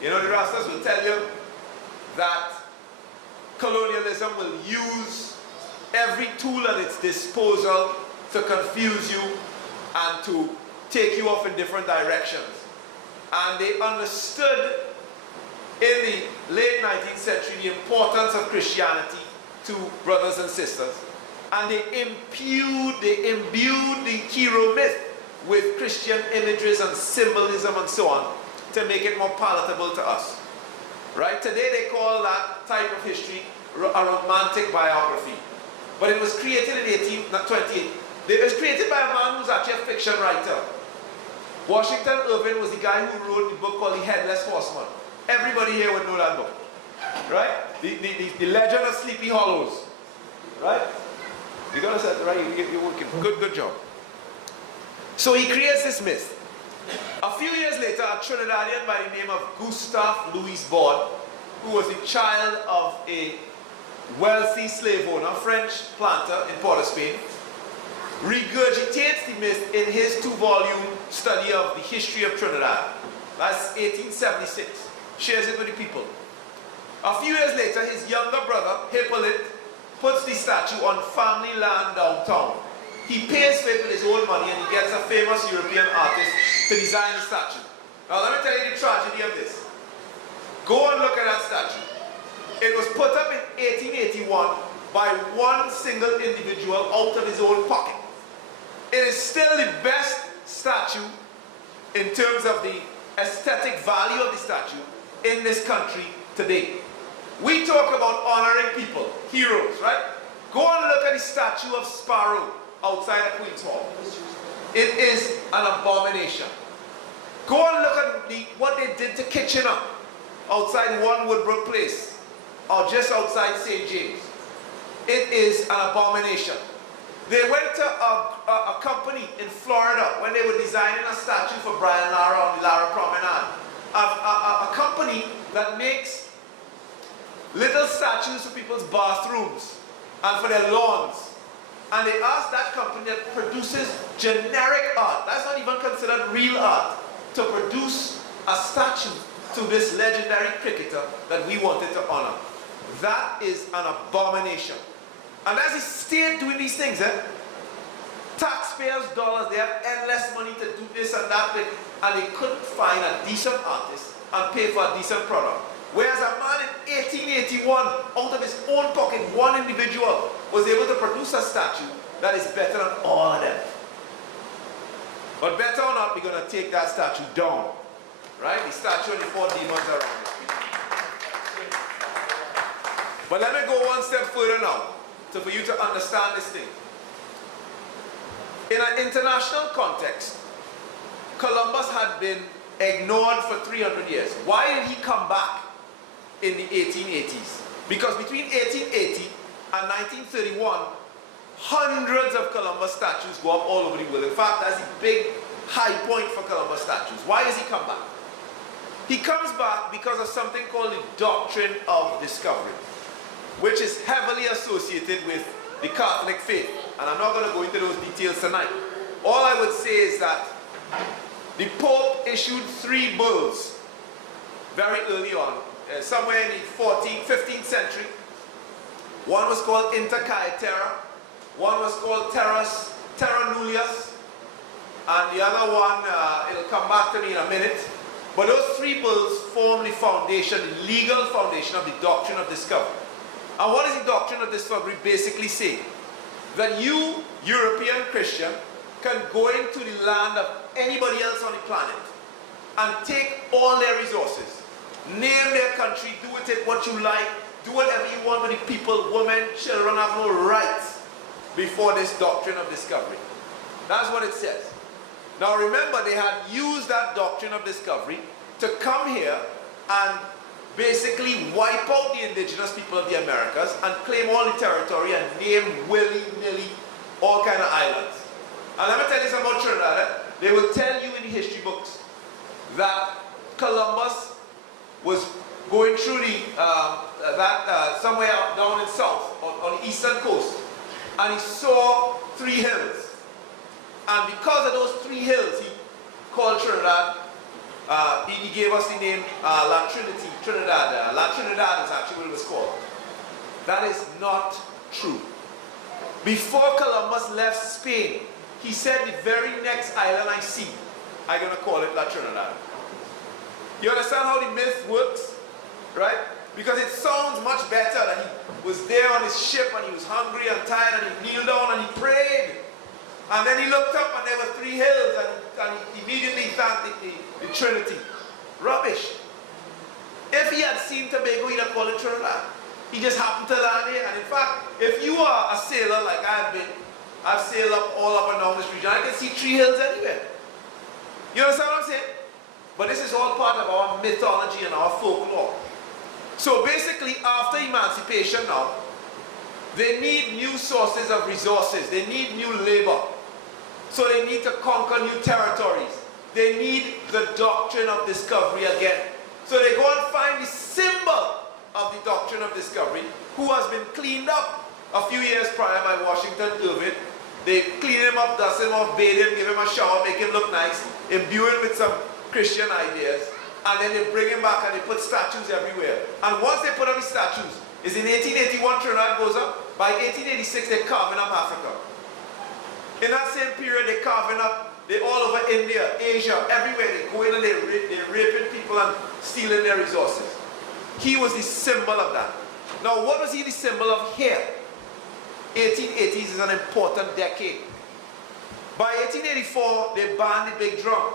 You know, the Rastas will tell you that colonialism will use every tool at its disposal to confuse you and to take you off in different directions. And they understood in the late 19th century the importance of Christianity to brothers and sisters. And they imbued the hero myth with Christian imageries and symbolism and so on to make it more palatable to us. Right? Today they call that type of history a romantic biography. But it was created in 1828. It was created by a man who's actually a fiction writer. Washington Irving was the guy who wrote the book called The Headless Horseman. Everybody here would know that book. Right? The Legend of Sleepy Hollows. Right? You got to set it right. You're working. Good job. So he creates this myth. A few years later, a Trinidadian by the name of Gustave Louis Bord, who was the child of a wealthy slave owner, French planter in Port of Spain, regurgitates the myth in his 2-volume study of the history of Trinidad. That's 1876. Shares it with the people. A few years later, his younger brother, Hippolyte, puts the statue on family land downtown. He pays for it with his own money, and he gets a famous European artist to design the statue. Now let me tell you the tragedy of this. Go and look at that statue. It was put up in 1881 by one single individual out of his own pocket. It is still the best statue in terms of the aesthetic value of the statue in this country today. We talk about honoring people, heroes, right? Go and look at the statue of Sparrow outside of Queen's Hall. It is an abomination. Go and look at what they did to Kitchener outside One Woodbrook Place or just outside St. James. It is an abomination. They went to a company in Florida when they were designing a statue for Brian Lara on the Lara Promenade. A company that makes little statues for people's bathrooms and for their lawns. And they asked that company that produces generic art, that's not even considered real art, to produce a statue to this legendary cricketer that we wanted to honor. That is an abomination. And that's the state doing these things, eh? Taxpayers' dollars, they have endless money to do this and that, and they couldn't find a decent artist and pay for a decent product. Whereas a man in 1881, out of his own pocket, one individual was able to produce a statue that is better than all of them. But better or not, we're going to take that statue down. Right? The statue and the 4 demons around it. But let me go one step further now, for you to understand this thing. In an international context, Columbus had been ignored for 300 years. Why did he come back in the 1880s? Because between 1880 and 1931, hundreds of Columbus statues go up all over the world. In fact, that's the big high point for Columbus statues. Why does he come back? He comes back because of something called the doctrine of discovery, which is heavily associated with the Catholic faith. And I'm not going to go into those details tonight. All I would say is that the Pope issued 3 bulls very early on, somewhere in the 14th, 15th century. One was called Inter Cae Terra, one was called Terra Nullius, and the other one, it'll come back to me in a minute. But those 3 bulls form the foundation, the legal foundation of the doctrine of discovery. And what does the doctrine of discovery basically say? That you, European Christian, can go into the land of anybody else on the planet and take all their resources, name their country, do with it what you like, do whatever you want with the people, women, children have no rights before this doctrine of discovery. That's what it says. Now remember, they had used that doctrine of discovery to come here and basically wipe out the indigenous people of the Americas and claim all the territory and name willy-nilly all kind of islands. And let me tell you something about Trinidad. They will tell you in the history books that Columbus was going through the somewhere up down in south on the eastern coast, and he saw 3 hills. And because of those 3 hills, he called Trinidad. He gave us the name La Trinity, Trinidad. La Trinidad is actually what it was called. That is not true. Before Columbus left Spain, he said, the very next island I see, I'm going to call it La Trinidad. You understand how the myth works? Right? Because it sounds much better that he was there on his ship and he was hungry and tired and he kneeled down and he prayed. And then he looked up and there were 3 hills and he immediately thanked the Trinity. Rubbish. If he had seen Tobago, he'd have called it Trinidad. He just happened to land here. And in fact, if you are a sailor like I've been, I've sailed all up and down this region, I can see 3 hills anywhere. You understand what I'm saying? But this is all part of our mythology and our folklore. So basically, after emancipation now, they need new sources of resources. They need new labor. So they need to conquer new territories. They need the doctrine of discovery again. So they go and find the symbol of the doctrine of discovery, who has been cleaned up a few years prior by Washington Irving. They clean him up, dust him off, bathe him, give him a shower, make him look nice, imbue him with some Christian ideas, and then they bring him back and they put statues everywhere. And once they put up the statues, is in 1881 Trinidad goes up. By 1886 they're carving up Africa. In that same period they're carving up, they're all over India, Asia, everywhere. They go in and they're raping people and stealing their resources. He was the symbol of that. Now what was he the symbol of here? 1880s is an important decade. By 1884 they banned the big drum.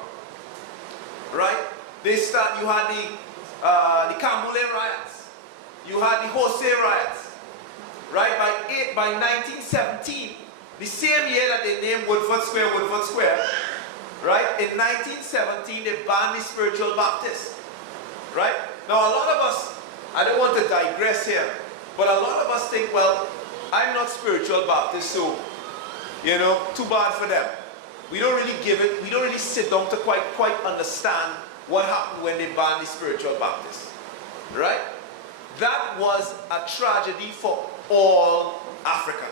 Right? You had the Camboulin riots. You had the Jose riots. Right? By 1917, the same year that they named Woodford Square, right? In 1917, they banned the spiritual Baptists. Right? Now, a lot of us, I don't want to digress here, but a lot of us think, well, I'm not spiritual Baptist, so, you know, too bad for them. We don't really give it, we don't really sit down to quite understand what happened when they banned the spiritual Baptists. Right? That was a tragedy for all Africans.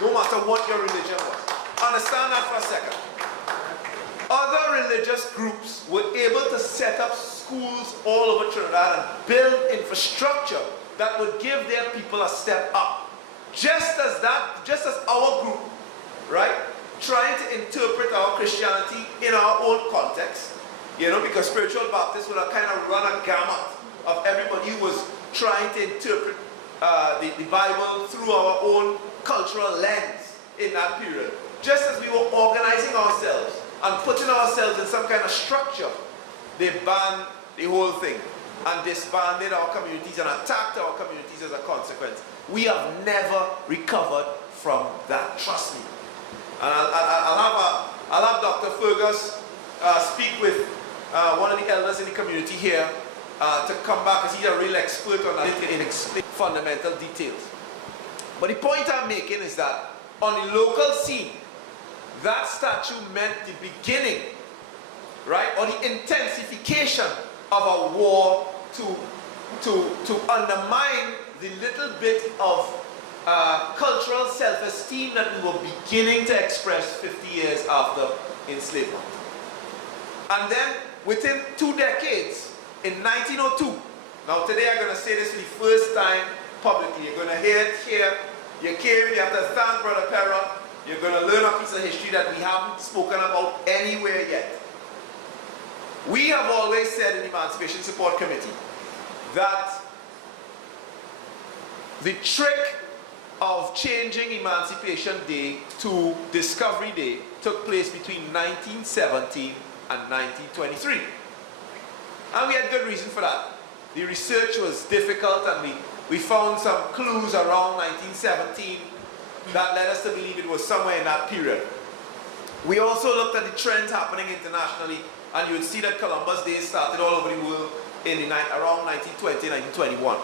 No matter what your religion was. Understand that for a second. Other religious groups were able to set up schools all over Trinidad and build infrastructure that would give their people a step up. Just as our group, right, trying to interpret our Christianity in our own context, you know, because spiritual Baptists would have kind of run a gamut of everybody who was trying to interpret the Bible through our own cultural lens in that period. Just as we were organizing ourselves and putting ourselves in some kind of structure, they banned the whole thing and disbanded our communities and attacked our communities as a consequence. We have never recovered from that, trust me. And I'll have Dr. Fergus speak with one of the elders in the community here to come back, because he's a real expert on that in fundamental details. But the point I'm making is that on the local scene, that statue meant the beginning, right, or the intensification of a war to undermine the little bit of cultural self-esteem that we were beginning to express 50 years after enslavement. And then within 2 decades, in 1902, now today I'm going to say this for the first time publicly. You're going to hear it here. You came, you have to thank Brother Perra. You're going to learn a piece of history that we haven't spoken about anywhere yet. We have always said in the Emancipation Support Committee that the trick of changing Emancipation Day to Discovery Day took place between 1917 and 1923. And we had good reason for that. The research was difficult, and we found some clues around 1917 that led us to believe it was somewhere in that period. We also looked at the trends happening internationally, and you would see that Columbus Day started all over the world in around 1920, 1921.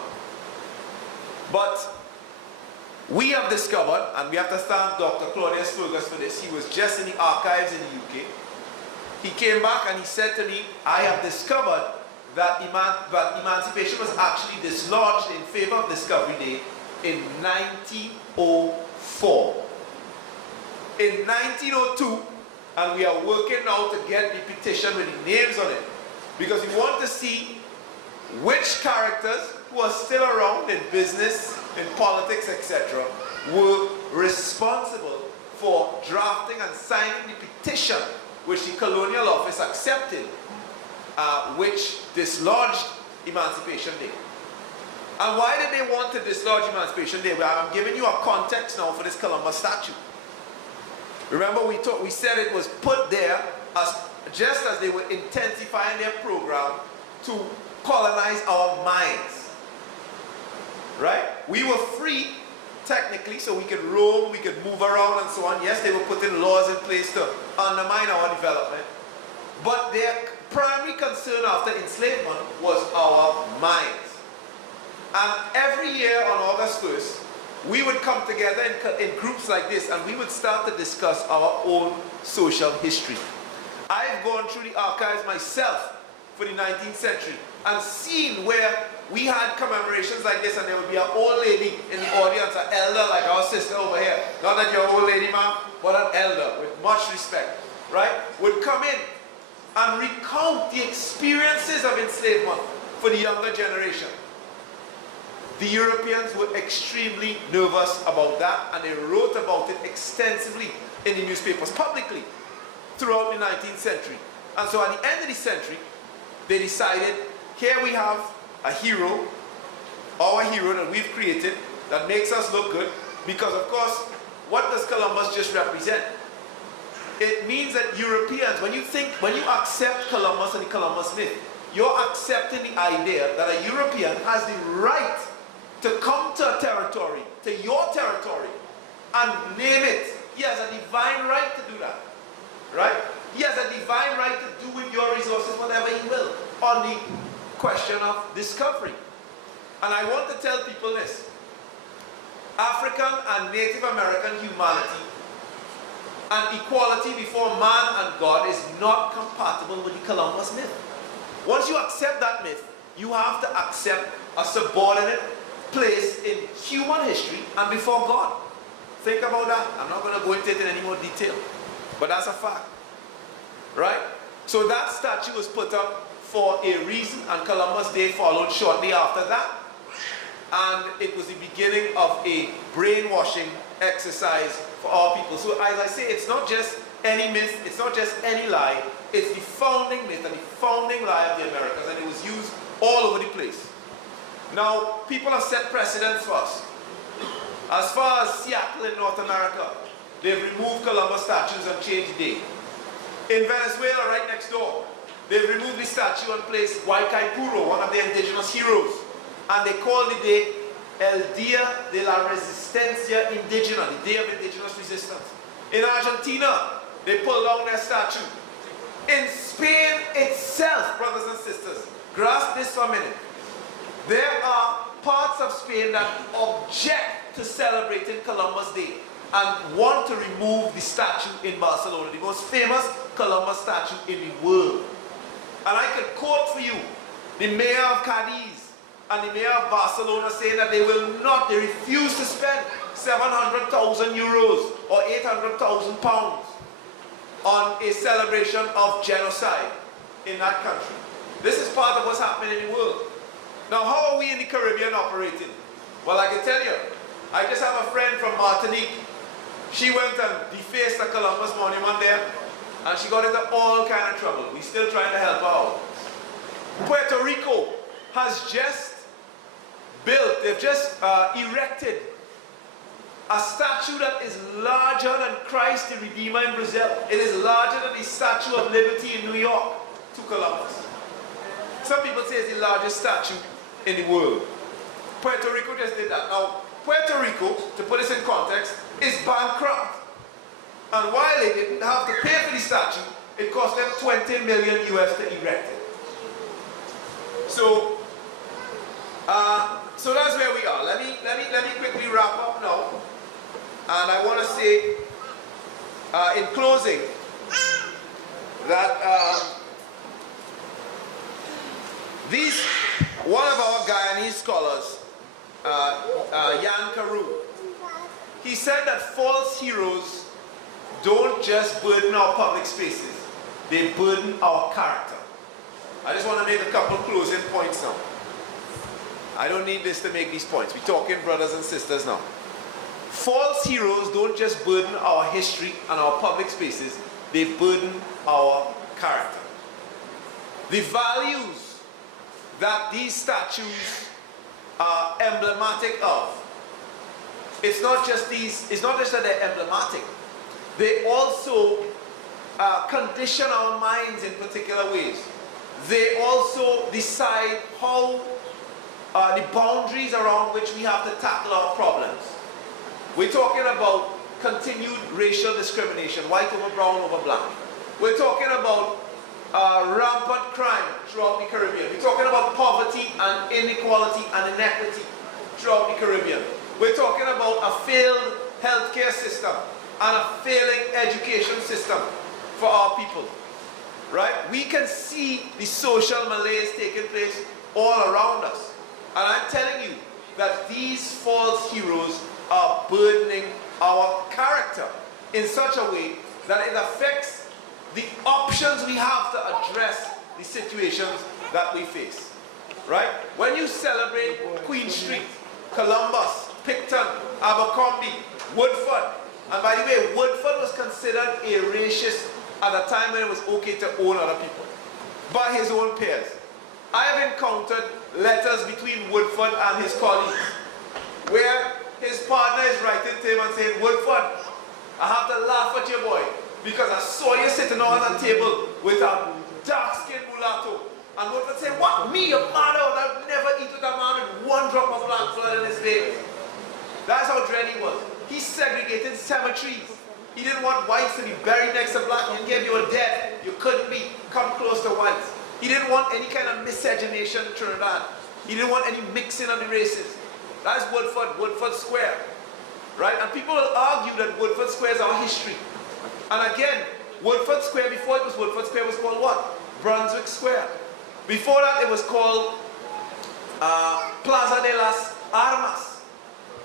But we have discovered, and we have to thank Dr. Claudius Fergus for this. He was just in the archives in the UK. He came back and he said to me, I have discovered that emancipation was actually dislodged in favor of Discovery Day in 1904. In 1902, and we are working now to get the petition with the names on it, because we want to see which characters who are still around in business, in politics, etc., were responsible for drafting and signing the petition which the colonial office accepted, which dislodged Emancipation Day. And why did they want to dislodge Emancipation Day? Well, I'm giving you a context now for this Columbus statue. Remember, we said it was put there just as they were intensifying their program to colonize our minds. Right? We were free, technically, so we could roam, we could move around and so on. Yes, they were putting laws in place to undermine our development. But their primary concern after enslavement was our minds. And every year on August 1st, we would come together in groups like this, and we would start to discuss our own social history. I've gone through the archives myself for the 19th century and seen where we had commemorations like this, and there would be an old lady in the audience, an elder like our sister over here. Not that you're an old lady, ma'am, but an elder with much respect, right? Would come in and recount the experiences of enslavement for the younger generation. The Europeans were extremely nervous about that, and they wrote about it extensively in the newspapers publicly throughout the 19th century. And so at the end of the century, they decided, here we have a hero, our hero that we've created, that makes us look good, because of course, what does Columbus just represent? It means that Europeans, when you accept Columbus and the Columbus myth, you're accepting the idea that a European has the right to come to a territory, to your territory, and name it. He has a divine right to do that, right? He has a divine right to do with your resources whatever he will on the question of discovery. And I want to tell people this. African and Native American humanity and equality before man and God is not compatible with the Columbus myth. Once you accept that myth, you have to accept a subordinate place in human history and before God. Think about that. I'm not going to go into it in any more detail, but that's a fact. Right? So that statue was put up for a reason, and Columbus Day followed shortly after that. And it was the beginning of a brainwashing exercise for our people. So as I say, it's not just any myth, it's not just any lie, it's the founding myth and the founding lie of the Americas, and it was used all over the place. Now, people have set precedents for us. As far as Seattle in North America, they've removed Columbus statues and changed the day. In Venezuela, right next door, they've removed the statue and placed Huaycaipuro, one of the indigenous heroes, and they call the day El Día de la Resistencia Indígena, the Day of Indigenous Resistance. In Argentina, they pulled down their statue. In Spain itself, brothers and sisters, grasp this for a minute. There are parts of Spain that object to celebrating Columbus Day. and want to remove the statue in Barcelona, the most famous Columbus statue in the world. And I can quote for you the mayor of Cadiz and the mayor of Barcelona saying that they refuse to spend 700,000 euros or 800,000 pounds on a celebration of genocide in that country. This is part of what's happening in the world. Now, how are we in the Caribbean operating? Well, I can tell you, I just have a friend from Martinique. She went and defaced the Columbus monument there, and she got into all kind of trouble. We're still trying to help her out. Puerto Rico has just built, they've just erected a statue that is larger than Christ the Redeemer in Brazil. It is larger than the Statue of Liberty in New York to Columbus. Some people say it's the largest statue in the world. Puerto Rico just did that. Now, Puerto Rico, to put this in context, is bankrupt. And while they didn't have to pay for the statue, it cost them 20 million US to erect it. So that's where we are. Let me quickly wrap up now. And I want to say, in closing, that one of our Guyanese scholars, Jan Carew, he said that false heroes don't just burden our public spaces, they burden our character. I just want to make a couple closing points now. I don't need this to make these points. We're talking brothers and sisters now. False heroes don't just burden our history and our public spaces, they burden our character. The values that these statues are emblematic of, it's not just that they're emblematic, they also condition our minds in particular ways. They also decide how the boundaries around which we have to tackle our problems. We're talking about continued racial discrimination, white over brown over black. We're talking about rampant crime throughout the Caribbean. We're talking about poverty and inequality and inequity throughout the Caribbean. We're talking about a failed healthcare system and a failing education system for our people. Right? We can see the social malaise taking place all around us. And I'm telling you that these false heroes are burdening our character in such a way that it affects the options we have to address the situations that we face. Right? When you celebrate Queen Street, Columbus, Picton, Abercrombie, Woodford, and by the way, Woodford was considered a racist at a time when it was okay to own other people by his own peers. I have encountered letters between Woodford and his colleagues where his partner is writing to him and saying, Woodford, I have to laugh at you, boy, because I saw you sitting on a table with a dark-skinned mulatto. And Woodford said, what, me, a mother? I would never eat with a man with one drop of black blood in his veins. That's how dread he was. He segregated cemeteries. He didn't want whites to be buried next to black. He gave you a dead. You couldn't come close to whites. He didn't want any kind of miscegenation in Trinidad. He didn't want any mixing of the races. That's Woodford Square. Right? And people will argue that Woodford Square is our history. And again, Woodford Square, before it was Woodford Square, was called what? Brunswick Square. Before that, it was called Plaza de las Armas.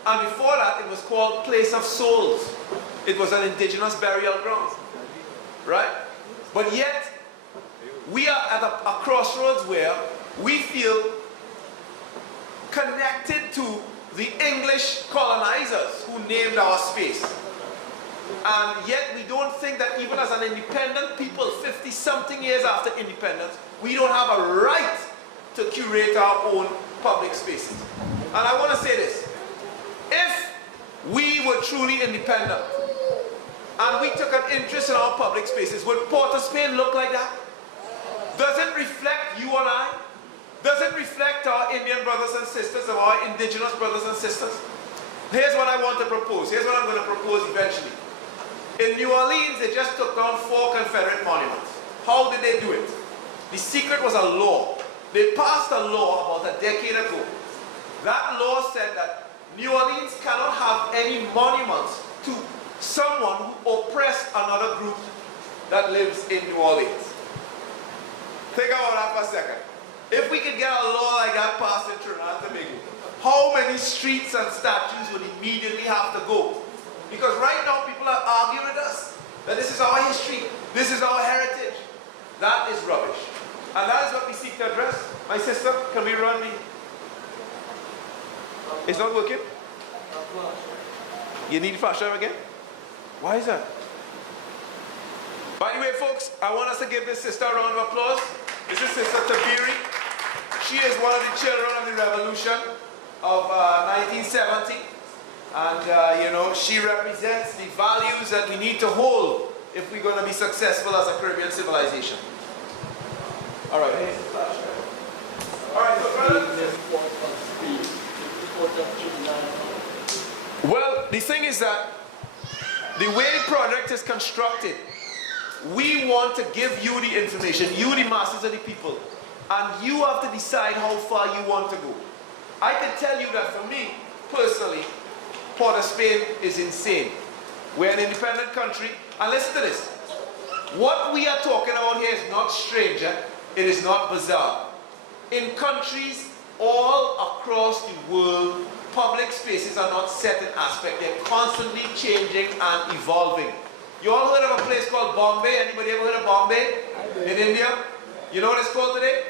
And before that, it was called Place of Souls. It was an indigenous burial ground. Right? But yet, we are at a crossroads where we feel connected to the English colonizers who named our space. And yet we don't think that even as an independent people, 50-something years after independence, we don't have a right to curate our own public spaces. And I want to say this. If we were truly independent and we took an interest in our public spaces, would Port of Spain look like that? Does it reflect you and I? Does it reflect our Indian brothers and sisters, our indigenous brothers and sisters? Here's what I want to propose. Here's what I'm going to propose eventually. In New Orleans, they just took down 4 Confederate monuments. How did they do it? The secret was a law. They passed a law about a decade ago. That law said that New Orleans cannot have any monuments to someone who oppressed another group that lives in New Orleans. Think about that for a second. If we could get a law like that passed in Trinidad and Tobago, how many streets and statues would immediately have to go? Because right now people are arguing with us that this is our history, this is our heritage. That is rubbish. And that is what we seek to address. My sister, can we run the... It's not working? You need flash drive again? Why is that? By the way, folks, I want us to give this sister a round of applause. This is Sister Tabiri. She is one of the children of the revolution of 1970. And, you know, she represents the values that we need to hold if we're going to be successful as a Caribbean civilization. All right. All right, so well, the thing is that the way the project is constructed, we want to give you the information, you the masses of the people, and you have to decide how far you want to go. I can tell you that for me, personally, Port of Spain is insane. We're an independent country, and listen to this. What we are talking about here is not strange, it is not bizarre. In countries all across the world, public spaces are not set in aspect. They're constantly changing and evolving. You all heard of a place called Bombay? Anybody ever heard of Bombay? In India? You know what it's called today?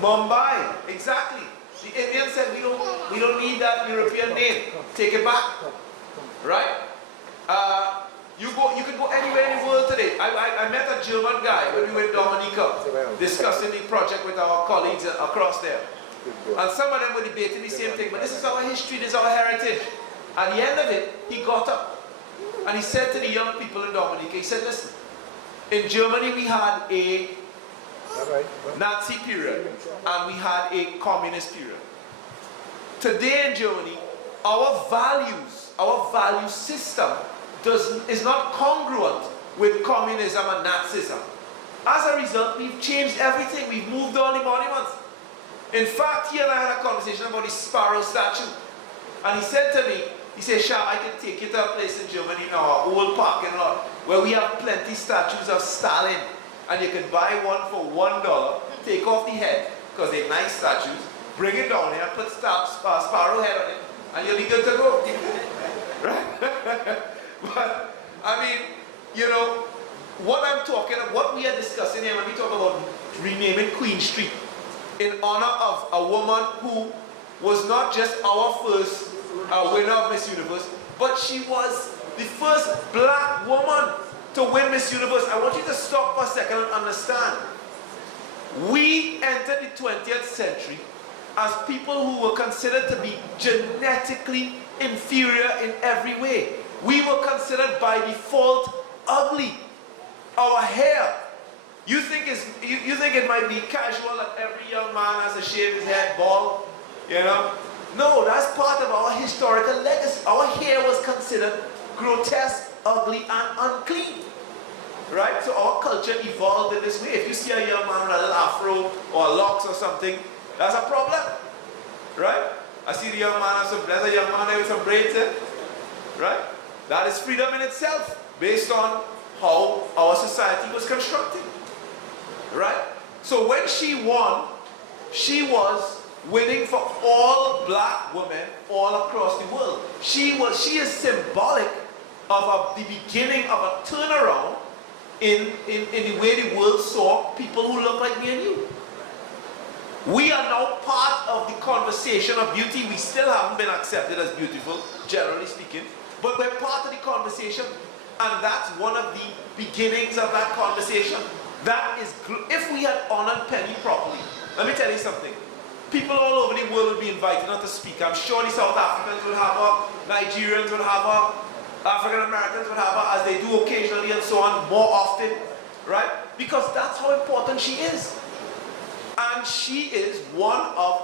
Mumbai. Exactly. The Indians said, we don't need that European name. Take it back. Right? You can go anywhere in the world today. I met a German guy when we were in Dominica discussing the project with our colleagues across there. And some of them were debating the same thing, but this is our history, this is our heritage. At the end of it, he got up and he said to the young people in Dominica, he said, listen, in Germany we had a Nazi period and we had a communist period. Today in Germany, our value system is not congruent with communism and Nazism. As a result, we've changed everything. We've moved all the monuments. In fact, he and I had a conversation about the Sparrow statue. And he said to me, he said, Sha, I can take you to a place in Germany now, our old parking lot, where we have plenty statues of Stalin. And you can buy one for $1, take off the head, because they're nice statues, bring it down here, put Sparrow head on it, and you'll be good to go. Right? But, I mean, you know, what we are discussing here when we talk about renaming Queen Street in honor of a woman who was not just our first winner of Miss Universe, but she was the first black woman to win Miss Universe. I want you to stop for a second and understand. We entered the 20th century as people who were considered to be genetically inferior in every way. We were considered by default ugly. Our hair. You think it might be casual that every young man has to shave his head bald? You know? No, that's part of our historical legacy. Our hair was considered grotesque, ugly, and unclean. Right? So our culture evolved in this way. If you see a young man with a little afro or locks or something, that's a problem. Right? I see the young man, there's a young man there with some braids in. Right? That is freedom in itself, based on how our society was constructed. Right? So when she won, she was winning for all black women all across the world. She is symbolic of the beginning of a turnaround in the way the world saw people who look like me and you. We are now part of the conversation of beauty. We still haven't been accepted as beautiful, generally speaking, but we're part of the conversation, and that's one of the beginnings of that conversation. That is, if we had honored Penny properly, let me tell you something. People all over the world would be invited not to speak. I'm sure the South Africans would have her, Nigerians would have her, African Americans would have her, as they do occasionally and so on, more often, right? Because that's how important she is. And she is one of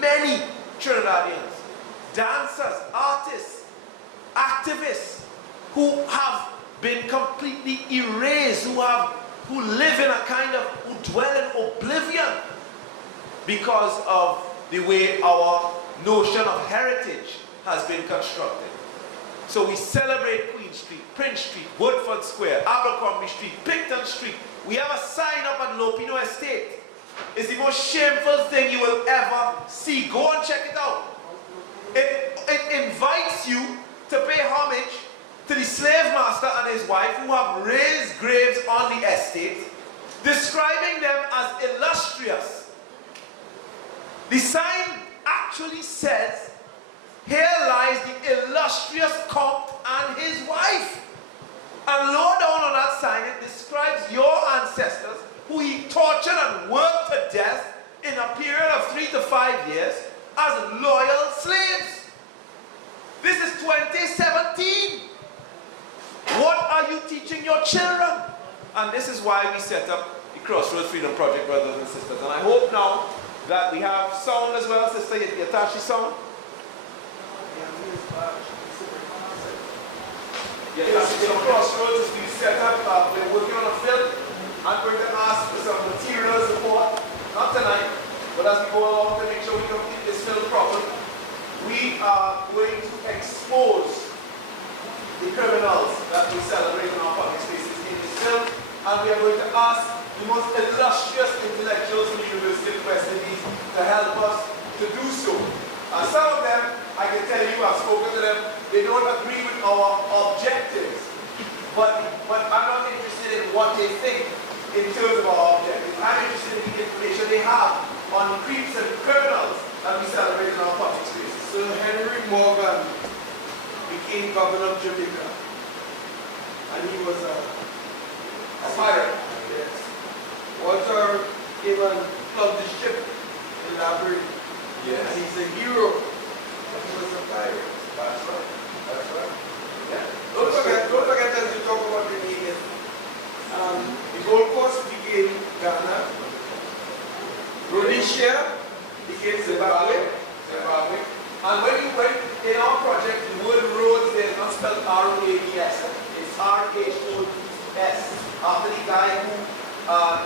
many Trinidadians, dancers, artists, activists, who have been completely erased, who live in a kind of, who dwell in oblivion because of the way our notion of heritage has been constructed. So we celebrate Queen Street, Prince Street, Woodford Square, Abercrombie Street, Picton Street. We have a sign up at Lopino Estate. It's the most shameful thing you will ever see. Go and check it out. It invites you to pay homage to the slave master and his wife who have raised graves on the estate, describing them as illustrious. The sign actually says, "Here lies the illustrious Comte and his wife." And lower down on that sign, it describes your ancestors who he tortured and worked to death in a period of 3 to 5 years as loyal slaves. This is 2017. What are you teaching your children? And this is why we set up the Crossroads Freedom Project, brothers and sisters. And I hope now that we have sound as well, sister. You attach the sound? Yes, so Crossroads is being set up. We're working on a film. I'm going to ask for some material support, not tonight, but as we go along to make sure we complete this film properly. We are going to expose the criminals that we celebrate in our public spaces in this film, and we are going to ask the most illustrious intellectuals from the University of West Indies to help us to do so. Some of them, I can tell you, I've spoken to them, they don't agree with our objectives, but I'm not interested in what they think in terms of our objectives. I'm interested in the information they have on the creeps and criminals that we celebrate in our public spaces. So Henry Morgan became governor of Jamaica, and he was a pirate. Yes. Walter came and plugged the ship in Labrador. Yes. And he's a hero. He was a pirate. That's right. That's right. Yeah. Don't forget as you talk about the name. The Gold Coast became Ghana. Rhodesia became Zimbabwe. And when you went in our project, the word roads there is not spelled R-O-A-D-S. It's R-H-O-D-S. After the guy who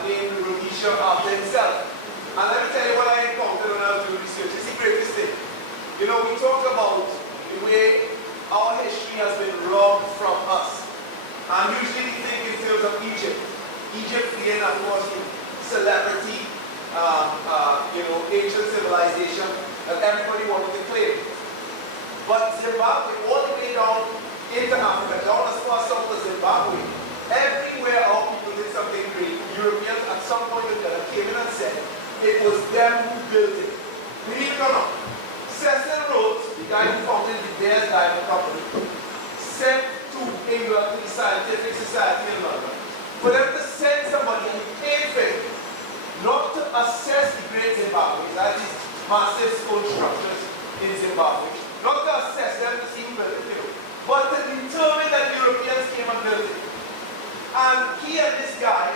named Rhodesia after himself. And let me tell you what I encountered when I was doing research. It's the greatest thing. You know, we talk about the way our history has been robbed from us. And usually we think in terms of Egypt. Egypt being, of course, the celebrity, ancient civilization that everybody wanted to claim. But Zimbabwe, all the way down into Africa, down as far south as Zimbabwe, everywhere our people did something great, Europeans at some point or other came in and said, it was them who built it. Believe it or not, Cecil Rhodes, the guy who founded the Bears Diamond Company, sent to England, to the Scientific Society in London, for them to send somebody and he paid for it, not to assess the great Zimbabwe, that is massive stone structures in Zimbabwe, not to assess them to see who built it, but to determine that Europeans came and built it. And he and this guy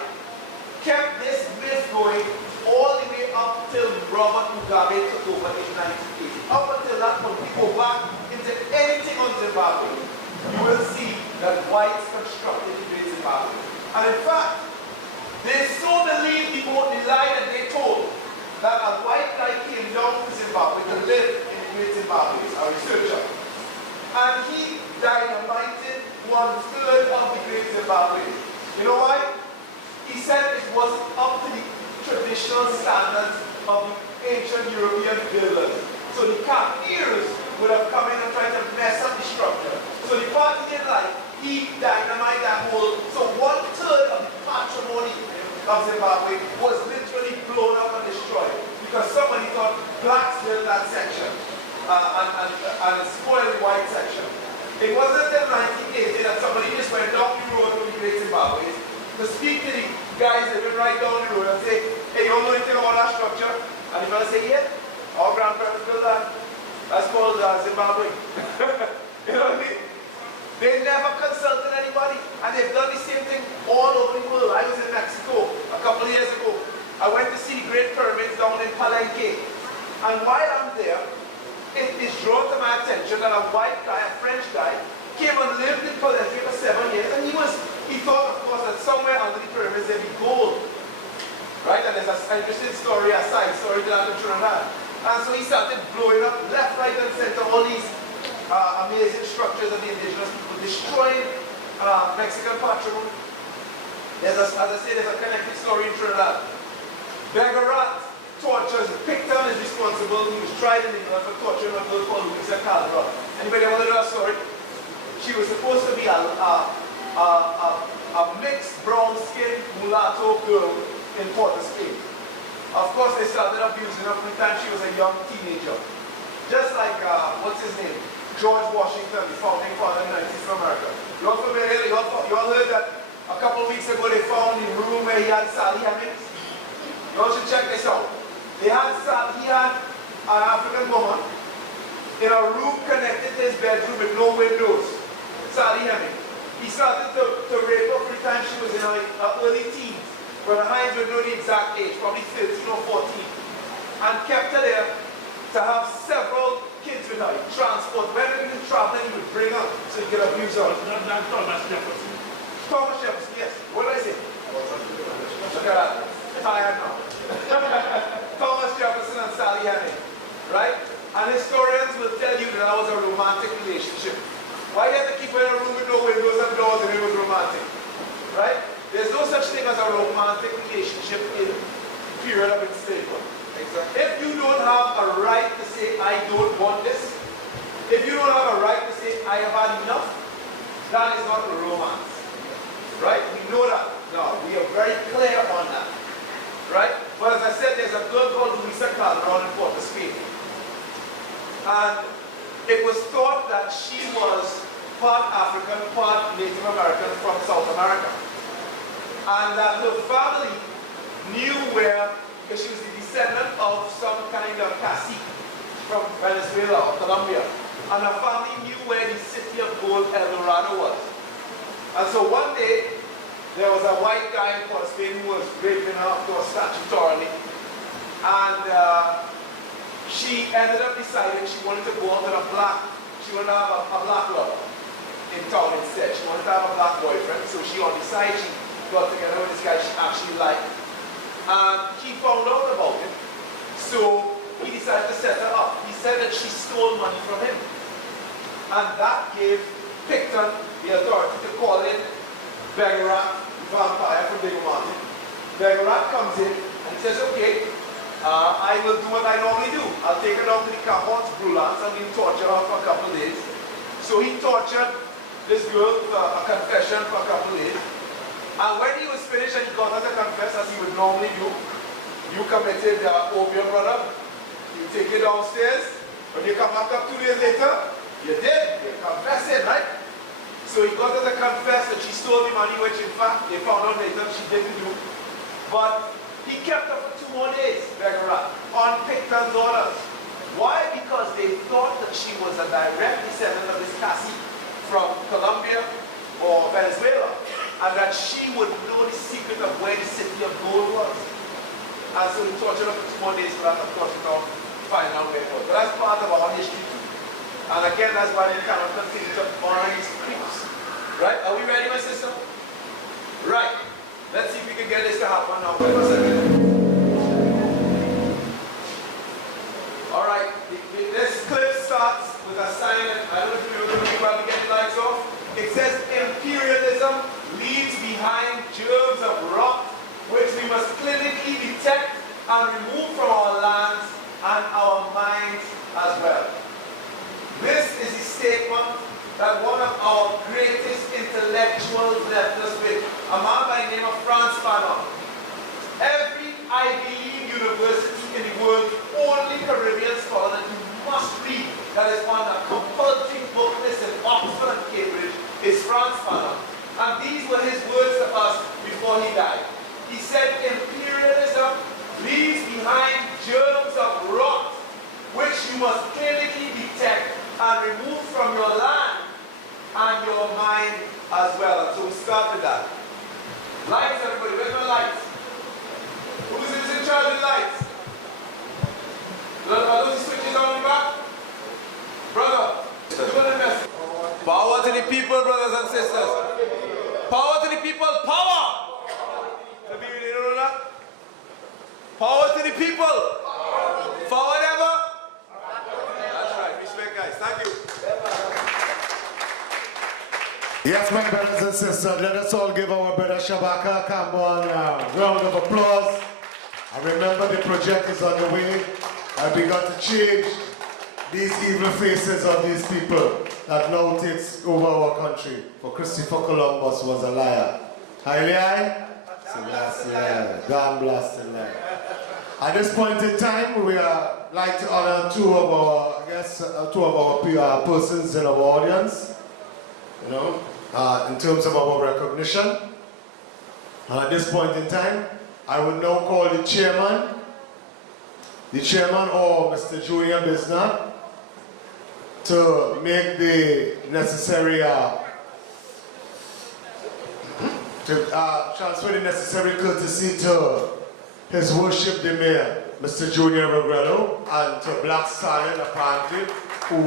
kept this myth going all the way up till Robert Mugabe took over in 1980. Up until that point, we go back into anything on Zimbabwe, you will see that whites constructed the great Zimbabwe. And in fact, they so believed the lie that they told that a white guy came down to Zimbabwe to live in the great Zimbabwe, a researcher. And he dynamited 1/3 of the great Zimbabwe. You know why? He said it wasn't up to the traditional standards of the ancient European builders. So the Kaffirs would have come in and tried to mess up the structure. So the party didn't like, he dynamited that whole, so 1/3 of the patrimony of Zimbabwe was literally blown up and destroyed because somebody thought blacks built that section and spoiled the white section. It wasn't until 1980 that somebody just went down the road with the great Zimbabwe to speak to the guys that went right down the road and say, hey, you don't know anything about that structure? And the fellow say, yeah, our grandparents built that. That's called Zimbabwe. You know what I mean? They never consulted anybody, and they've done the same thing all over the world. I was in Mexico a couple of years ago. I went to see the Great Pyramids down in Palenque. And while I'm there, it is drawn to my attention that a white guy, a French guy, came and lived in Palenque for 7 years, and he thought, of course, that somewhere under the pyramids there'd be gold. Right? And there's an interesting story, a side story to that in Trinidad. And so he started blowing up left, right, and center all these amazing structures of the indigenous people, destroying Mexican patrimony. As I say, there's a connected story in Trinidad. Begarat tortures, Clifton is responsible. He was tried in England for torturing a girl called Louisa Calderon. Anybody want to know that story? She was supposed to be a mixed brown-skinned mulatto girl in Port of Spain. Of course, they started abusing her from the time she was a young teenager. Just like, what's his name? George Washington, the founding father of the United States of America. You all familiar? You all heard that a couple of weeks ago they found the room where he had Sally Hemings? You all should check this out. He had an African woman in a room connected to his bedroom with no windows. Sally Hemings. He started to rape her from the time she was in her early teens. Brother Hines would know the exact age, probably 13 or 14. And kept her there to have several kids with her. He transport. Whenever he was traveling, he would bring her so he could abuse her. Not Thomas Jefferson. Thomas Jefferson, yes. What did I say? Look at that. Tired now. Thomas Jefferson and Sally Hemings. Right? And historians will tell you that was a romantic relationship. Why you have to keep her in a room with no windows and doors if it was romantic? Right? There's no such thing as a romantic relationship in period of enslavement. Exactly. If you don't have a right to say, I don't want this, if you don't have a right to say, I have had enough, that is not romance. Right? We know that. No, we are very clear on that. Right? But as I said, there's a girl called Louisa Calderon in Port of Spain. And it was thought that she was part African, part Native American from South America. And that her family knew where, because she was the descendant of some kind of cacique from Venezuela or Colombia. And her family knew where the city of gold El Dorado was. And so one day, there was a white guy in Port of Spain who was raping her, of course, statutorily. And she ended up deciding she wanted to go out with she wanted to have a black lover in town instead. She wanted to have a black boyfriend. So she, on the side, she got together with this guy she actually liked. And he found out about it. So he decided to set her up. He said that she stole money from him. And that gave Clifton the authority to call in Begarat, vampire from Diego Martin. Begarat comes in and he says, okay, I will do what I normally do. I'll take her down to the Cajots Brulans and we'll torture her for a couple of days. So he tortured this girl for a confession for a couple of days. And when he was finished and he got her to confess as he would normally do, you committed opium, brother. You take it downstairs. When you come back up 2 days later, you did. You confessed it, right? So he got her to confess that she stole the money, which in fact they found out later she didn't do. But he kept her for 2 more days, Begarat, on Clifton's orders. Why? Because they thought that she was a direct descendant of this cacique from Colombia or Venezuela, and that she would know the secret of where the city of gold was. And so he tortured her for 2 more days for that, of course, without finding out where it was. But that's part of our history too. And again, that's why we cannot continue to honor these creeps. Right? Are we ready, my sister? Right. Let's see if we can get this to happen now. Wait a second. Alright, this clip starts with a sign, I don't know if you're going to be able to get the lights off. It says, imperialism leaves behind germs of rot, which we must clinically detect and remove from our lands and our minds as well. This is a statement that one of our greatest intellectuals left us with, a man by the name of Franz Fanon. Every Ivy League university in the world, only Caribbean scholar that you must read, that is on a compulsory book list in Oxford and Cambridge, is Franz Fanon. And these were his words to us before he died. He said, imperialism leaves behind germs of rot, which you must clinically detect and remove from your land and your mind as well. And so we start with that. Lights, everybody, where's my lights? Who's in charge of the lights? Are those switches on the back? Brother, do the message. Power to the people, brothers and sisters. Power to the people, power! Maybe you didn't know that? Power to the people! Forward ever! That's right, respect guys, thank you. Yes, my brothers and sisters, let us all give our brother Shabaka Campbell a round of applause. And remember, the project is on the way, and we got to change these evil faces of these people that now takes over our country. For Christopher Columbus was a liar. Highly, damn blasted liar. At this point in time, we like to honor two of our persons in our audience, you know, in terms of our recognition. At this point in time, I would now call the chairman or Mr. Junior Bisnat to make the necessary, transfer the necessary courtesy to His Worship the Mayor, Mr. Junior Regrello, and to Black Stallion, apparently, who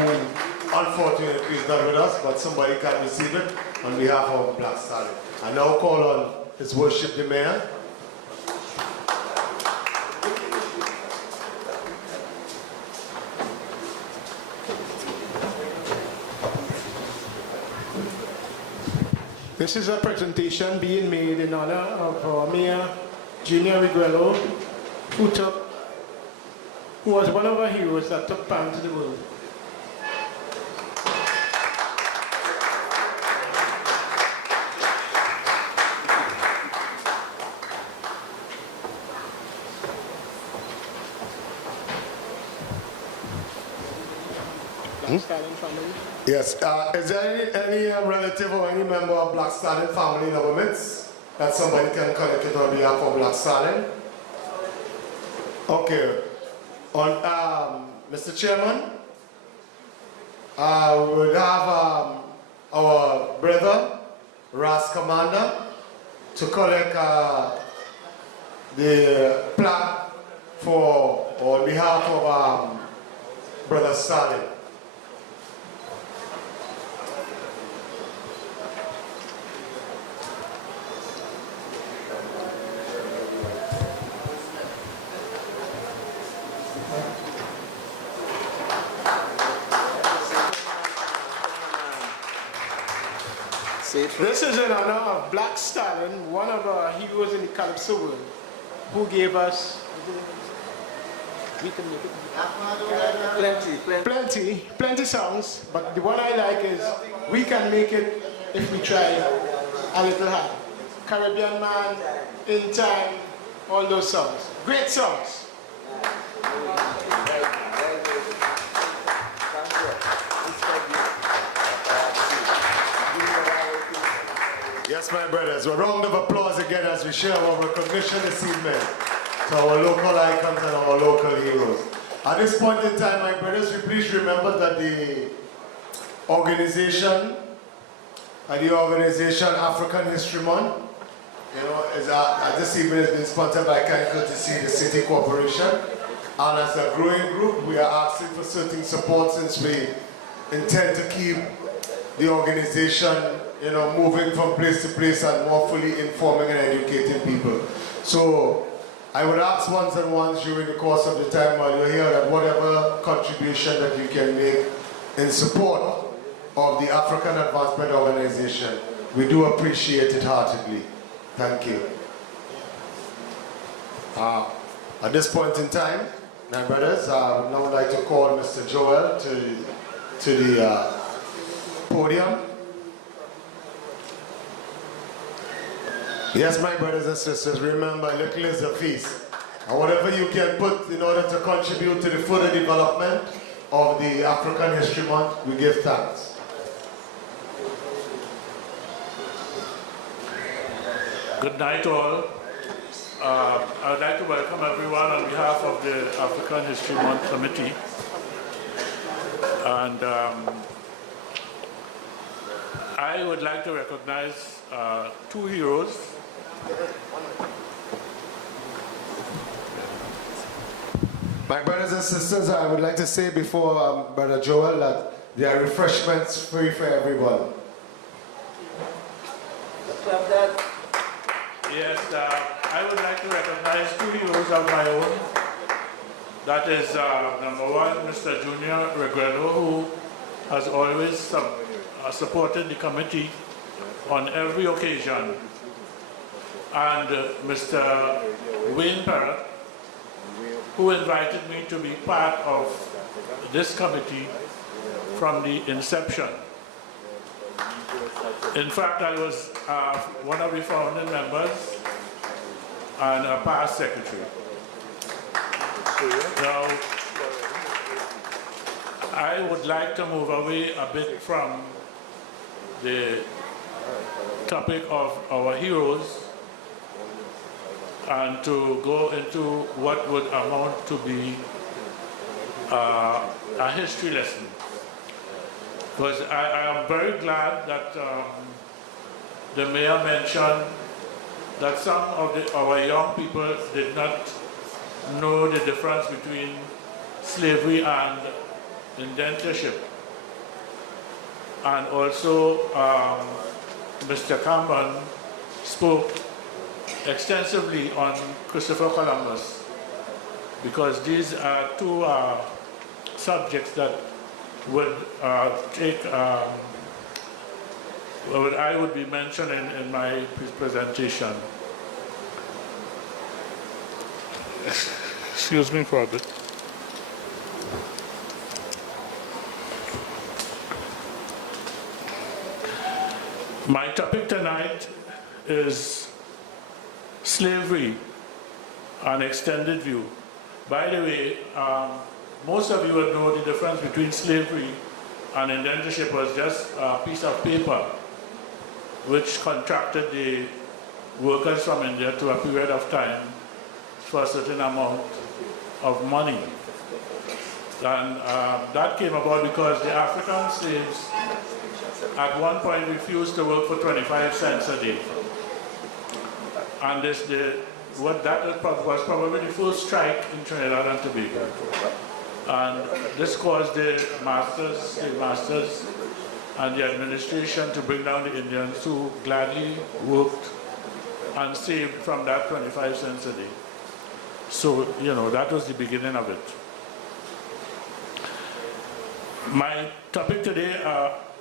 unfortunately is not with us, but somebody can receive it on behalf of Black Stallion. I now call on His Worship the Mayor. This is a presentation being made in honor of our Mayor, Junior Regrello, who was one of our heroes that took pan to the world. Yes, is there any relative or any member of Black Stallion family in our midst that somebody can connect with on behalf of Black Stallion? Okay. On Mr. Chairman, we would have our brother, Ras Commander, to collect the plaque on behalf of Brother Stallion. This is in honor of Black Stallion, one of our heroes in the Calypso world, who gave us plenty songs, but the one I like is We Can Make It If We Try a Little Hard. Caribbean Man, In Time, all those songs. Great songs. Yes, my brothers, a round of applause again as we share our recognition this evening to our local icons and our local heroes. At this point in time, my brothers, we please remember that the organization African History Month, you know, this evening has been sponsored by kind courtesy the City Corporation. And as a growing group, we are asking for certain support since we intend to keep the organization, you know, moving from place to place and more fully informing and educating people. So I would ask ones and ones during the course of the time while you're here that whatever contribution that you can make in support of the African Advancement Organization, we do appreciate it heartedly. Thank you. At this point in time, my brothers, I would now like to call Mr. Joel to the podium. Yes, my brothers and sisters, remember, little is a feast. And whatever you can put in order to contribute to the further development of the African History Month, we give thanks. Good night all. I would like to welcome everyone on behalf of the African History Month Committee. And I would like to recognize two heroes. My brothers and sisters, I would like to say before Brother Joel that there are refreshments free for everyone. Yes, I would like to recognize two heroes of my own. That is number one, Mr. Junior Regrello, who has always supported the committee on every occasion. And Mr. Wayne Parrott, who invited me to be part of this committee from the inception. In fact, I was one of the founding members and a past secretary. Now, I would like to move away a bit from the topic of our heroes and to go into what would amount to be a history lesson. Because I am very glad that the mayor mentioned that some of our young people did not know the difference between slavery and indentureship. And also Mr. Campbell spoke extensively on Christopher Columbus, because these are two subjects that would I would be mentioning in my presentation. Excuse me for a bit. My topic tonight is slavery, an extended view. By the way, most of you would know the difference between slavery and indentureship was just a piece of paper which contracted the workers from India to a period of time for a certain amount of money. And that came about because the African slaves at one point refused to work for 25 cents a day. And that was probably the first strike in Trinidad and Tobago. And this caused the slave masters and the administration to bring down the Indians, who gladly worked and saved from that 25 cents a day. So, that was the beginning of it. My topic today,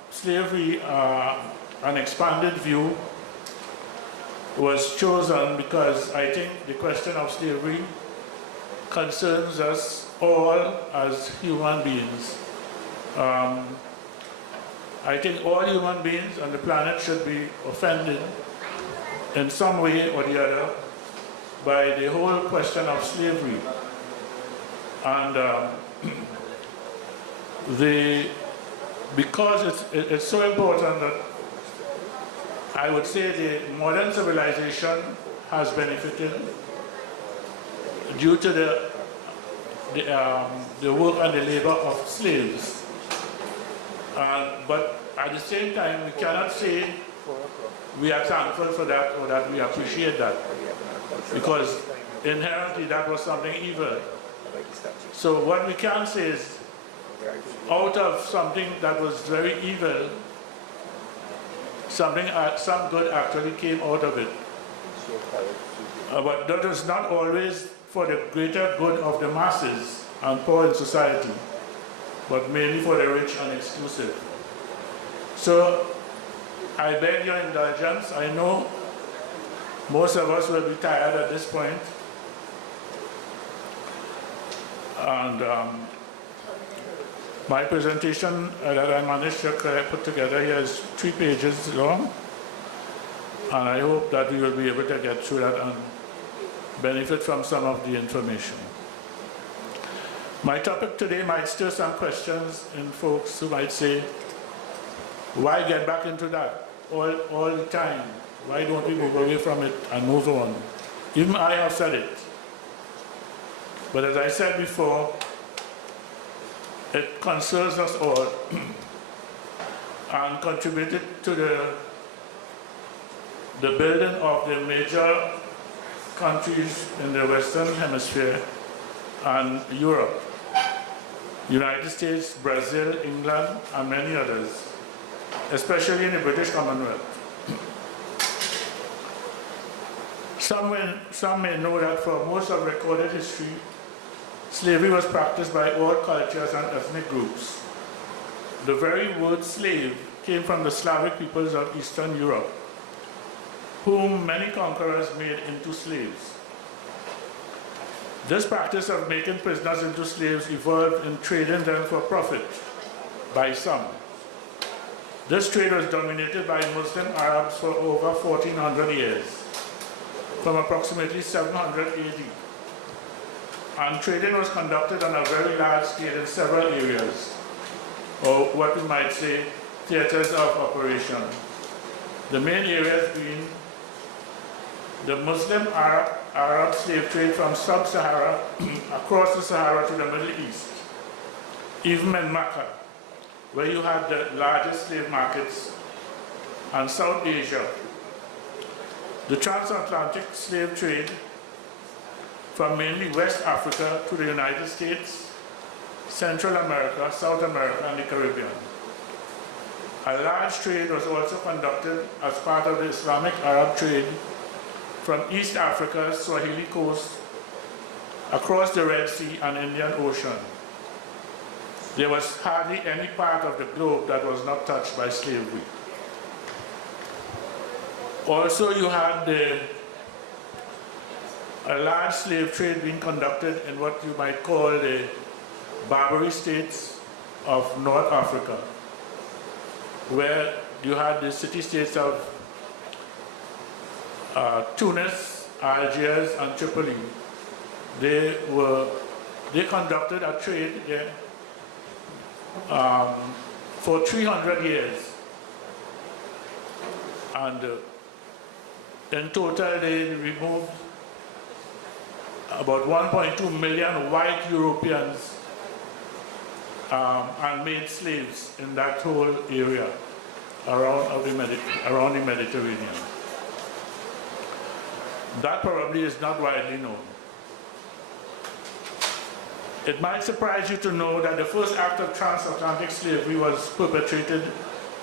slavery, an expanded view, was chosen because I think the question of slavery concerns us all as human beings. I think all human beings on the planet should be offended in some way or the other by the whole question of slavery. And because it's so important that I would say the modern civilization has benefited due to the work and the labor of slaves. But at the same time, we cannot say we are thankful for that or that we appreciate that, because inherently that was something evil. So what we can say is, out of something that was very evil, some good actually came out of it. But that was not always for the greater good of the masses and poor in society, but mainly for the rich and exclusive. So I beg your indulgence. I know most of us will be tired at this point. And my presentation that I managed to put together here is 3 pages long, and I hope that we will be able to get through that and benefit from some of the information. My topic today might stir some questions in folks who might say, why get back into that all the time? Why don't we move away from it and move on? Even I have said it. But as I said before, it concerns us all and contributed to the building of the major countries in the Western Hemisphere and Europe, United States, Brazil, England, and many others, especially in the British Commonwealth. Some may know that for most of recorded history, slavery was practiced by all cultures and ethnic groups. The very word slave came from the Slavic peoples of Eastern Europe, whom many conquerors made into slaves. This practice of making prisoners into slaves evolved in trading them for profit by some. This trade was dominated by Muslim Arabs for over 1400 years, from approximately 700 AD. And trading was conducted on a very large scale in several areas, or what we might say, theaters of operation. The main areas being the Muslim Arab slave trade from sub-Sahara across the Sahara to the Middle East, even in Mecca, where you had the largest slave markets, and South Asia. The transatlantic slave trade from mainly West Africa to the United States, Central America, South America, and the Caribbean. A large trade was also conducted as part of the Islamic Arab trade from East Africa's Swahili coast across the Red Sea and Indian Ocean. There was hardly any part of the globe that was not touched by slavery. Also, you had a large slave trade being conducted in what you might call the Barbary states of North Africa, where you had the city-states of Tunis, Algiers, and Tripoli. They conducted a trade there for 300 years, and in total they removed about 1.2 million white Europeans and made slaves in that whole area around the Mediterranean. That probably is not widely known. It might surprise you to know that the first act of transatlantic slavery was perpetrated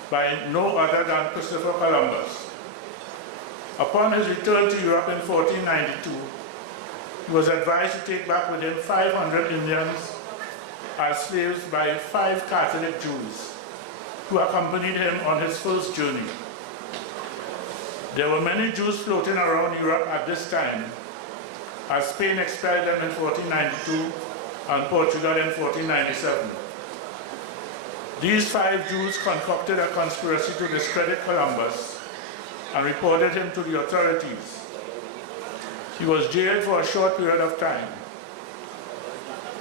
by no other than Christopher Columbus. Upon his return to Europe in 1492, he was advised to take back with him 500 Indians as slaves by 5 Catholic Jews who accompanied him on his first journey. There were many Jews floating around Europe at this time, as Spain expelled them in 1492 and Portugal in 1497. These 5 Jews concocted a conspiracy to discredit Columbus and reported him to the authorities. He was jailed for a short period of time,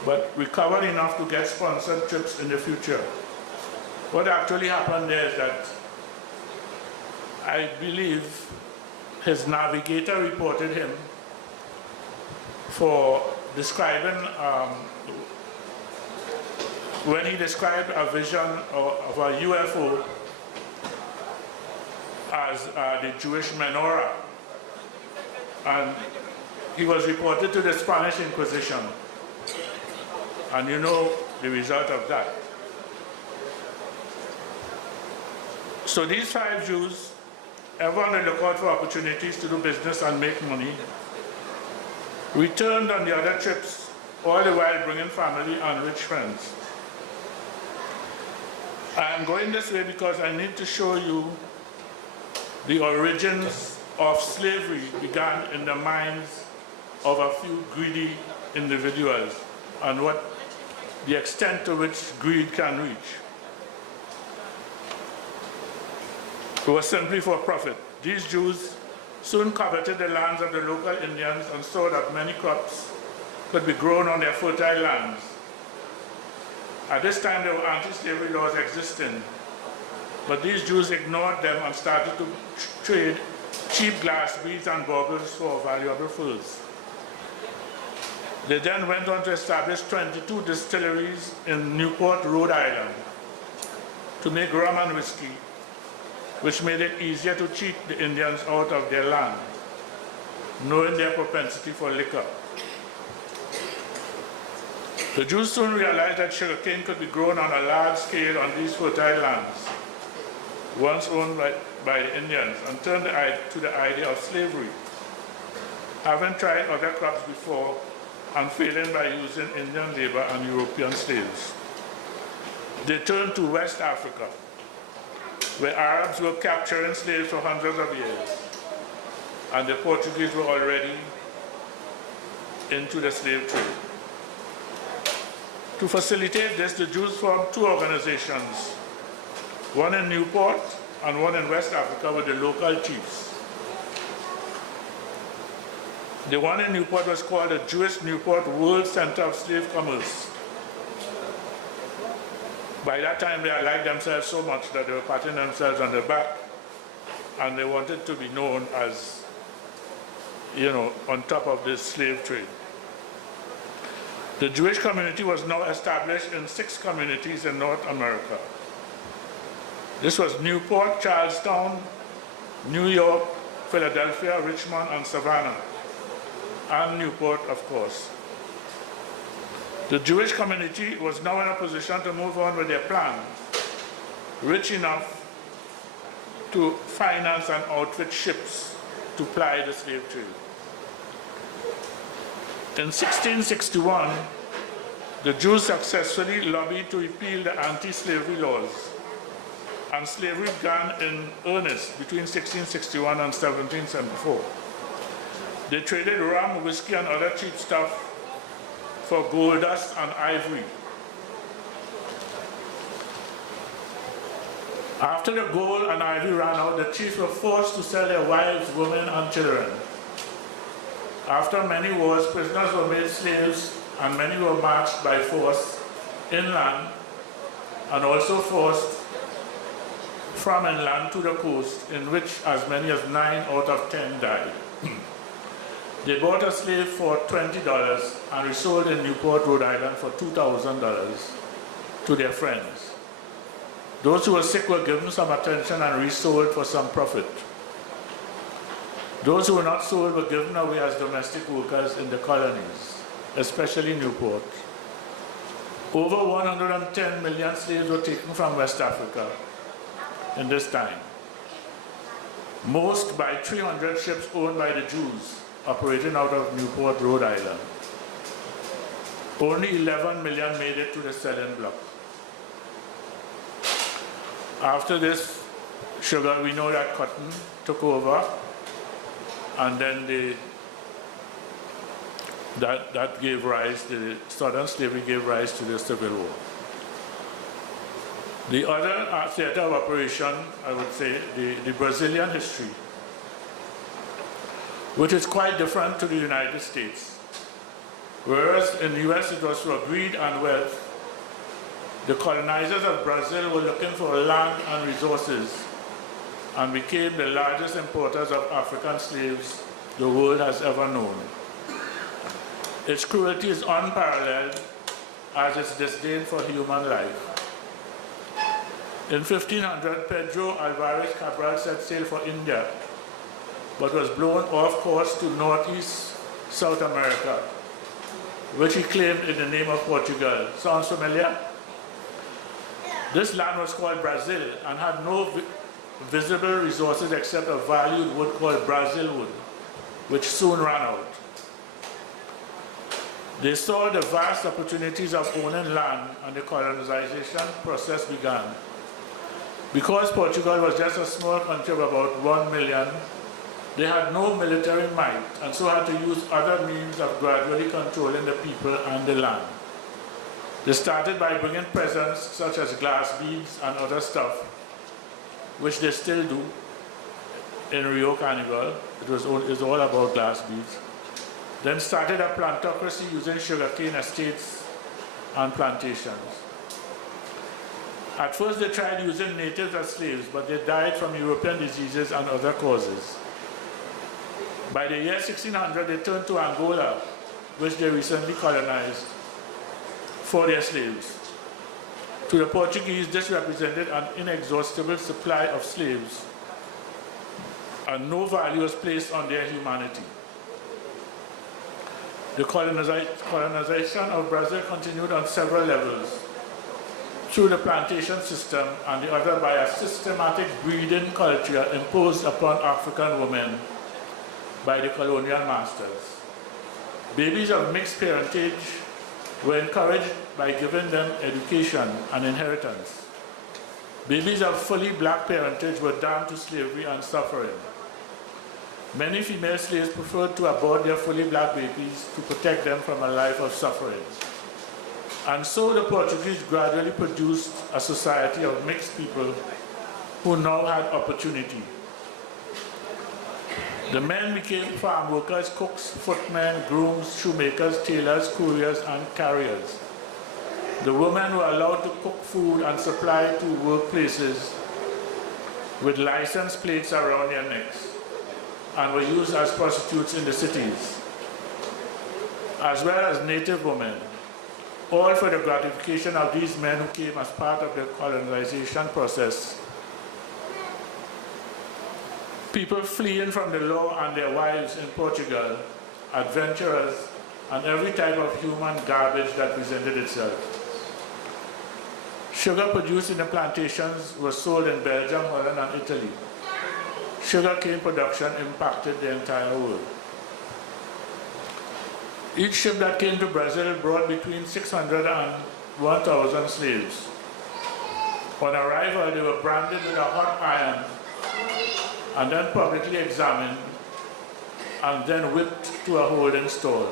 but recovered enough to get sponsored trips in the future. What actually happened there is that I believe his navigator reported him for describing, when he described a vision of a UFO as the Jewish menorah. And he was reported to the Spanish Inquisition. And you know the result of that. So these 5 Jews, ever on the lookout for opportunities to do business and make money, returned on the other trips, all the while bringing family and rich friends. I am going this way because I need to show you the origins of slavery began in the minds of a few greedy individuals and what the extent to which greed can reach. It was simply for profit. These Jews soon coveted the lands of the local Indians and saw that many crops could be grown on their fertile lands. At this time, there were anti-slavery laws existing, but these Jews ignored them and started to trade cheap glass beads and baubles for valuable furs. They then went on to establish 22 distilleries in Newport, Rhode Island, to make rum and whiskey, which made it easier to cheat the Indians out of their land, knowing their propensity for liquor. The Jews soon realized that sugarcane could be grown on a large scale on these fertile lands, once owned by the Indians, and turned to the idea of slavery, having tried other crops before and failing by using Indian labor and European slaves. They turned to West Africa, where Arabs were capturing slaves for hundreds of years, and the Portuguese were already into the slave trade. To facilitate this, the Jews formed two organizations, one in Newport and one in West Africa with the local chiefs. The one in Newport was called the Jewish Newport World Center of Slave Commerce. By that time, they had liked themselves so much that they were patting themselves on the back, and they wanted to be known as, on top of this slave trade. The Jewish community was now established in 6 communities in North America. This was Newport, Charlestown, New York, Philadelphia, Richmond, and Savannah, and Newport, of course. The Jewish community was now in a position to move on with their plan, rich enough to finance and outfit ships to ply the slave trade. In 1661, the Jews successfully lobbied to repeal the anti-slavery laws, and slavery began in earnest between 1661 and 1774. They traded rum, whiskey, and other cheap stuff for gold dust and ivory. After the gold and ivory ran out, the chiefs were forced to sell their wives, women, and children. After many wars, prisoners were made slaves, and many were marched by force inland and also forced from inland to the coast, in which as many as 9 out of 10 died. They bought a slave for $20 and resold in Newport, Rhode Island for $2,000 to their friends. Those who were sick were given some attention and resold for some profit. Those who were not sold were given away as domestic workers in the colonies, especially Newport. Over 110 million slaves were taken from West Africa in this time, most by 300 ships owned by the Jews operating out of Newport, Rhode Island. Only 11 million made it to the selling block. After this, sugar, we know that cotton took over, and then that gave rise, the Southern slavery gave rise to the Civil War. The other theater of operation, I would say, the Brazilian history, which is quite different to the United States. Whereas in the US it was for greed and wealth, the colonizers of Brazil were looking for land and resources and became the largest importers of African slaves the world has ever known. Its cruelty is unparalleled as its disdain for human life. In 1500, Pedro Alvarez Cabral set sail for India, but was blown off course to northeast South America, which he claimed in the name of Portugal. Sounds familiar? This land was called Brazil and had no visible resources except a valued wood called Brazil wood, which soon ran out. They saw the vast opportunities of owning land, and the colonization process began. Because Portugal was just a small country of about 1 million, they had no military might, and so had to use other means of gradually controlling the people and the land. They started by bringing presents such as glass beads and other stuff, which they still do in Rio Carnival. It's all about glass beads. Then started a plantocracy using sugarcane estates and plantations. At first they tried using natives as slaves, but they died from European diseases and other causes. By the year 1600, they turned to Angola, which they recently colonized, for their slaves. To the Portuguese, this represented an inexhaustible supply of slaves, and no value was placed on their humanity. The colonization of Brazil continued on several levels, through the plantation system and the other by a systematic breeding culture imposed upon African women by the colonial masters. Babies of mixed parentage were encouraged by giving them education and inheritance. Babies of fully black parentage were damned to slavery and suffering. Many female slaves preferred to abort their fully black babies to protect them from a life of suffering. And so the Portuguese gradually produced a society of mixed people who now had opportunity. The men became farm workers, cooks, footmen, grooms, shoemakers, tailors, couriers, and carriers. The women were allowed to cook food and supply to workplaces with license plates around their necks and were used as prostitutes in the cities, as well as native women, all for the gratification of these men who came as part of the colonization process. People fleeing from the law and their wives in Portugal, adventurers, and every type of human garbage that presented itself. Sugar produced in the plantations was sold in Belgium, Holland, and Italy. Sugarcane production impacted the entire world. Each ship that came to Brazil brought between 600 and 1,000 slaves. On arrival, they were branded with a hot iron and then publicly examined and then whipped to a holding stall.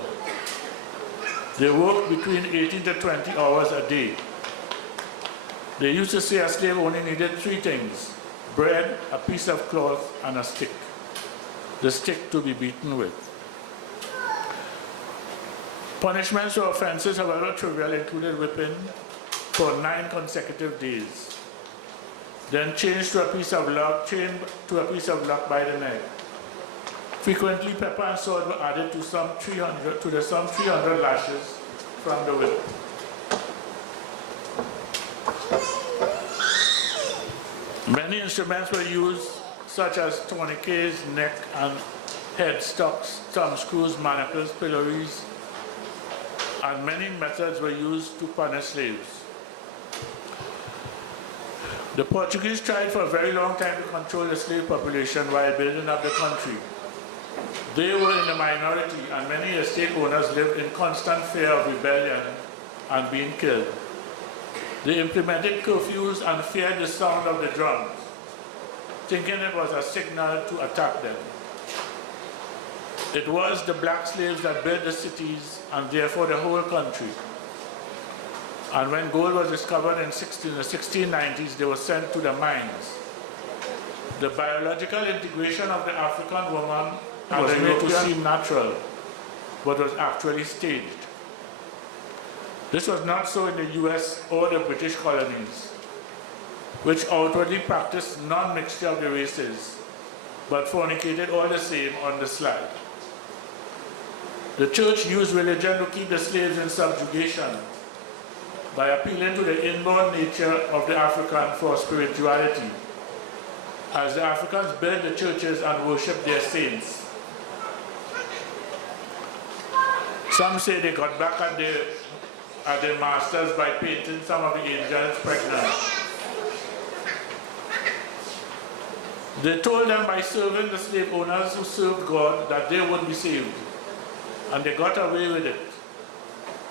They worked between 18 to 20 hours a day. They used to say a slave only needed 3 things: bread, a piece of cloth, and a stick. The stick to be beaten with. Punishments for offenses, however trivial, included whipping for 9 consecutive days, then chained to a piece of log by the neck. Frequently, pepper and salt were added to some 300 lashes from the whip. Many instruments were used, such as tourniquets, neck and head stocks, thumb screws, manacles, pillories, and many methods were used to punish slaves. The Portuguese tried for a very long time to control the slave population while building up the country. They were in the minority, and many estate owners lived in constant fear of rebellion and being killed. They implemented curfews and feared the sound of the drums, thinking it was a signal to attack them. It was the black slaves that built the cities and therefore the whole country. And when gold was discovered in the 1690s, they were sent to the mines. The biological integration of the African woman was made to seem natural, but was actually staged. This was not so in the US or the British colonies, which outwardly practiced non-mixture of the races, but fornicated all the same on the sly. The church used religion to keep the slaves in subjugation by appealing to the inborn nature of the African for spirituality, as the Africans built the churches and worshipped their saints. Some say they got back at their masters by painting some of the angels pregnant. They told them by serving the slave owners who served God that they would be saved, and they got away with it.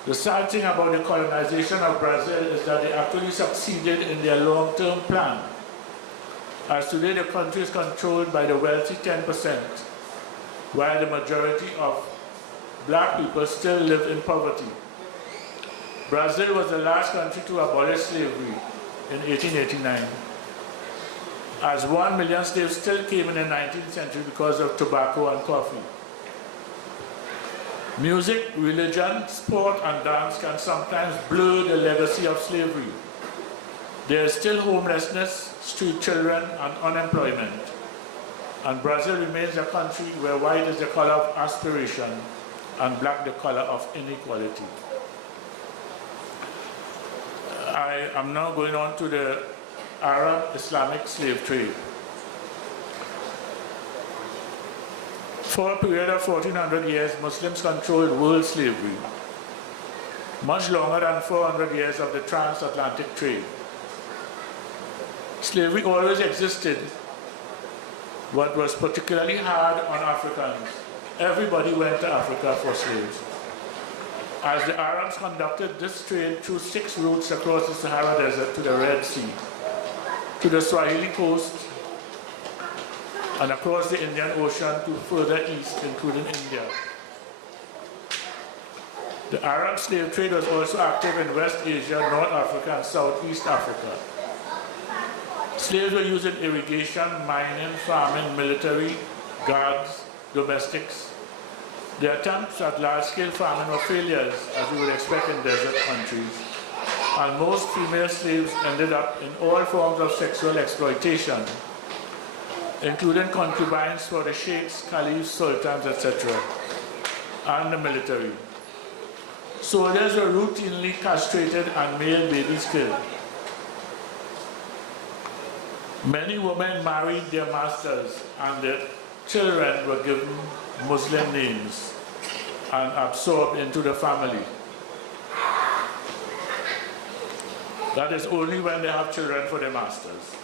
The sad thing about the colonization of Brazil is that they actually succeeded in their long-term plan, as today the country is controlled by the wealthy 10%, while the majority of black people still live in poverty. Brazil was the last country to abolish slavery in 1889, as 1 million slaves still came in the 19th century because of tobacco and coffee. Music, religion, sport, and dance can sometimes blur the legacy of slavery. There is still homelessness, street children, and unemployment. And Brazil remains a country where white is the color of aspiration and black the color of inequality. I am now going on to the Arab-Islamic slave trade. For a period of 1400 years, Muslims controlled world slavery, much longer than 400 years of the transatlantic trade. Slavery always existed, but was particularly hard on Africans. Everybody went to Africa for slaves. As the Arabs conducted this trade through 6 routes across the Sahara Desert to the Red Sea. to the Swahili coast and across the Indian Ocean to further east, including India. The Arab slave trade was also active in West Asia, North Africa, and Southeast Africa. Slaves were used in irrigation, mining, farming, military, guards, domestics. The attempts at large-scale farming were failures, as you would expect in desert countries, and most female slaves ended up in all forms of sexual exploitation, including concubines for the sheikhs, caliphs, sultans, etc., and the military. Soldiers were routinely castrated and male babies killed. Many women married their masters, and their children were given Muslim names and absorbed into the family. That is only when they have children for their masters.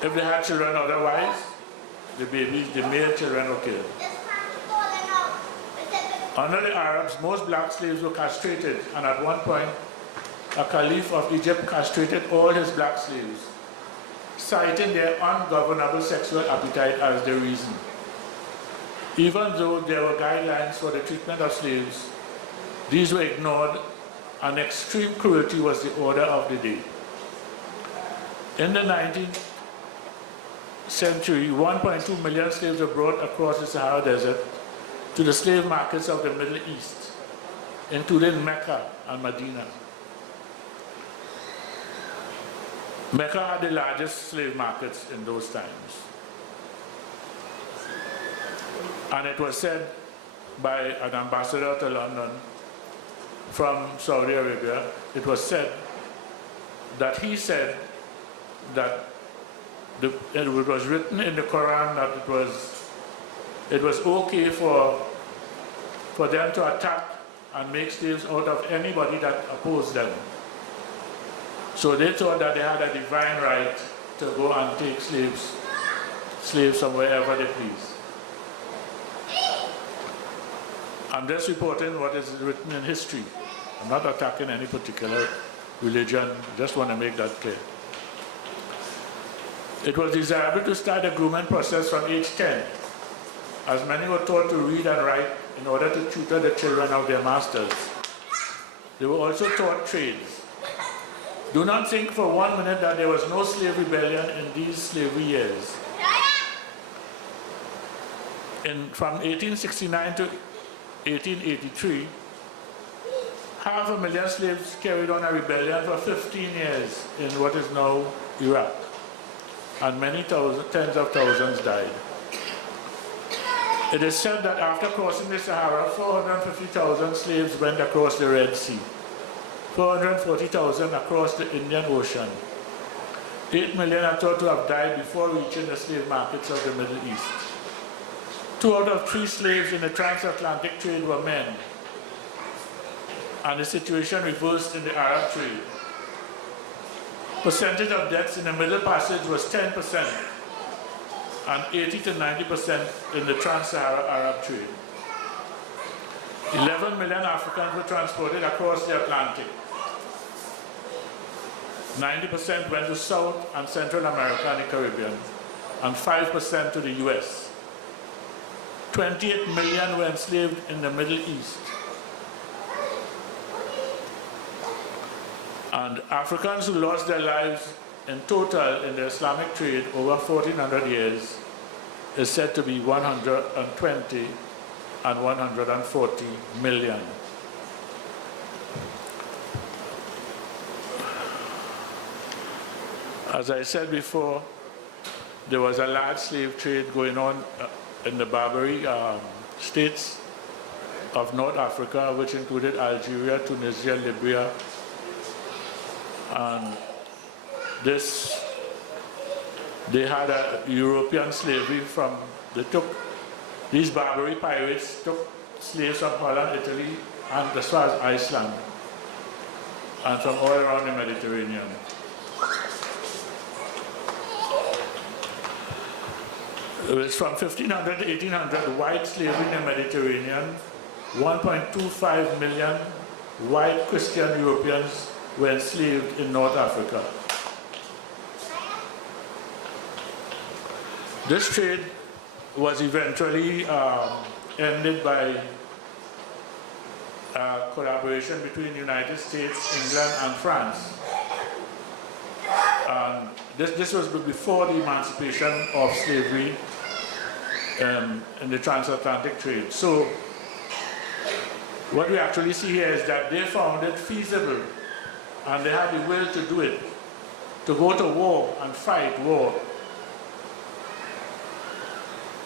If they had children otherwise, the male children were killed. Under the Arabs, most black slaves were castrated, and at one point, a caliph of Egypt castrated all his black slaves, citing their ungovernable sexual appetite as the reason. Even though there were guidelines for the treatment of slaves, these were ignored, and extreme cruelty was the order of the day. In the 19th century, 1.2 million slaves were brought across the Sahara Desert to the slave markets of the Middle East, including Mecca and Medina. Mecca had the largest slave markets in those times. And it was said by an ambassador to London from Saudi Arabia, it was said that he said that it was written in the Quran that it was okay for them to attack and make slaves out of anybody that opposed them. So they thought that they had a divine right to go and take slaves from wherever they please. I'm just reporting what is written in history. I'm not attacking any particular religion, just want to make that clear. It was desirable to start a grooming process from age 10, as many were taught to read and write in order to tutor the children of their masters. They were also taught trades. Do not think for 1 minute that there was no slave rebellion in these slavery years. From 1869 to 1883, 500,000 slaves carried on a rebellion for 15 years in what is now Iraq, and many tens of thousands died. It is said that after crossing the Sahara, 450,000 slaves went across the Red Sea, 440,000 across the Indian Ocean. 8 million are thought to have died before reaching the slave markets of the Middle East. 2 out of 3 slaves in the transatlantic trade were men, and the situation reversed in the Arab trade. Percentage of deaths in the Middle Passage was 10%, and 80 to 90% in the trans-Sahara Arab trade. 11 million Africans were transported across the Atlantic. 90% went to South and Central America and the Caribbean, and 5% to the US. 28 million were enslaved in the Middle East. And Africans who lost their lives in total in the Islamic trade over 1400 years is said to be 120 and 140 million. As I said before, there was a large slave trade going on in the Barbary states of North Africa, which included Algeria, Tunisia, Libya, and they had a European slavery these Barbary pirates took slaves from Holland, Italy, and as far as Iceland, and from all around the Mediterranean. It was from 1500 to 1800, white slavery in the Mediterranean. 1.25 million white Christian Europeans were enslaved in North Africa. This trade was eventually ended by collaboration between the United States, England, and France. This was before the emancipation of slavery in the transatlantic trade. So what we actually see here is that they found it feasible and they had the will to do it, to go to war and fight war,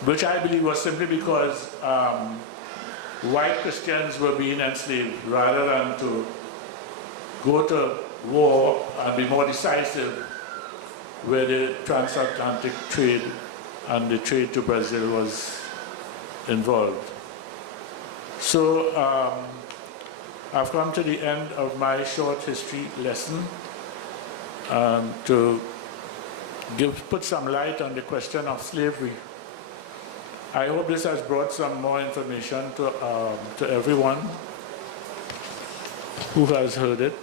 which I believe was simply because white Christians were being enslaved rather than to go to war and be more decisive where the transatlantic trade and the trade to Brazil was involved. So I've come to the end of my short history lesson to put some light on the question of slavery. I hope this has brought some more information to everyone who has heard it.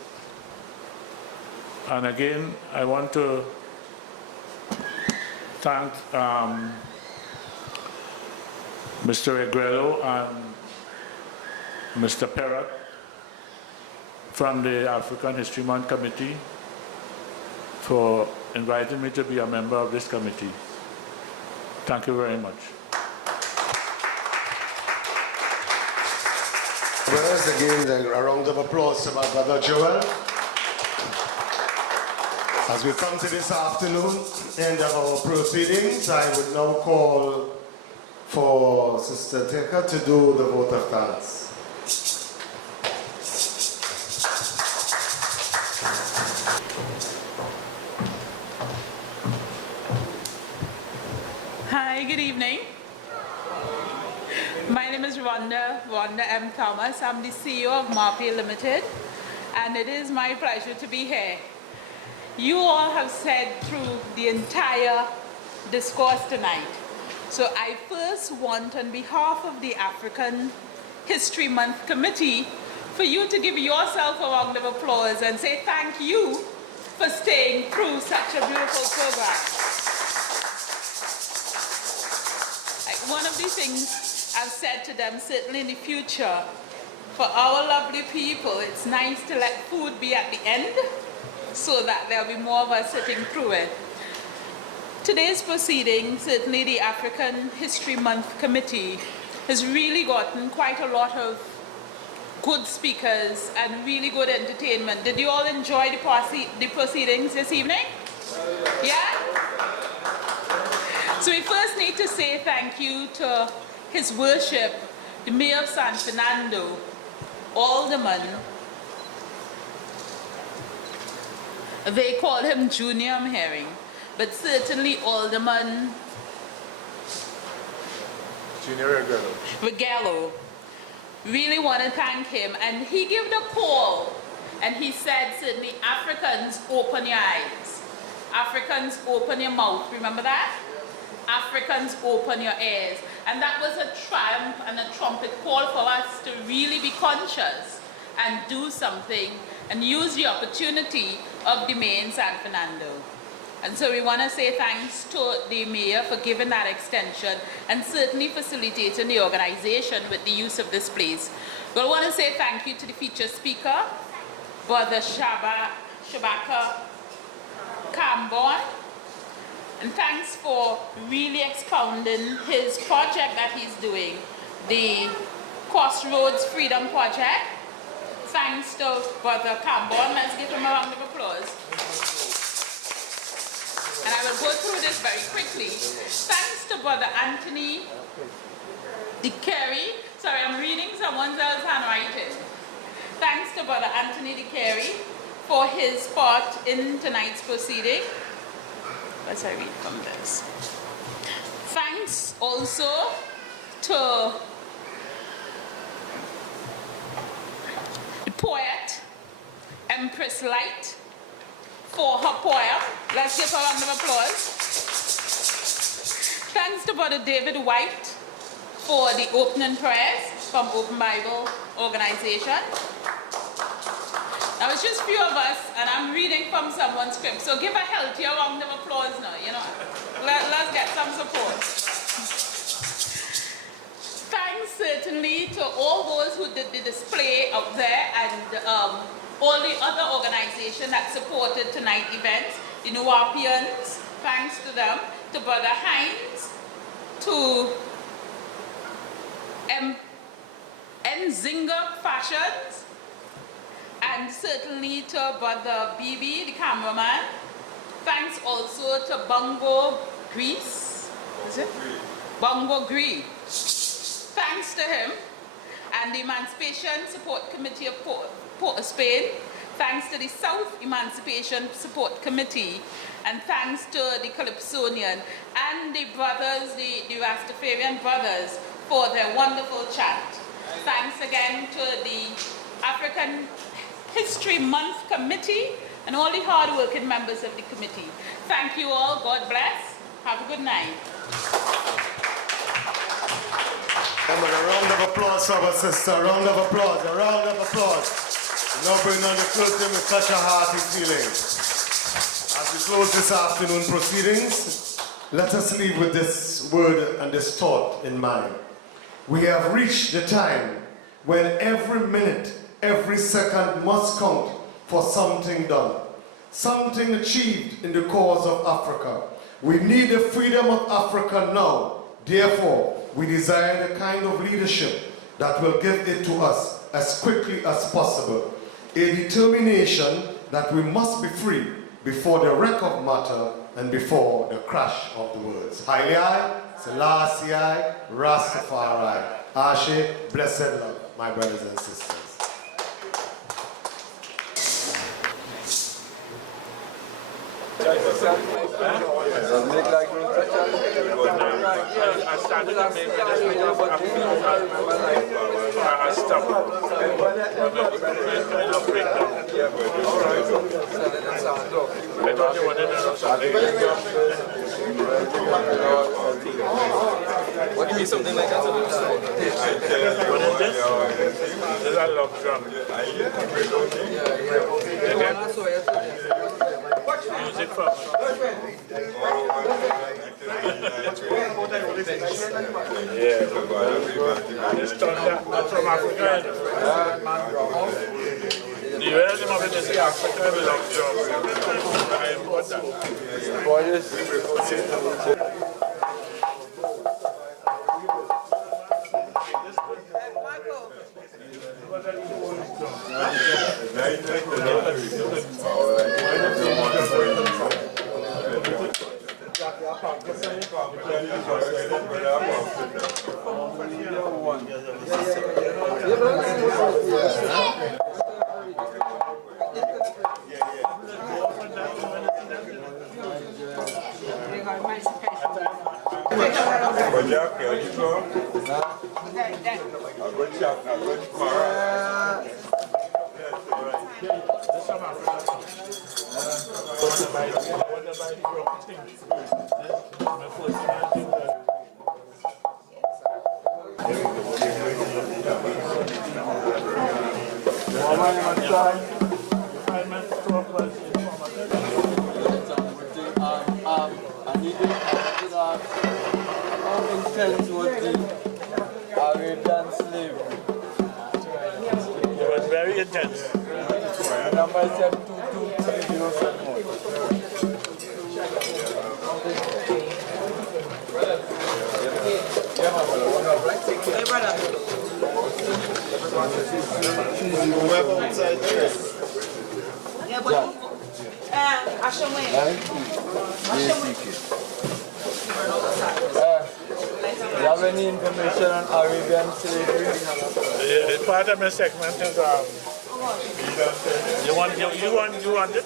And again, I want to thank Mr. Agrello and Mr. Perrott from the African History Month Committee for inviting me to be a member of this committee. Thank you very much. Brothers, again, a round of applause to my brother Joel. As we come to this afternoon, end of our proceedings, I would now call for Sister Teka to do the vote of thanks. Hi, good evening. My name is Rhonda M. Thomas. I'm the CEO of Marpay Limited, and it is my pleasure to be here. You all have said through the entire discourse tonight. So I first want, on behalf of the African History Month Committee, for you to give yourself a round of applause and say thank you for staying through such a beautiful program. One of the things I've said to them, certainly in the future, for our lovely people, it's nice to let food be at the end so that there'll be more of us sitting through it. Today's proceeding, certainly the African History Month Committee, has really gotten quite a lot of good speakers and really good entertainment. Did you all enjoy the proceedings this evening? Yeah? So we first need to say thank you to His Worship, the Mayor of San Fernando, Alderman. They call him Junior, I'm hearing, but certainly Alderman Junior Regallo. Really want to thank him. And he gave the call and he said, certainly, Africans, open your eyes. Africans, open your mouth. Remember that? Africans, open your ears. And that was a triumph and a trumpet call for us to really be conscious and do something and use the opportunity of the May in San Fernando. And so we want to say thanks to the Mayor for giving that extension and certainly facilitating the organization with the use of this place. We'll want to say thank you to the featured speaker, Brother Shabaka Cambon. And thanks for really expounding his project that he's doing, the Crossroads Freedom Project. Thanks to Brother Cambon. Let's give him a round of applause. And I will go through this very quickly. Thanks to Brother Anthony DeCarey. Sorry, I'm reading someone else's handwriting. Thanks to Brother Anthony DeCarey for his part in tonight's proceeding. Let's read from this. Thanks also to the poet, Empress Light, for her poem. Let's give her a round of applause. Thanks to Brother David White for the opening prayers from Open Bible Organization. Now it's just a few of us, and I'm reading from someone's script. So give a healthier round of applause now, you know. Let's get some support. to all those who did the display out there and all the other organizations that supported tonight's events, the Nuwapians, thanks to them, to Brother Hines, to Nzinga Fashions, and certainly to Brother BB, the cameraman. Thanks also to Bongo Greece. Is it? Bongo Greece. Thanks to him and the Emancipation Support Committee of Port of Spain. Thanks to the South Emancipation Support Committee, and thanks to the Calypsonian and the brothers, the Rastafarian brothers, for their wonderful chant. Thanks again to the African History Month Committee and all the hard-working members of the committee. Thank you all. God bless. Have a good night. Come on, a round of applause for our sister. A round of applause. A round of applause. Now bring on the closing with such a hearty feeling. As we close this afternoon proceedings, let us leave with this word and this thought in mind. We have reached the time when every minute, every second must count for something done, something achieved in the cause of Africa. We need the freedom of Africa now. Therefore, we desire the kind of leadership that will give it to us as quickly as possible. A determination that we must be free before the wreck of matter and before the crash of the worlds. Haile Selassie, Rastafari. Ashe, blessed love, my brothers and sisters. I started to make I stopped. I thought you wanted to know something. What do you mean something like that? What is this? This is a love drum. Music from yeah, it's thunder, not from Africa. The rhythm of it is Africa, we love jobs. Very important. You have any information on Arabian slavery? Part of my segment is you want it?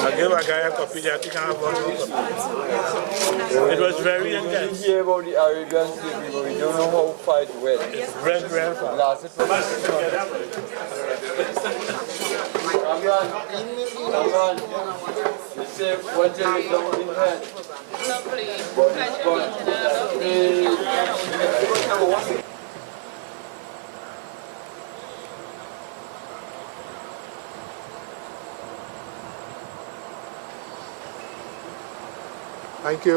I gave a guy a copy that he can have one. It was very intense. We hear about the Arabian slavery, but we don't know how far it went. It went very far. Lasted for you say what you don't in hand. Lovely. Pleasure meeting you. Thank you.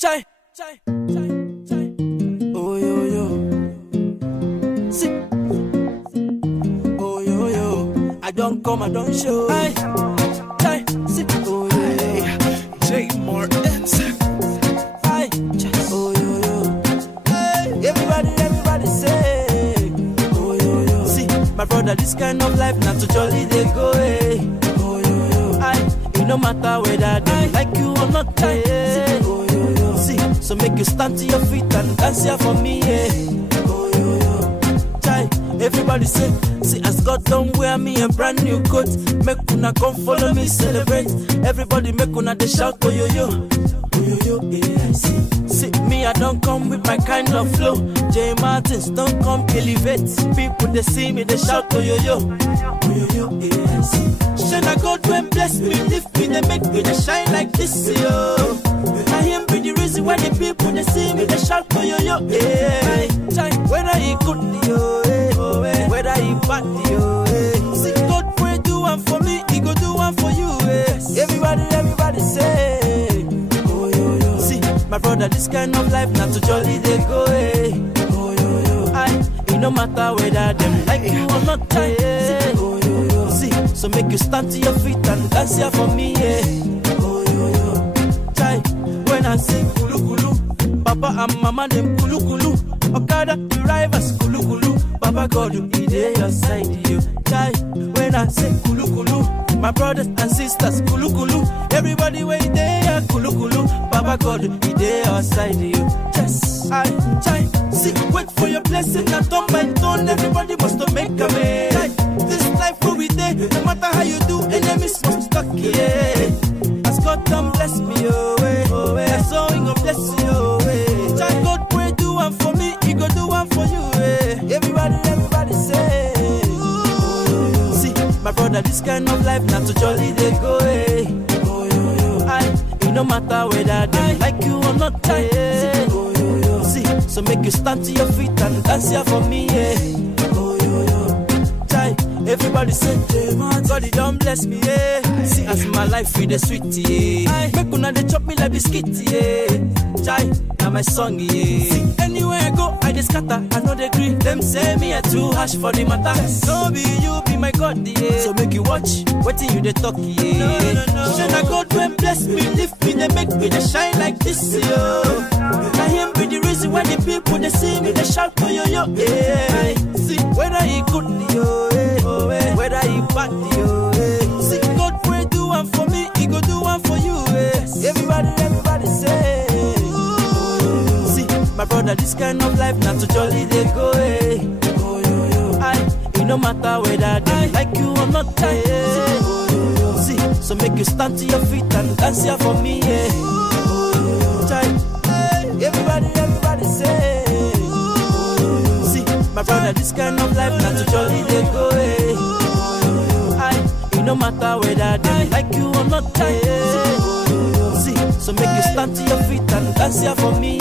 Chai, chai, chai, chai. Oh yo yo. See. Oh yo yo. I don't come, I don't show. Chai, chai. See. Oh yo yo. J Martins. Chai, chai. Oh yo yo. Hey. Everybody say. Oh yo yo. See, my brother, this kind of life not to jolly they go. Hey. Oh yo yo. It no matter whether they like you or not. Chai. Oh yo yo. See, so make you stand to your feet and dance here for me. Yeah. Oh yo yo. Chai. Everybody say, see as God don't wear me a brand new coat. Make una come follow me celebrate. Everybody make una they shout oh yo yo. Oh yo yo, yeah. See me I don't come with my kind of flow. J Martins don't come elevate. People they see me they shout oh yo yo. Oh yo yo, yeah. Shana God when bless me, lift me, they make me they shine like this yo. I him be the reason why the people they see me they shout oh yo yo, yeah. Whether he good yo, whether he bad yo, see God pray do one for me, he go do one for you. Everybody say, oh yo yo. See my brother, this kind of life not to jolly they go. Oh yo yo. It no matter whether them like you or not. Oh yo yo. See, so make you stand to your feet and dance here for me. Oh yo yo. Chai, when I say kulu kulu, Papa and Mama them kulu kulu. Okada drivers kulu kulu. Baba God you dey your side you. Chai, when I say kulu kulu, my brothers and sisters kulu kulu. Everybody wait there kulu kulu. Baba God you dey your side you. Yes, I chai. See, wait for your blessing and turn by turn. Everybody must to make a way. Chai, this life where we dey, no matter how you do, enemies must stuck here. As God don't bless me away, that's all he gon' bless you away. Chai, God pray do one for me, he go do one for you. Everybody say, ooh. See, my brother, this kind of life not to jolly they go. Oh yo yo. It no matter whether they like you or not. Oh yo yo. See, so make you stand to your feet and dance here for me. Oh yo yo. Chai, everybody say, God he don't bless me. See, as my life with the sweet. Make una they chop me like biscuit. Chai, now my song. See, anywhere I go, I just scatter. I know they agree. Them say me a too harsh for the matter. No be you, be my God. So make you watch, waiting you they talk. No. Shana God when bless me, lift me, they make me they shine like this. Yo. I him be the reason why the people they see me they shout oh yo yo. Yeah. See, whether he good yo, whether he bad yo. See, God pray do one for me, he go do one for you. Everybody say. My brother, this kind of life not to jolly they go. Oh yo yo. It no matter whether they like you or not. Oh yo yo. See, so make you stand to your feet and dance here for me. Oh yo yo. Chai, everybody say. Oh yo yo. See, my brother, this kind of life not to jolly they go. Oh yo yo. It no matter whether they like you or not. Oh yo yo. See, so make you stand to your feet and dance here for me.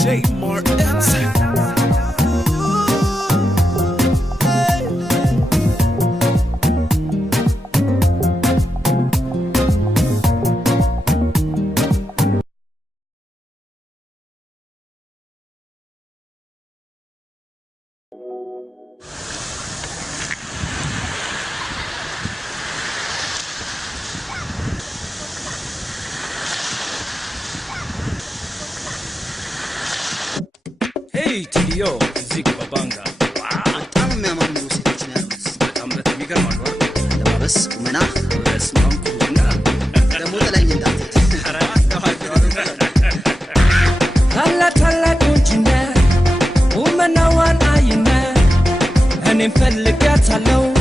J Martins. Hey, Tio, Ziki Babanga. أنا ما ممنوع سيدنا I'm the Tamiga Marwa. بس ومناخ بس ما كنا. ده مو ده اللي Tala kunjina, umana wan ayina, hanim felli gatalo.